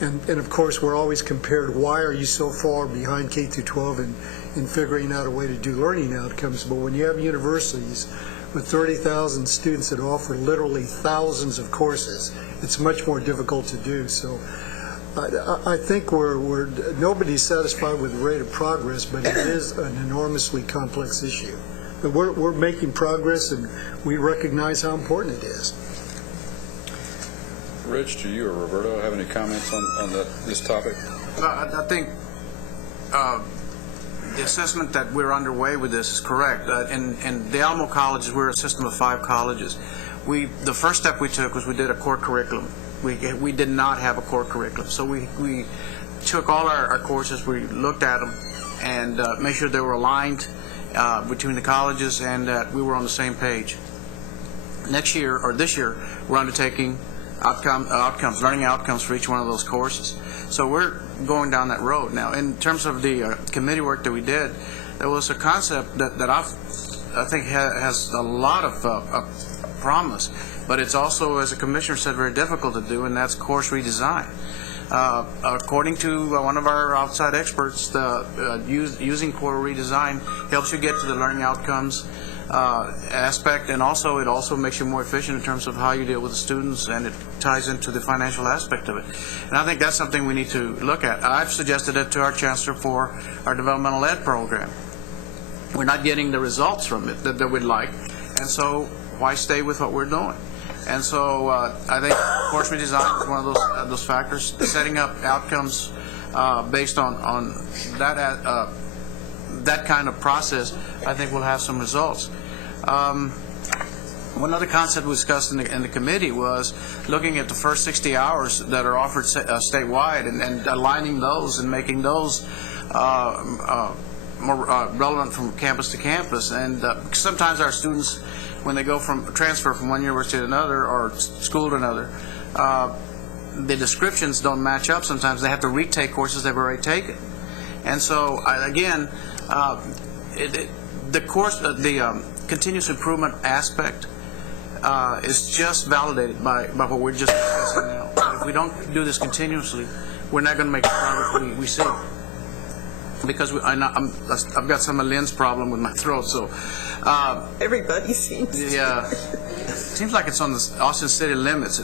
And of course, we're always compared, why are you so far behind K through 12 in figuring out a way to do learning outcomes? But when you have universities with 30,000 students that offer literally thousands of courses, it's much more difficult to do. So I think nobody's satisfied with the rate of progress, but it is an enormously complex issue. But we're making progress, and we recognize how important it is. Rich, do you or Roberto have any comments on this topic? I think the assessment that we're underway with this is correct. In the Alamo colleges, we're a system of 5 colleges. The first step we took was we did a core curriculum. We did not have a core curriculum, so we took all our courses, we looked at them, and made sure they were aligned between the colleges and that we were on the same page. Next year, or this year, we're undertaking learning outcomes for each one of those courses. So we're going down that road now. In terms of the committee work that we did, there was a concept that I think has a lot of promise, but it's also, as the commissioner said, very difficult to do, and that's course redesign. According to one of our outside experts, using core redesign helps you get to the learning outcomes aspect, and it also makes you more efficient in terms of how you deal with the students, and it ties into the financial aspect of it. And I think that's something we need to look at. I've suggested it to our chancellor for our developmental ed program. We're not getting the results from it that we'd like, and so why stay with what we're doing? And so I think course redesign is one of those factors. Setting up outcomes based on that kind of process, I think we'll have some results. One other concept we discussed in the committee was looking at the first 60 hours that are offered statewide and aligning those and making those more relevant from campus to campus. And sometimes our students, when they transfer from one university to another or school to another, the descriptions don't match up. Sometimes they have to retake courses they've already taken. And so, again, the continuous improvement aspect is just validated by what we're just discussing now. If we don't do this continuously, we're not going to make the progress we see. Because I've got some Lynn's problem with my throat, so everybody seems. Yeah, seems like it's on the Austin city limits.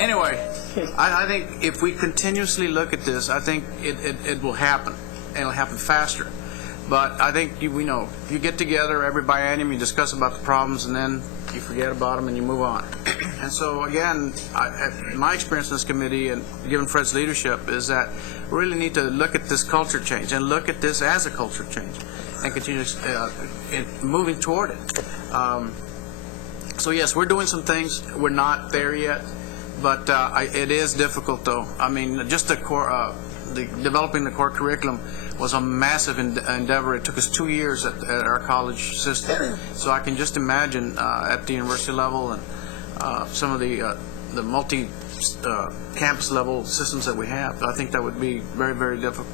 Anyway, I think if we continuously look at this, I think it will happen, and it'll happen faster. But I think you get together every biennium, you discuss about the problems, and then you forget about them and you move on. And so again, my experience in this committee, and given Fred's leadership, is that we really need to look at this culture change and look at this as a culture change and continue moving toward it. So yes, we're doing some things. We're not there yet, but it is difficult though. I mean, just the core developing the core curriculum was a massive endeavor. It took us 2 years at our college system. So I can just imagine at the university level and some of the multi-campus level systems that we have. I think that would be very, very difficult.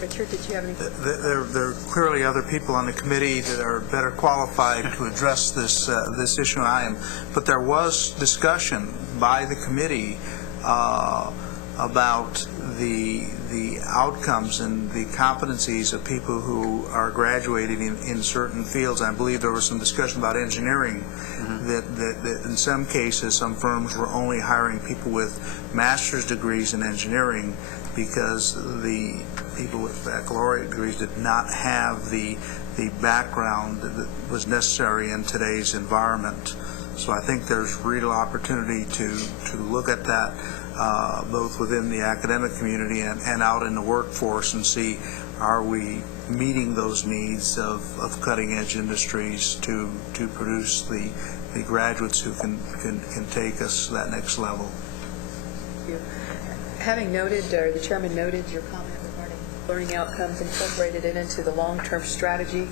Richard, did you have any? There are clearly other people on the committee that are better qualified to address this issue than I am. But there was discussion by the committee about the outcomes and the competencies of people who are graduating in certain fields. I believe there was some discussion about engineering, that in some cases some firms were only hiring people with master's degrees in engineering because the people with baccalaureate degrees did not have the background that was necessary in today's environment. So I think there's real opportunity to look at that both within the academic community and out in the workforce and see, are we meeting those needs of cutting-edge industries to produce the graduates who can take us to that next level. Thank you. Having noted, or the chairman noted your comment regarding learning outcomes incorporated into the long-term strategy,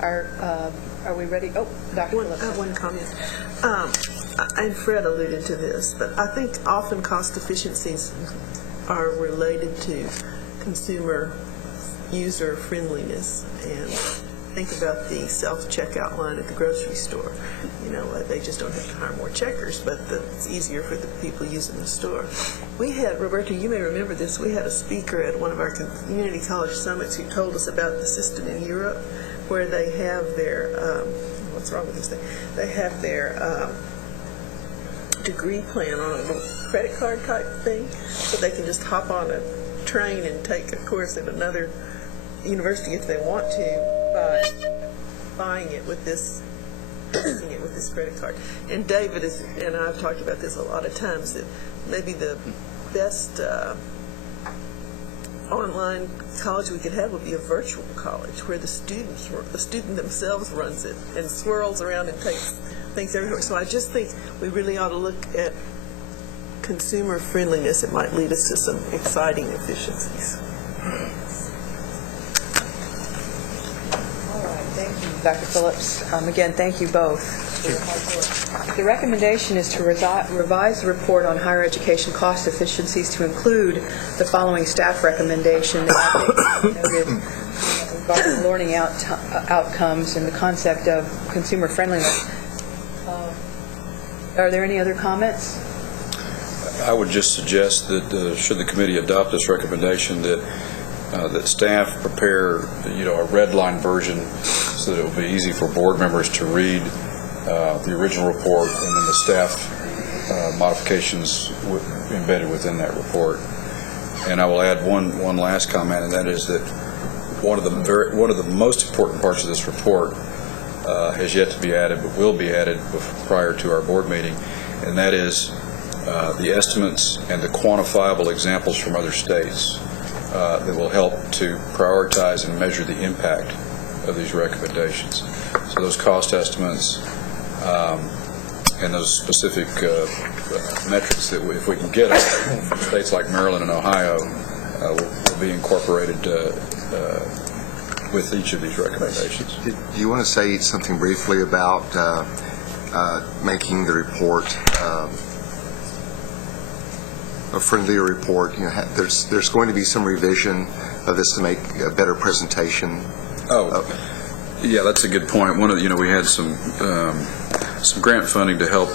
are we ready? Oh, Dr. Phillips. I have one comment. And Fred alluded to this, but I think often cost efficiencies are related to consumer user friendliness. And think about the self-checkout line at the grocery store. You know, they just don't have to hire more checkers, but it's easier for the people using the store. We had, Roberta, you may remember this, we had a speaker at one of our community college summits who told us about the system in Europe where they have their, what's wrong with this thing? They have their degree plan on a little credit card type thing, so they can just hop on a train and take a course at another university if they want to by buying it with this, using it with this credit card. And David and I've talked about this a lot of times, that maybe the best online college we could have would be a virtual college where the student themselves runs it and swirls around and takes things everywhere. So I just think we really ought to look at consumer friendliness. It might lead us to some exciting efficiencies. All right, thank you, Dr. Phillips. Again, thank you both for your hard work. The recommendation is to revise the report on higher education cost efficiencies to include the following staff recommendation that I think noted regarding learning outcomes and the concept of consumer friendliness. Are there any other comments? I would just suggest that should the committee adopt this recommendation, that staff prepare, a red line version so that it will be easy for board members to read the original report and then the staff modifications embedded within that report. And I will add one last comment, and that is that one of the most important parts of this report has yet to be added, but will be added prior to our board meeting, and that is the estimates and the quantifiable examples from other states that will help to prioritize and measure the impact of these recommendations. So those cost estimates and those specific metrics that if we can get them from states like Maryland and Ohio will be incorporated with each of these recommendations. Do you want to say something briefly about making the report a friendlier report? There's going to be some revision of this to make a better presentation. Yeah, that's a good point. We had some grant funding to help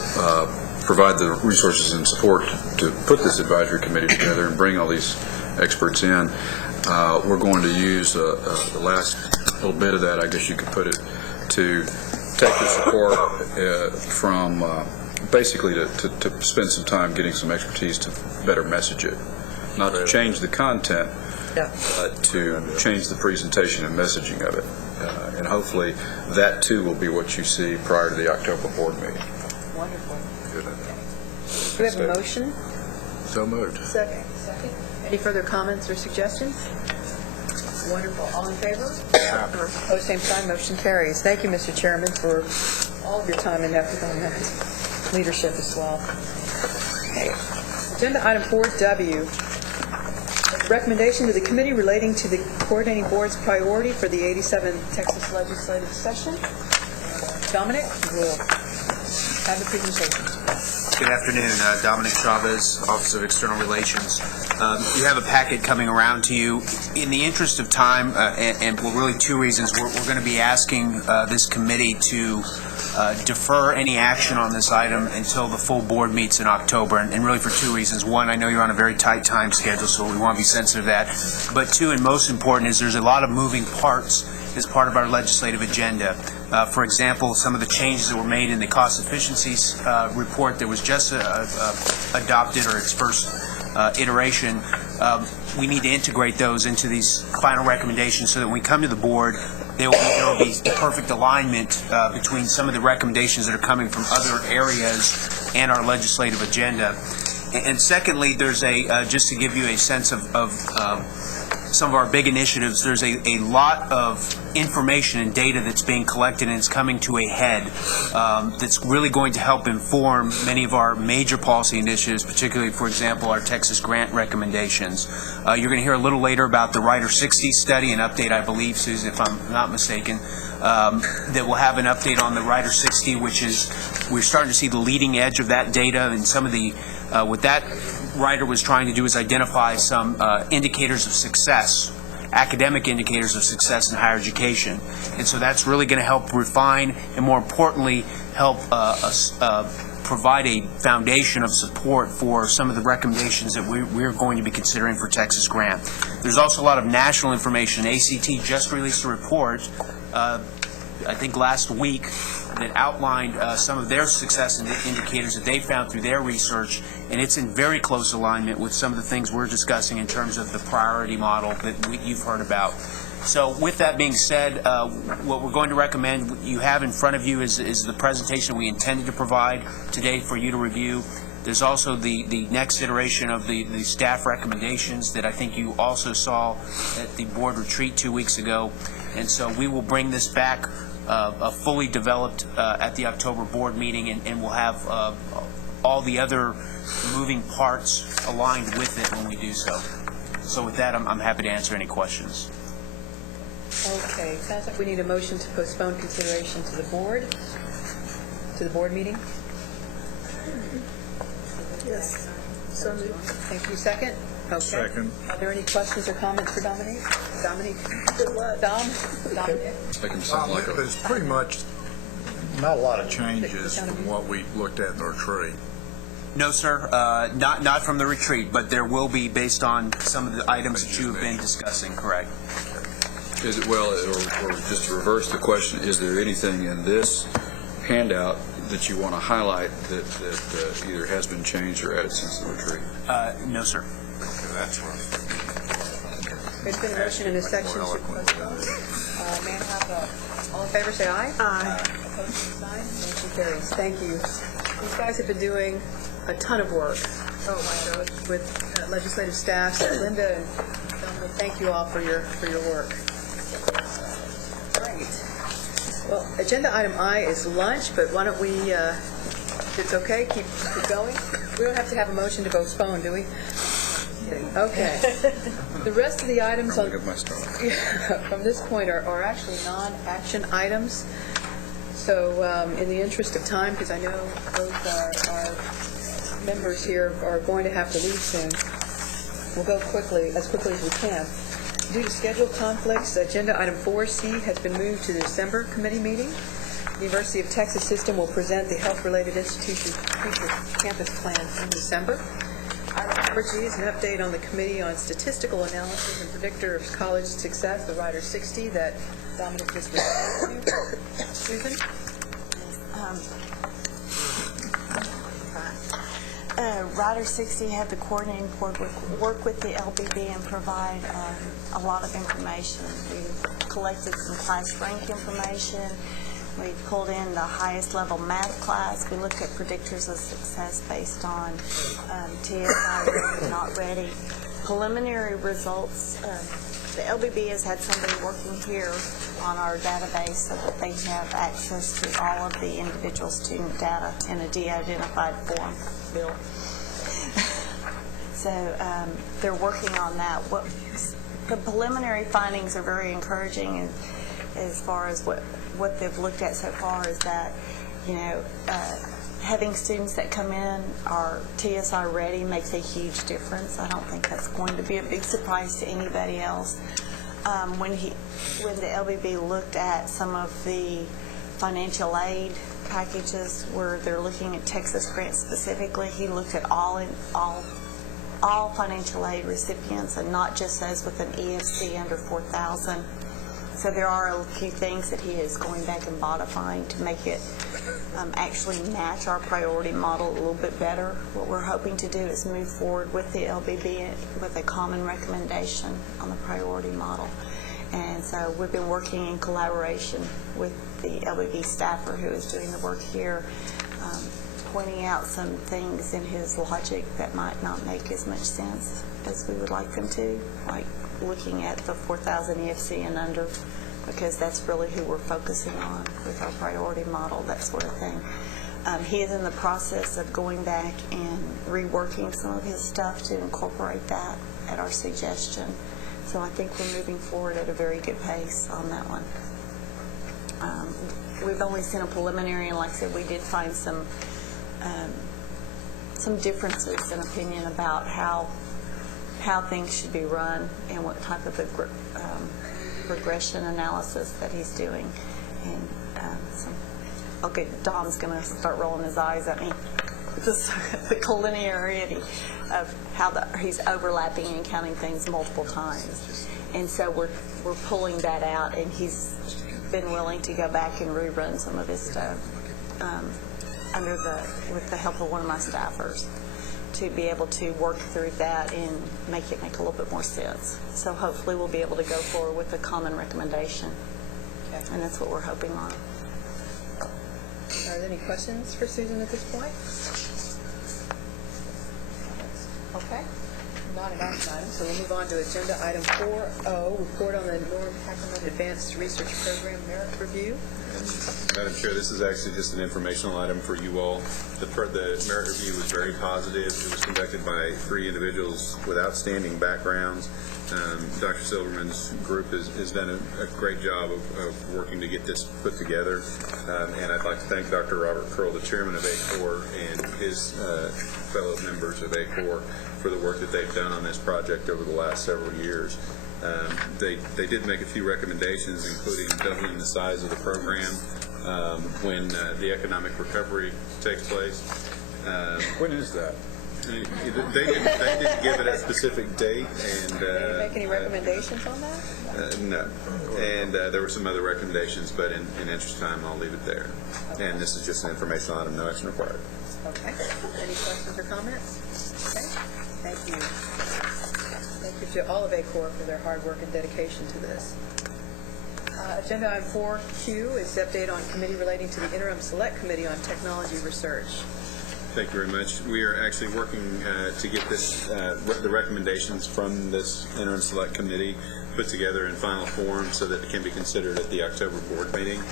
provide the resources and support to put this advisory committee together and bring all these experts in. We're going to use the last little bit of that, I guess you could put it, to take the support from basically to spend some time getting some expertise to better message it. Not to change the content, but to change the presentation and messaging of it. And hopefully that too will be what you see prior to the October board meeting. Wonderful. Do we have a motion? So moved. Second. Any further comments or suggestions? Wonderful. All in favor? Opposed, same sign. Motion carries. Thank you, Mr. Chairman, for all of your time and effort on that. Leadership as well. Okay. Agenda item 4W. recommendation to the committee relating to the coordinating board's priority for the 87th Texas legislative session. Dominic will have the presentation. Good afternoon. Dominic Chavez, Office of External Relations. You have a packet coming around to you. In the interest of time, and well, really two reasons, we're going to be asking this committee to defer any action on this item until the full board meets in October, and really for two reasons. One, I know you're on a very tight time schedule, so we want to be sensitive to that. But two, and most important, is there's a lot of moving parts as part of our legislative agenda. For example, some of the changes that were made in the cost efficiencies report that was just adopted, or its first iteration, we need to integrate those into these final recommendations so that when we come to the board, there will be perfect alignment between some of the recommendations that are coming from other areas and our legislative agenda. And secondly, there's just to give you a sense of some of our big initiatives, there's a lot of information and data that's being collected and it's coming to a head that's really going to help inform many of our major policy initiatives, particularly, for example, our Texas grant recommendations. You're going to hear a little later about the Rider 60 study, an update, I believe, Susan, if I'm not mistaken, that will have an update on the Rider 60, which is, we're starting to see the leading edge of that data, and some of the, what that Rider was trying to do is identify some indicators of success, academic indicators of success in higher education. And so that's really going to help refine and, more importantly, help us provide a foundation of support for some of the recommendations that we're going to be considering for Texas grant. There's also a lot of national information. ACT just released a report, I think last week, that outlined some of their success indicators that they found through their research, and it's in very close alignment with some of the things we're discussing in terms of the priority model that you've heard about. So with that being said, what we're going to recommend you have in front of you is the presentation we intended to provide today for you to review. There's also the next iteration of the staff recommendations that I think you also saw at the board retreat 2 weeks ago. And so we will bring this back fully developed at the October board meeting, and we'll have all the other moving parts aligned with it when we do so. So with that, I'm happy to answer any questions. Okay, sounds like we need a motion to postpone consideration to the board meeting. Yes. So moved. Thank you. Second? Okay. Second. Are there any questions or comments for Dominique? Dominique? Good luck. Dominic? There's pretty much not a lot of changes from what we looked at in the retreat. No, sir, not from the retreat, but there will be based on some of the items that you have been discussing, correct? Is it, well, or just to reverse the question, is there anything in this handout that you want to highlight that either has been changed or added since the retreat? No, sir. Okay, that's right. There's been a motion in this section to postpone. May I have all in favor say aye? Aye. Opposed, same sign. Motion carries. Thank you. These guys have been doing a ton of work. Oh my God. With legislative staff, Linda and Dominic, thank you all for your work. Great. Well, agenda item I is lunch, but why don't we, if it's okay, keep going? We don't have to have a motion to postpone, do we? Okay. The rest of the items on, from this point are actually non-action items. So in the interest of time, because I know both our members here are going to have to leave soon, we'll go as quickly as we can. Due to schedule conflicts, agenda item 4C has been moved to the December committee meeting. The University of Texas System will present the health-related institution future campus plan in December. Item number G is an update on the Committee on Statistical Analysis and Predictor of College Success, the Rider 60, that Dominic just referred to. Susan? Rider 60 had the coordinating board work with the LBB and provide a lot of information. We collected some class rank information. We pulled in the highest level math class. We looked at predictors of success based on TSI ready, not ready. Preliminary results. The LBB has had somebody working here on our database so that they have access to all of the individual student data in a de-identified form. Bill. so they're working on that. The preliminary findings are very encouraging, and as far as what they've looked at so far is that, having students that come in are TSI ready makes a huge difference. I don't think that's going to be a big surprise to anybody else. When the LBB looked at some of the financial aid packages where they're looking at Texas grants specifically, he looked at all financial aid recipients and not just those with an EFC under 4,000. So there are a few things that he is going back and modifying to make it actually match our priority model a little bit better. What we're hoping to do is move forward with the LBB with a common recommendation on the priority model. And so we've been working in collaboration with the LBB staffer who is doing the work here, pointing out some things in his logic that might not make as much sense as we would like them to, like looking at the 4,000 EFC and under, because that's really who we're focusing on with our priority model, that sort of thing. He is in the process of going back and reworking some of his stuff to incorporate that at our suggestion. So I think we're moving forward at a very good pace on that one. We've only seen a preliminary, and like I said, we did find some differences in opinion about how things should be run and what type of regression analysis that he's doing. And Don's going to start rolling his eyes at me. Just the collinearity of how he's overlapping and counting things multiple times. And so we're pulling that out, and he's been willing to go back and rerun some of his stuff with the help of one of my staffers to be able to work through that and make it make a little bit more sense. So hopefully we'll be able to go forward with a common recommendation. Okay. And that's what we're hoping on. Are there any questions for Susan at this point? Okay. Not an action item, so we'll move on to agenda item 4O, report on the Norm Hackerman Advanced Research Program Merit Review. Madam Chair, this is actually just an informational item for you all. The merit review was very positive. It was conducted by 3 individuals with outstanding backgrounds. Dr. Silverman's group has done a great job of working to get this put together. And I'd like to thank Dr. Robert Curl, the chairman of ACOR, and his fellow members of ACOR for the work that they've done on this project over the last several years. They did make a few recommendations, including doubling the size of the program when the economic recovery takes place. When is that? They didn't give it a specific date. And did they make any recommendations on that? No. And there were some other recommendations, but in interest of time, I'll leave it there. And this is just an informational item, no action required. Okay. Any questions or comments? Okay. Thank you. Thank you to all of ACOR for their hard work and dedication to this. Agenda item 4Q is the update on committee relating to the Interim Select Committee on Technology Research. Thank you very much. We are actually working to get this, the recommendations from this Interim Select Committee put together in final form so that it can be considered at the October board meeting.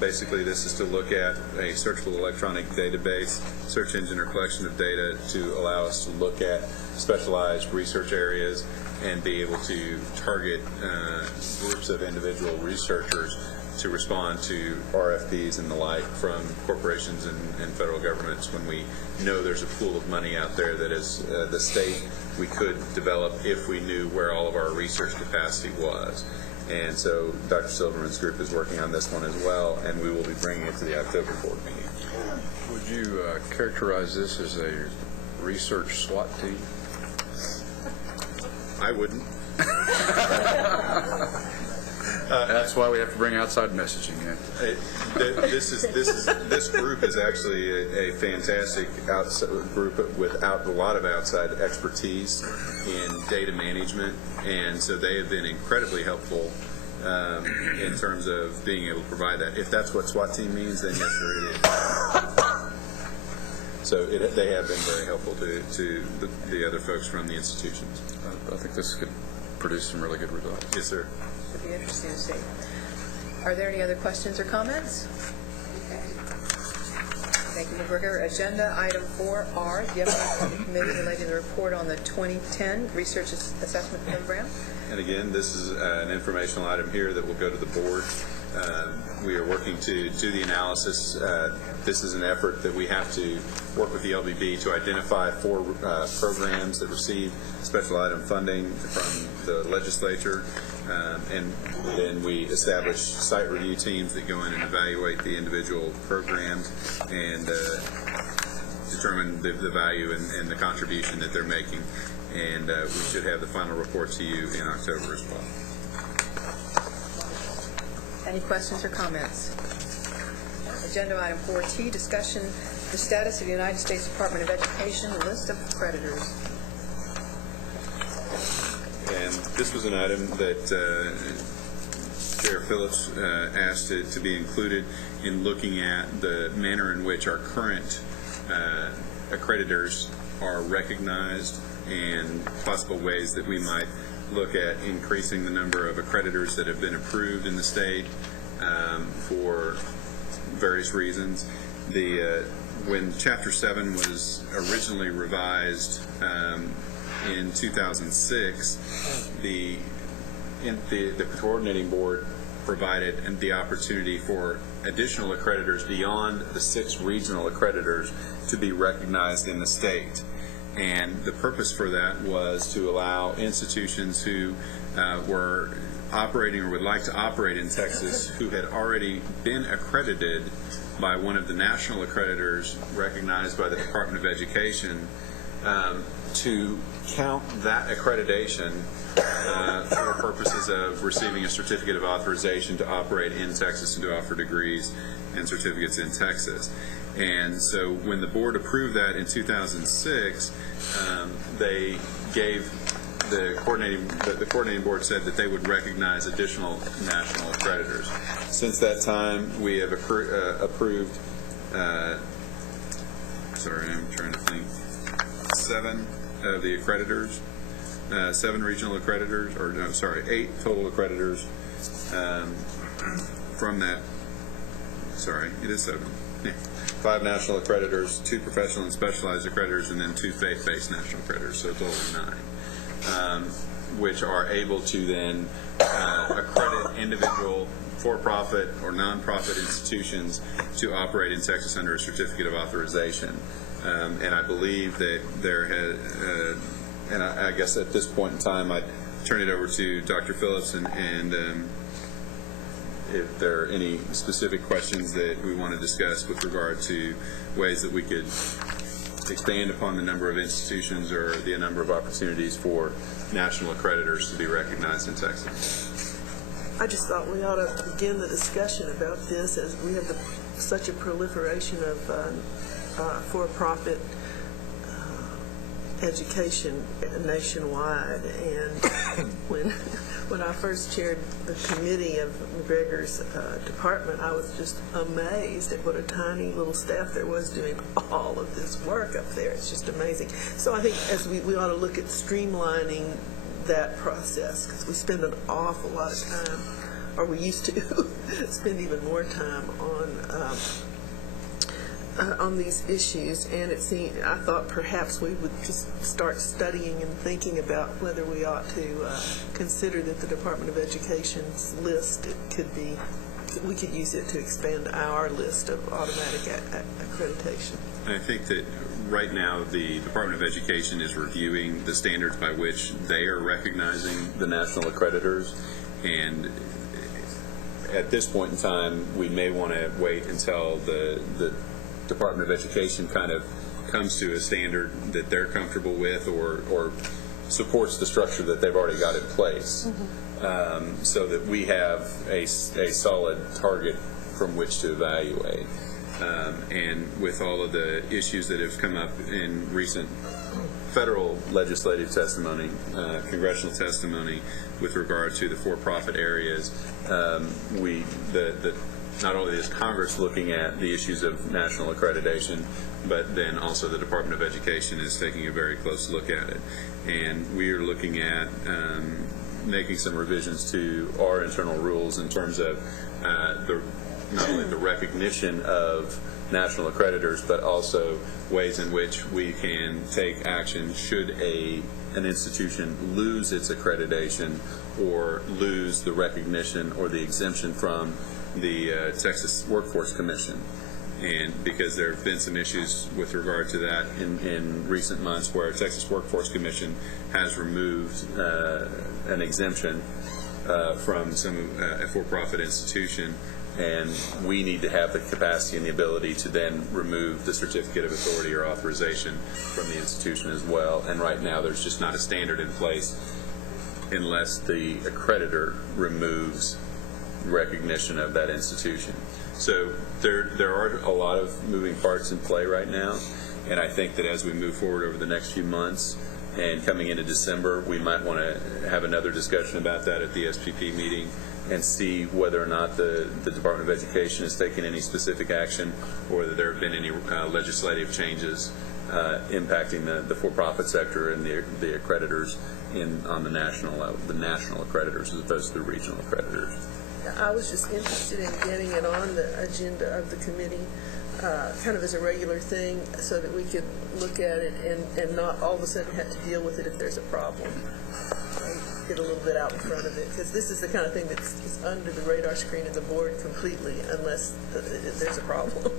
Basically, this is to look at a searchable electronic database, search engine or collection of data to allow us to look at specialized research areas and be able to target groups of individual researchers to respond to RFPs and the like from corporations and federal governments when we know there's a pool of money out there that is the state we could develop if we knew where all of our research capacity was. And so Dr. Silverman's group is working on this one as well, and we will be bringing it to the October board meeting. Would you characterize this as a research SWAT team? I wouldn't. That's why we have to bring outside messaging in. This group is actually a fantastic group without a lot of outside expertise in data management, and so they have been incredibly helpful in terms of being able to provide that. If that's what SWAT team means, then yes, sir, it is. So they have been very helpful to the other folks from the institutions. I think this could produce some really good results. Yes, sir. Should be interesting to see. Are there any other questions or comments? Thank you, McGregor. Agenda item 4R, the update from the committee related to the report on the 2010 Research Assessment Program. And again, this is an informational item here that will go to the board. We are working to do the analysis. This is an effort that we have to work with the LBB to identify 4 programs that receive special item funding from the legislature. And then we establish site review teams that go in and evaluate the individual programs and determine the value and the contribution that they're making. And we should have the final report to you in October as well. Any questions or comments? Agenda item 4T, discussion the status of the United States Department of Education list of creditors. And this was an item that Chair Phillips asked it to be included in looking at the manner in which our current accreditors are recognized and possible ways that we might look at increasing the number of accreditors that have been approved in the state for various reasons. When Chapter 7 was originally revised in 2006, the coordinating board provided the opportunity for additional accreditors beyond the 6 regional accreditors to be recognized in the state. And the purpose for that was to allow institutions who were operating or would like to operate in Texas who had already been accredited by one of the national accreditors recognized by the Department of Education to count that accreditation for purposes of receiving a certificate of authorization to operate in Texas and to offer degrees and certificates in Texas. And so when the board approved that in 2006, they gave the coordinating board said that they would recognize additional national accreditors. Since that time, we have approved, sorry, I'm trying to think, 7 of the accreditors, 7 regional accreditors, or no, sorry, 8 total accreditors from that, sorry, it is 7. 5 national accreditors, 2 professional and specialized accreditors, and then 2 faith-based national accreditors, so a total of 9, which are able to then accredit individual for-profit or non-profit institutions to operate in Texas under a certificate of authorization. And I believe that there had, and I guess at this point in time, I'd turn it over to Dr. Phillips and if there are any specific questions that we want to discuss with regard to ways that we could expand upon the number of institutions or the number of opportunities for national accreditors to be recognized in Texas. I just thought we ought to begin the discussion about this as we have such a proliferation of for-profit education nationwide. And when I first chaired the committee of McGregor's department, I was just amazed at what a tiny little staff there was doing all of this work up there. It's just amazing. So I think as we ought to look at streamlining that process, because we spend an awful lot of time, or we used to spend even more time on these issues, and I thought perhaps we would just start studying and thinking about whether we ought to consider that the Department of Education's list we could use it to expand our list of automatic accreditation. I think that right now the Department of Education is reviewing the standards by which they are recognizing the national accreditors, and at this point in time we may want to wait until the Department of Education kind of comes to a standard that they're comfortable with or supports the structure that they've already got in place, so that we have a solid target from which to evaluate. And with all of the issues that have come up in recent federal legislative testimony, congressional testimony with regard to the for-profit areas, not only is Congress looking at the issues of national accreditation, but then also the Department of Education is taking a very close look at it. And we are looking at making some revisions to our internal rules in terms of not only the recognition of national accreditors, but also ways in which we can take action should an institution lose its accreditation or lose the recognition or the exemption from the Texas Workforce Commission. And because there have been some issues with regard to that in recent months where Texas Workforce Commission has removed an exemption from a for-profit institution, and we need to have the capacity and the ability to then remove the certificate of authority or authorization from the institution as well. And right now, there's just not a standard in place unless the accreditor removes recognition of that institution. So there are a lot of moving parts in play right now, and I think that as we move forward over the next few months and coming into December, we might want to have another discussion about that at the SPP meeting and see whether or not the Department of Education has taken any specific action or whether there have been any legislative changes impacting the for-profit sector and the accreditors on the national level, the national accreditors as opposed to the regional accreditors. I was just interested in getting it on the agenda of the committee, kind of as a regular thing, so that we could look at it and not all of a sudden have to deal with it if there's a problem. Get a little bit out in front of it, because this is the kind of thing that's under the radar screen of the board completely, unless there's a problem.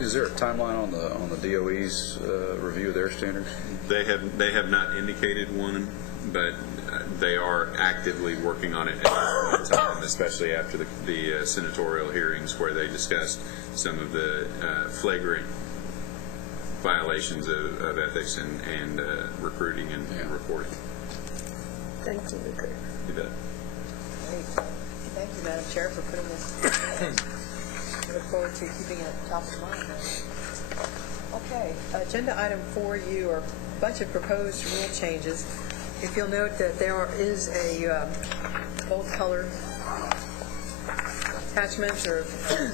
Is there a timeline on the DOE's review of their standards? They have not indicated one, but they are actively working on it at the time, especially after the senatorial hearings where they discussed some of the flagrant violations of ethics and recruiting and reporting. Thank you, Luker. You bet. Great. Thank you, Madam Chair, for putting this. I look forward to keeping it top of mind. Okay, agenda item 4U are a bunch of proposed rule changes. If you'll note that there is a gold color attachment or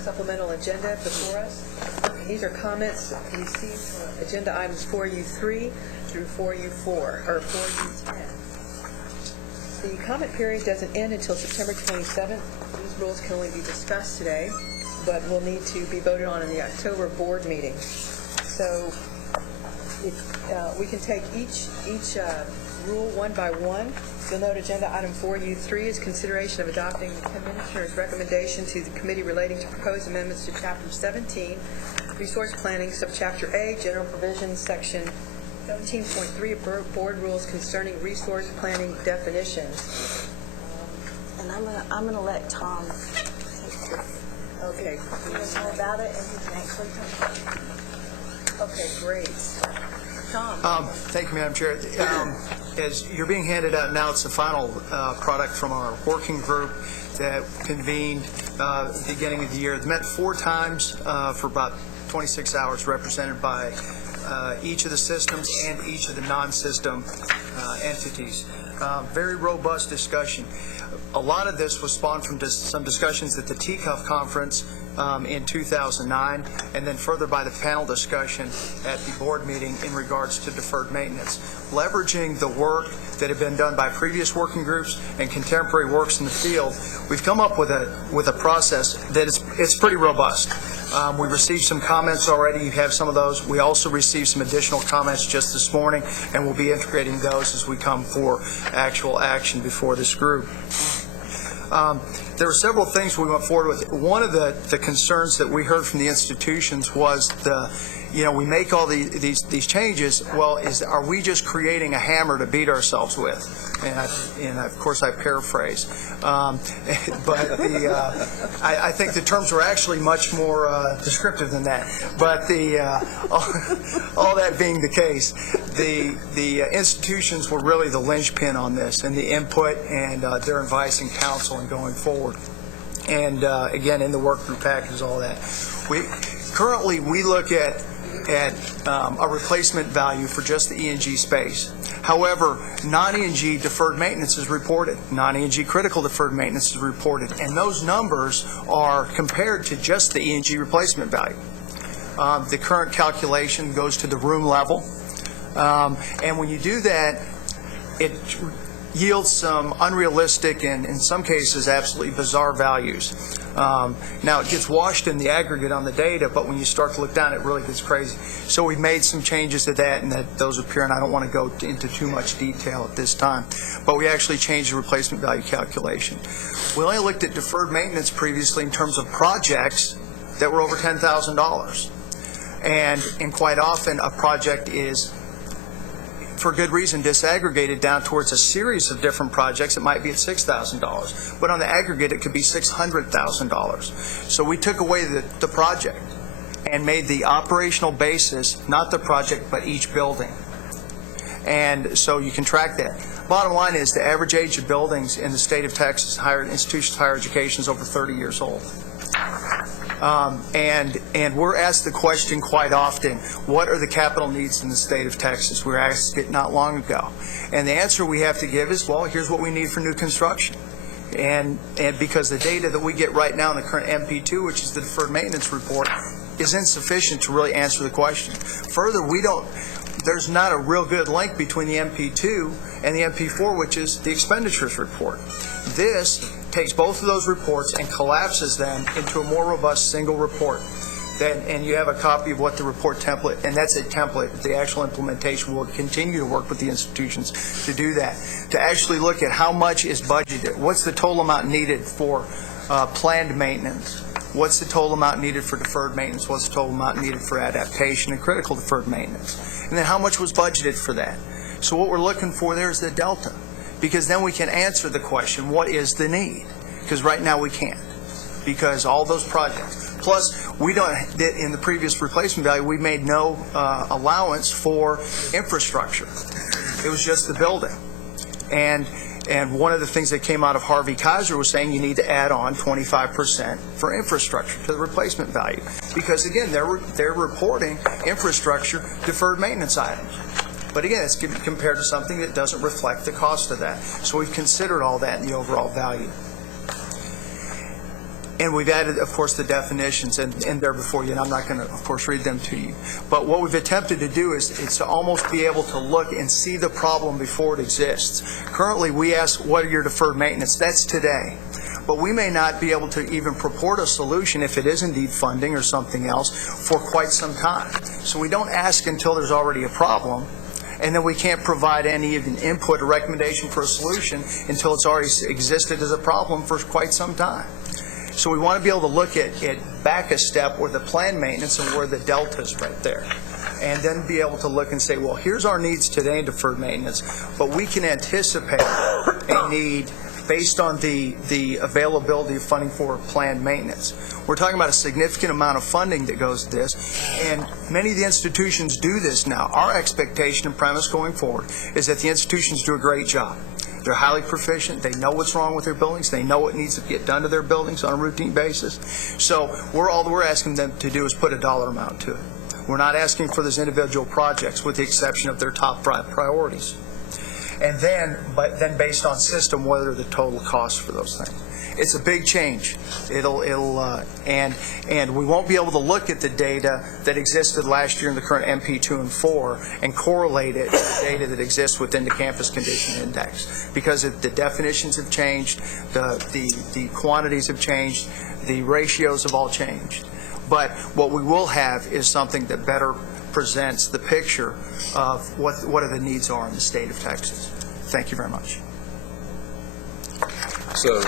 supplemental agenda before us. And these are comments received for agenda items 4U3 through 4U4 or 4U10. The comment period doesn't end until September 27th. These rules can only be discussed today, but will need to be voted on in the October board meeting. So if we can take each rule one by one. You'll note agenda item 4U3 is consideration of adopting the Commissioner's recommendation to the committee relating to proposed amendments to Chapter 17, Resource Planning, Subchapter A, General Provisions, Section 17.3 of Board Rules concerning resource planning definitions. And I'm gonna let Tom take this. Okay. He knows more about it, and he can actually come. Okay, great. Tom. Thank you, Madam Chair. As you're being handed out now, it's the final product from our working group that convened at the beginning of the year. It met 4 times for about 26 hours, represented by each of the systems and each of the non-system entities. Very robust discussion. A lot of this was spawned from some discussions at the TCUF conference in 2009, and then further by the panel discussion at the board meeting in regards to deferred maintenance. Leveraging the work that had been done by previous working groups and contemporary works in the field, we've come up with a process that it's pretty robust. We received some comments already. You have some of those. We also received some additional comments just this morning, and we'll be integrating those as we come for actual action before this group. There were several things we went forward with. One of the concerns that we heard from the institutions was we make all these changes. Well, are we just creating a hammer to beat ourselves with? And of course I paraphrase, but I think the terms were actually much more descriptive than that. But all that being the case, the institutions were really the linchpin on this, and the input and their advice and counsel and going forward. And again, in the work group package, all that. Currently we look at a replacement value for just the E&G space. However, non-E&G deferred maintenance is reported. Non-E&G critical deferred maintenance is reported. And those numbers are compared to just the E&G replacement value. The current calculation goes to the room level. And when you do that, yields some unrealistic and, in some cases, absolutely bizarre values. Now, it gets washed in the aggregate on the data, but when you start to look down, it really gets crazy. So we've made some changes to that, and those appear, and I don't want to go into too much detail at this time, but we actually changed the replacement value calculation. We only looked at deferred maintenance previously in terms of projects that were over $10,000. And quite often, a project is, for good reason, disaggregated down towards a series of different projects. It might be at $6,000, but on the aggregate it could be $600,000. So we took away the project and made the operational basis not the project but each building, and so you can track that. Bottom line is the average age of buildings in the state of Texas, higher institutions of higher education, is over 30 years old. And we're asked the question quite often, what are the capital needs in the state of Texas? We were asked it not long ago. And the answer we have to give is, well, here's what we need for new construction. And because the data that we get right now in the current MP2, which is the deferred maintenance report, is insufficient to really answer the question. Further, there's not a real good link between the MP2 and the MP4, which is the expenditures report. This takes both of those reports and collapses them into a more robust single report. And you have a copy of what the report template, and that's a template. The actual implementation will continue to work with the institutions to do that, to actually look at how much is budgeted, what's the total amount needed for planned maintenance, what's the total amount needed for deferred maintenance, what's the total amount needed for adaptation and critical deferred maintenance, and then how much was budgeted for that. So what we're looking for there is the delta, because then we can answer the question, what is the need? Because right now we can't, because all those projects. Plus, we don't, in the previous replacement value, we made no allowance for infrastructure. It was just the building. And one of the things that came out of Harvey Kaiser was saying you need to add on 25% for infrastructure to the replacement value. Because again, they're reporting infrastructure deferred maintenance items. But again, it's compared to something that doesn't reflect the cost of that. So we've considered all that in the overall value. And we've added, of course, the definitions in there before you, and I'm not going to, of course, read them to you. But what we've attempted to do is to almost be able to look and see the problem before it exists. Currently, we ask, what are your deferred maintenance? That's today. But we may not be able to even purport a solution, if it is indeed funding or something else, for quite some time. So we don't ask until there's already a problem, and then we can't provide any even input or recommendation for a solution until it's already existed as a problem for quite some time. So we want to be able to look at back a step where the planned maintenance and where the delta is right there. And then be able to look and say, well, here's our needs today in deferred maintenance, but we can anticipate a need based on the availability of funding for planned maintenance. We're talking about a significant amount of funding that goes to this, and many of the institutions do this now. Our expectation and premise going forward is that the institutions do a great job. They're highly proficient. They know what's wrong with their buildings. They know what needs to get done to their buildings on a routine basis. So all we're asking them to do is put a dollar amount to it. We're not asking for those individual projects with the exception of their top priorities. And then based on system, what are the total costs for those things? It's a big change. And we won't be able to look at the data that existed last year in the current MP2 and 4 and correlate it to the data that exists within the Campus Condition Index, because the definitions have changed, the quantities have changed, the ratios have all changed. But what we will have is something that better presents the picture of what the needs are in the state of Texas. Thank you very much. So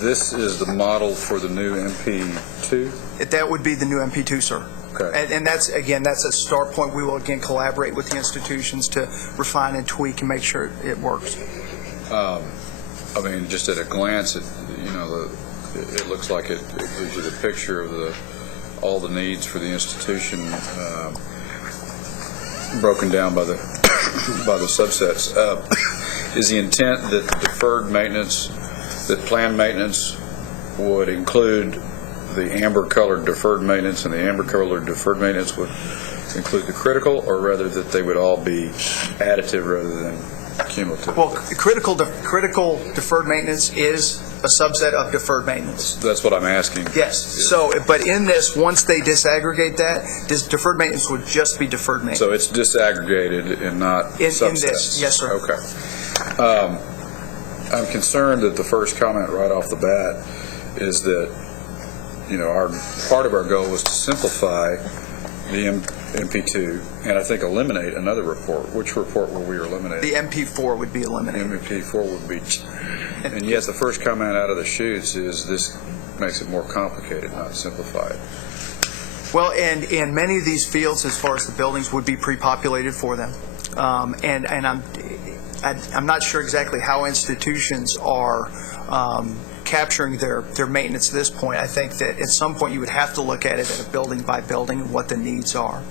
this is the model for the new MP2? That would be the new MP2, sir. Okay. And that's a start point. We will, again, collaborate with the institutions to refine and tweak and make sure it works. I mean, just at a glance, it looks like it gives you the picture of all the needs for the institution broken down by the subsets. Is the intent that deferred maintenance, that planned maintenance would include the amber-colored deferred maintenance, and the amber-colored deferred maintenance would include the critical, or rather that they would all be additive rather than cumulative? Well, critical deferred maintenance is a subset of deferred maintenance. That's what I'm asking. Yes. So, but in this, once they disaggregate that, this deferred maintenance would just be deferred maintenance. So it's disaggregated and not subsets. In this, yes, sir. Okay. I'm concerned that the first comment right off the bat is that, part of our goal was to simplify the MP2 and I think eliminate another report. Which report were we eliminating? The MP4 would be eliminated. MP4 would be, and yet the first comment out of the chutes is this makes it more complicated, not simplified. Well, and many of these fields, as far as the buildings, would be pre-populated for them. And I'm not sure exactly how institutions are capturing their maintenance at this point. I think that at some point you would have to look at it at a building by building and what the needs are.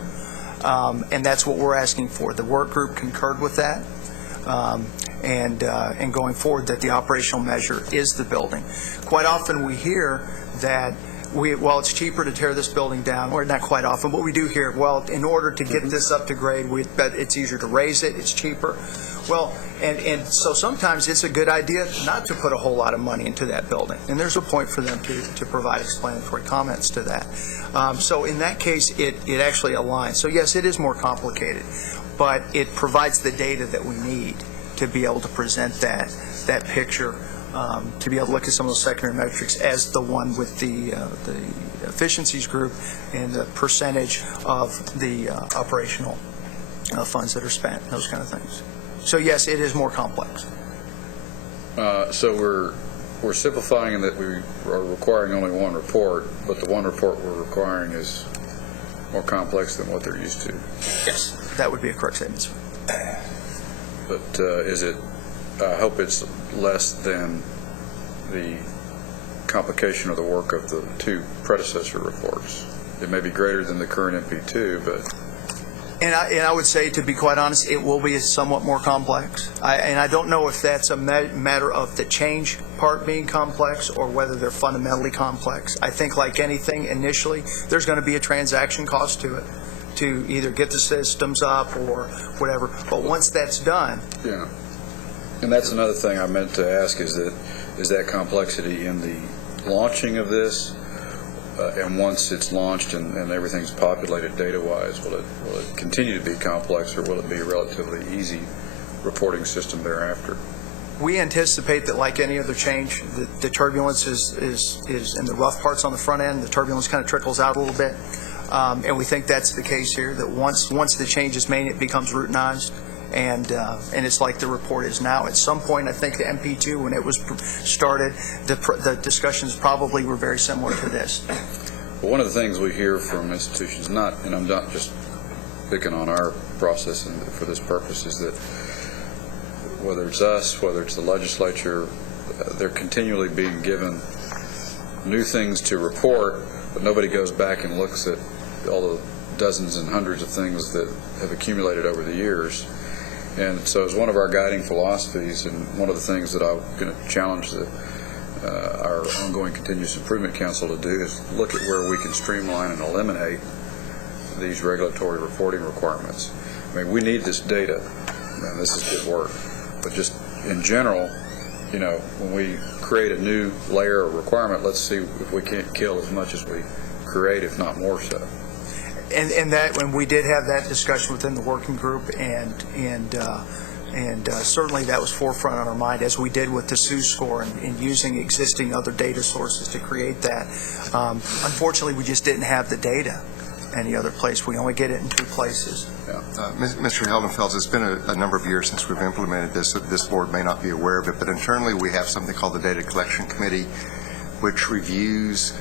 And that's what we're asking for. The work group concurred with that. And going forward, that the operational measure is the building. Quite often we hear that well, it's cheaper to tear this building down, or not quite often, but we do hear, well, in order to get this up to grade, it's easier to raise it, it's cheaper. Well, and so sometimes it's a good idea not to put a whole lot of money into that building, and there's a point for them to provide explanatory comments to that. So in that case, it actually aligns. So yes, it is more complicated, but it provides the data that we need to be able to present that picture, to be able to look at some of those secondary metrics as the one with the efficiencies group and the percentage of the operational funds that are spent, those kind of things. So yes, it is more complex. So we're simplifying in that we are requiring only one report, but the one report we're requiring is more complex than what they're used to. Yes, that would be a correct statement, sir. But is it, I hope it's less than the complication of the work of the two predecessor reports. It may be greater than the current MP2, but... And I would say, to be quite honest, it will be somewhat more complex. And I don't know if that's a matter of the change part being complex or whether they're fundamentally complex. I think, like anything, initially, there's going to be a transaction cost to it, to either get the systems up or whatever. But once that's done... Yeah. And that's another thing I meant to ask, is that complexity in the launching of this, and once it's launched and everything's populated data-wise, will it continue to be complex, or will it be a relatively easy reporting system thereafter? We anticipate that, like any other change, the turbulence is in the rough parts on the front end. The turbulence kind of trickles out a little bit, and we think that's the case here. That once the change is made, it becomes routinized. And it's like the report is now. At some point, I think the MP2, when it was started, the discussions probably were very similar to this. Well, one of the things we hear from institutions, and I'm not just picking on our process for this purpose, is that whether it's us, whether it's the legislature, they're continually being given new things to report, but nobody goes back and looks at all the dozens and hundreds of things that have accumulated over the years. And so it's one of our guiding philosophies, and one of the things that I'm going to challenge our ongoing Continuous Improvement Council to do is look at where we can streamline and eliminate these regulatory reporting requirements. I mean, we need this data, and this is good work, but just in general, when we create a new layer of requirement, let's see if we can't kill as much as we create, if not more so. And that, when we did have that discussion within the working group, and certainly that was forefront on our mind, as we did with the SUSE score and using existing other data sources to create that. Unfortunately, we just didn't have the data any other place. We only get it in two places. Yeah. Mr. Heldenfels, it's been a number of years since we've implemented this. This board may not be aware of it, but internally we have something called the Data Collection Committee, which reviews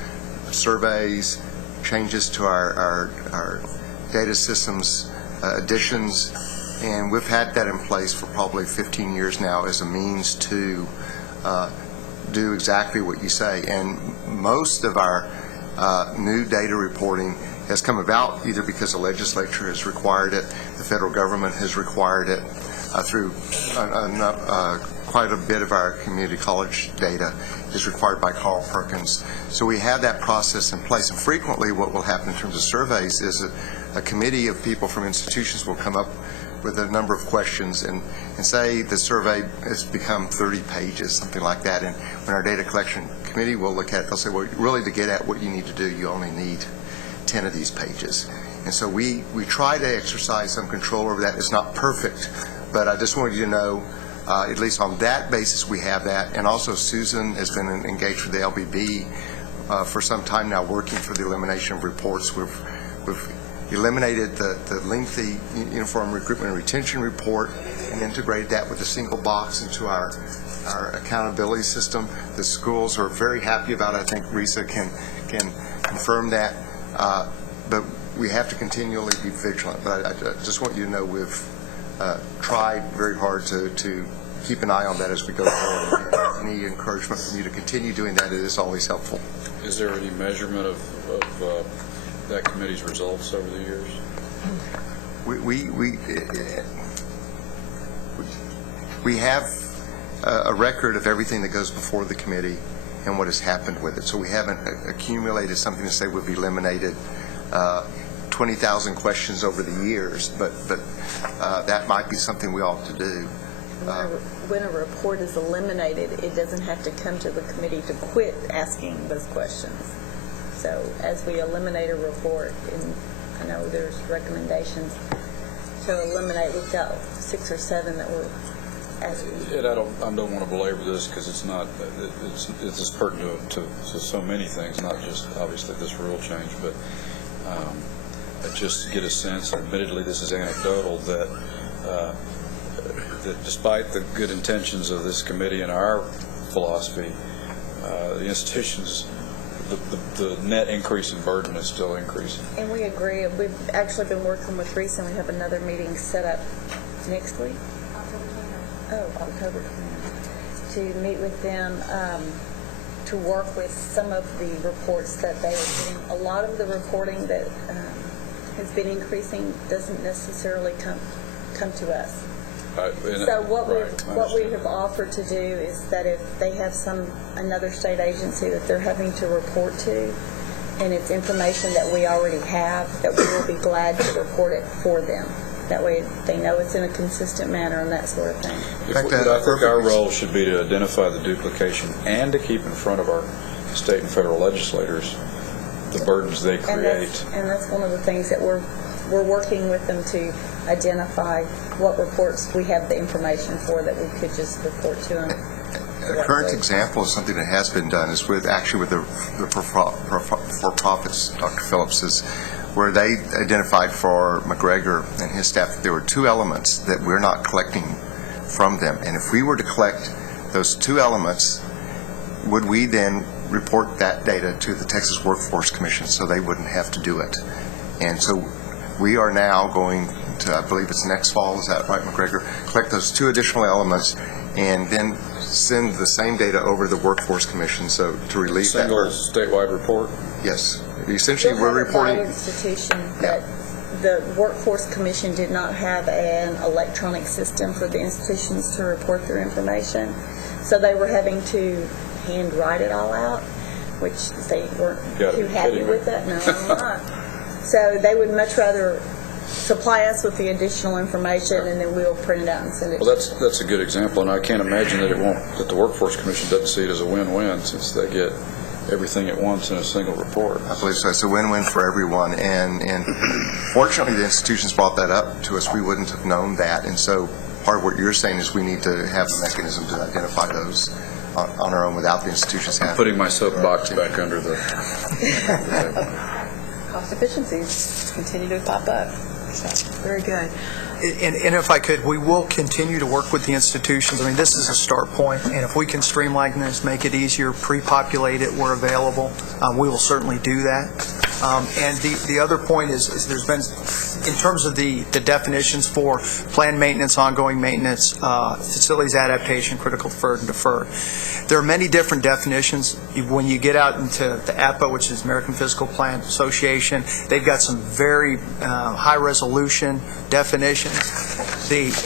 surveys, changes to our data systems, additions, and we've had that in place for probably 15 years now as a means to do exactly what you say. And most of our new data reporting has come about either because the legislature has required it, the federal government has required it, through quite a bit of our community college data is required by Carl Perkins. So we have that process in place. And frequently what will happen in terms of surveys is that a committee of people from institutions will come up with a number of questions and say the survey has become 30 pages, something like that. And when our data collection committee will look at it, they'll say, well, really to get at what you need to do, you only need 10 of these pages. And so we try to exercise some control over that. It's not perfect, but I just wanted you to know At least on that basis, we have that. And also Susan has been engaged with the LBB for some time now, working for the elimination of reports. We've eliminated the lengthy uniform recruitment and retention report and integrated that with a single box into our accountability system. The schools are very happy about it. I think Risa can confirm that. But we have to continually be vigilant. But I just want you to know we've tried very hard to keep an eye on that as we go forward. Any encouragement from you to continue doing that, it is always helpful. Is there any measurement of that committee's results over the years? We have a record of everything that goes before the committee and what has happened with it. So we haven't accumulated something to say we've eliminated 20,000 questions over the years, but that might be something we ought to do. When a report is eliminated, it doesn't have to come to the committee to quit asking those questions. So as we eliminate a report, and I know there's recommendations to eliminate, we've got 6 or 7 that we're asking. And I don't want to belabor this because it's not, it's pertinent to so many things, not just obviously this rule change, but just to get a sense, admittedly this is anecdotal, that despite the good intentions of this committee and our philosophy, the institutions, the net increase in burden is still increasing. And we agree. We've actually been working with Risa, and we have another meeting set up next week. October 20th. To meet with them, to work with some of the reports that they are getting. A lot of the reporting that has been increasing doesn't necessarily come to us. So what we have offered to do is that if they have another state agency that they're having to report to, and it's information that we already have, that we will be glad to report it for them. That way they know it's in a consistent manner and that sort of thing. I think our role should be to identify the duplication and to keep in front of our state and federal legislators the burdens they create. And that's one of the things that we're working with them to identify what reports we have the information for that we could just report to them. A current example of something that has been done is actually with the for-profits, Dr. Phillips, is where they identified for McGregor and his staff that there were 2 elements that we're not collecting from them. And if we were to collect those 2 elements, would we then report that data to the Texas Workforce Commission so they wouldn't have to do it? And so we are now going to, I believe it's next fall, is that right, McGregor? Collect those 2 additional elements and then send the same data over to the Workforce Commission, so to relieve that burden. Single statewide report? Yes. Essentially, we're reporting. Institution that the Workforce Commission did not have an electronic system for the institutions to report their information, so they were having to handwrite it all out, which they weren't too happy with that. No, I'm not. So they would much rather supply us with the additional information, and then we'll print it out and send it. Well, that's a good example, and I can't imagine that the Workforce Commission doesn't see it as a win-win, since they get everything at once in a single report. I believe so. It's a win-win for everyone, and fortunately the institutions brought that up to us. We wouldn't have known that, and so part of what you're saying is we need to have a mechanism to identify those on our own without the institutions having. Putting my soapbox back under the Cost efficiencies continue to pop up. So, very good. And if I could, we will continue to work with the institutions. I mean, this is a start point, and if we can streamline this, make it easier, pre-populate it where available, we will certainly do that. And the other point is there's been, in terms of the definitions for planned maintenance, ongoing maintenance, facilities adaptation, critical deferred, and deferred. There are many different definitions. When you get out into the APA, which is American Physical Plant Association, they've got some very high-resolution definitions.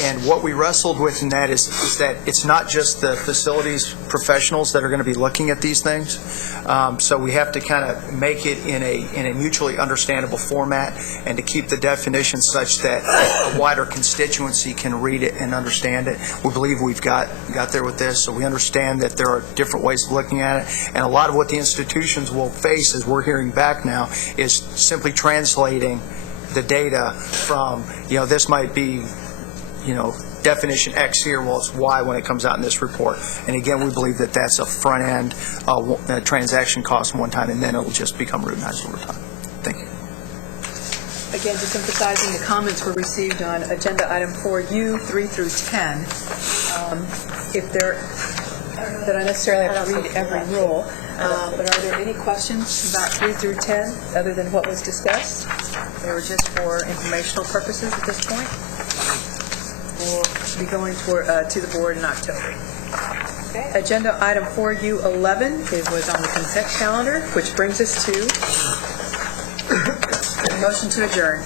And what we wrestled with in that is that it's not just the facilities professionals that are going to be looking at these things. So we have to kind of make it in a mutually understandable format, and to keep the definition such that a wider constituency can read it and understand it. We believe we've got there with this, so we understand that there are different ways of looking at it. And a lot of what the institutions will face, as we're hearing back now, is simply translating the data from, this might be definition X here, well, it's Y when it comes out in this report. And again, we believe that that's a front-end transaction cost one time, and then it will just become routinized over time. Thank you. Again, just emphasizing the comments were received on agenda item 4U, 3 through 10. If there, that I necessarily have to read every rule, but are there any questions about 3 through 10 other than what was discussed? They were just for informational purposes at this point. We'll be going to the board in October. Okay. Agenda item 4U11 was on the consent calendar, which brings us to motion to adjourn.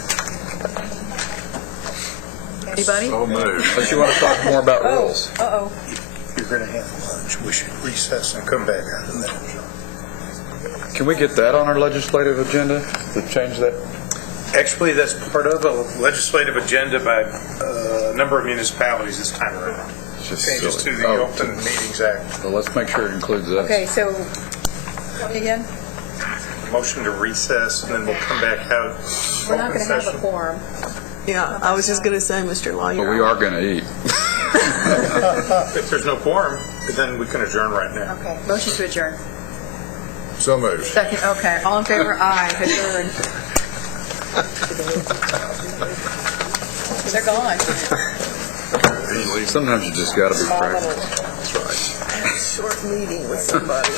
Anybody? So moved. Unless you want to talk more about rules. Uh-oh. If you're going to have lunch, we should recess and come back out of that. Can we get that on our legislative agenda to change that? Actually, that's part of a legislative agenda by a number of municipalities this time around. Changes to the Open Meetings Act. Well, let's make sure it includes that. Okay, so, again, Motion to recess, and then we'll come back out. we're not going to have a quorum. Yeah, I was just going to say, Mr. Law, But you're we are going to eat. If there's no quorum, then we can adjourn right now. Okay, motion to adjourn. So moved. Second, okay, all in favor, aye, adjourn. They're gone. Sometimes you just got to be practical. short meeting with somebody.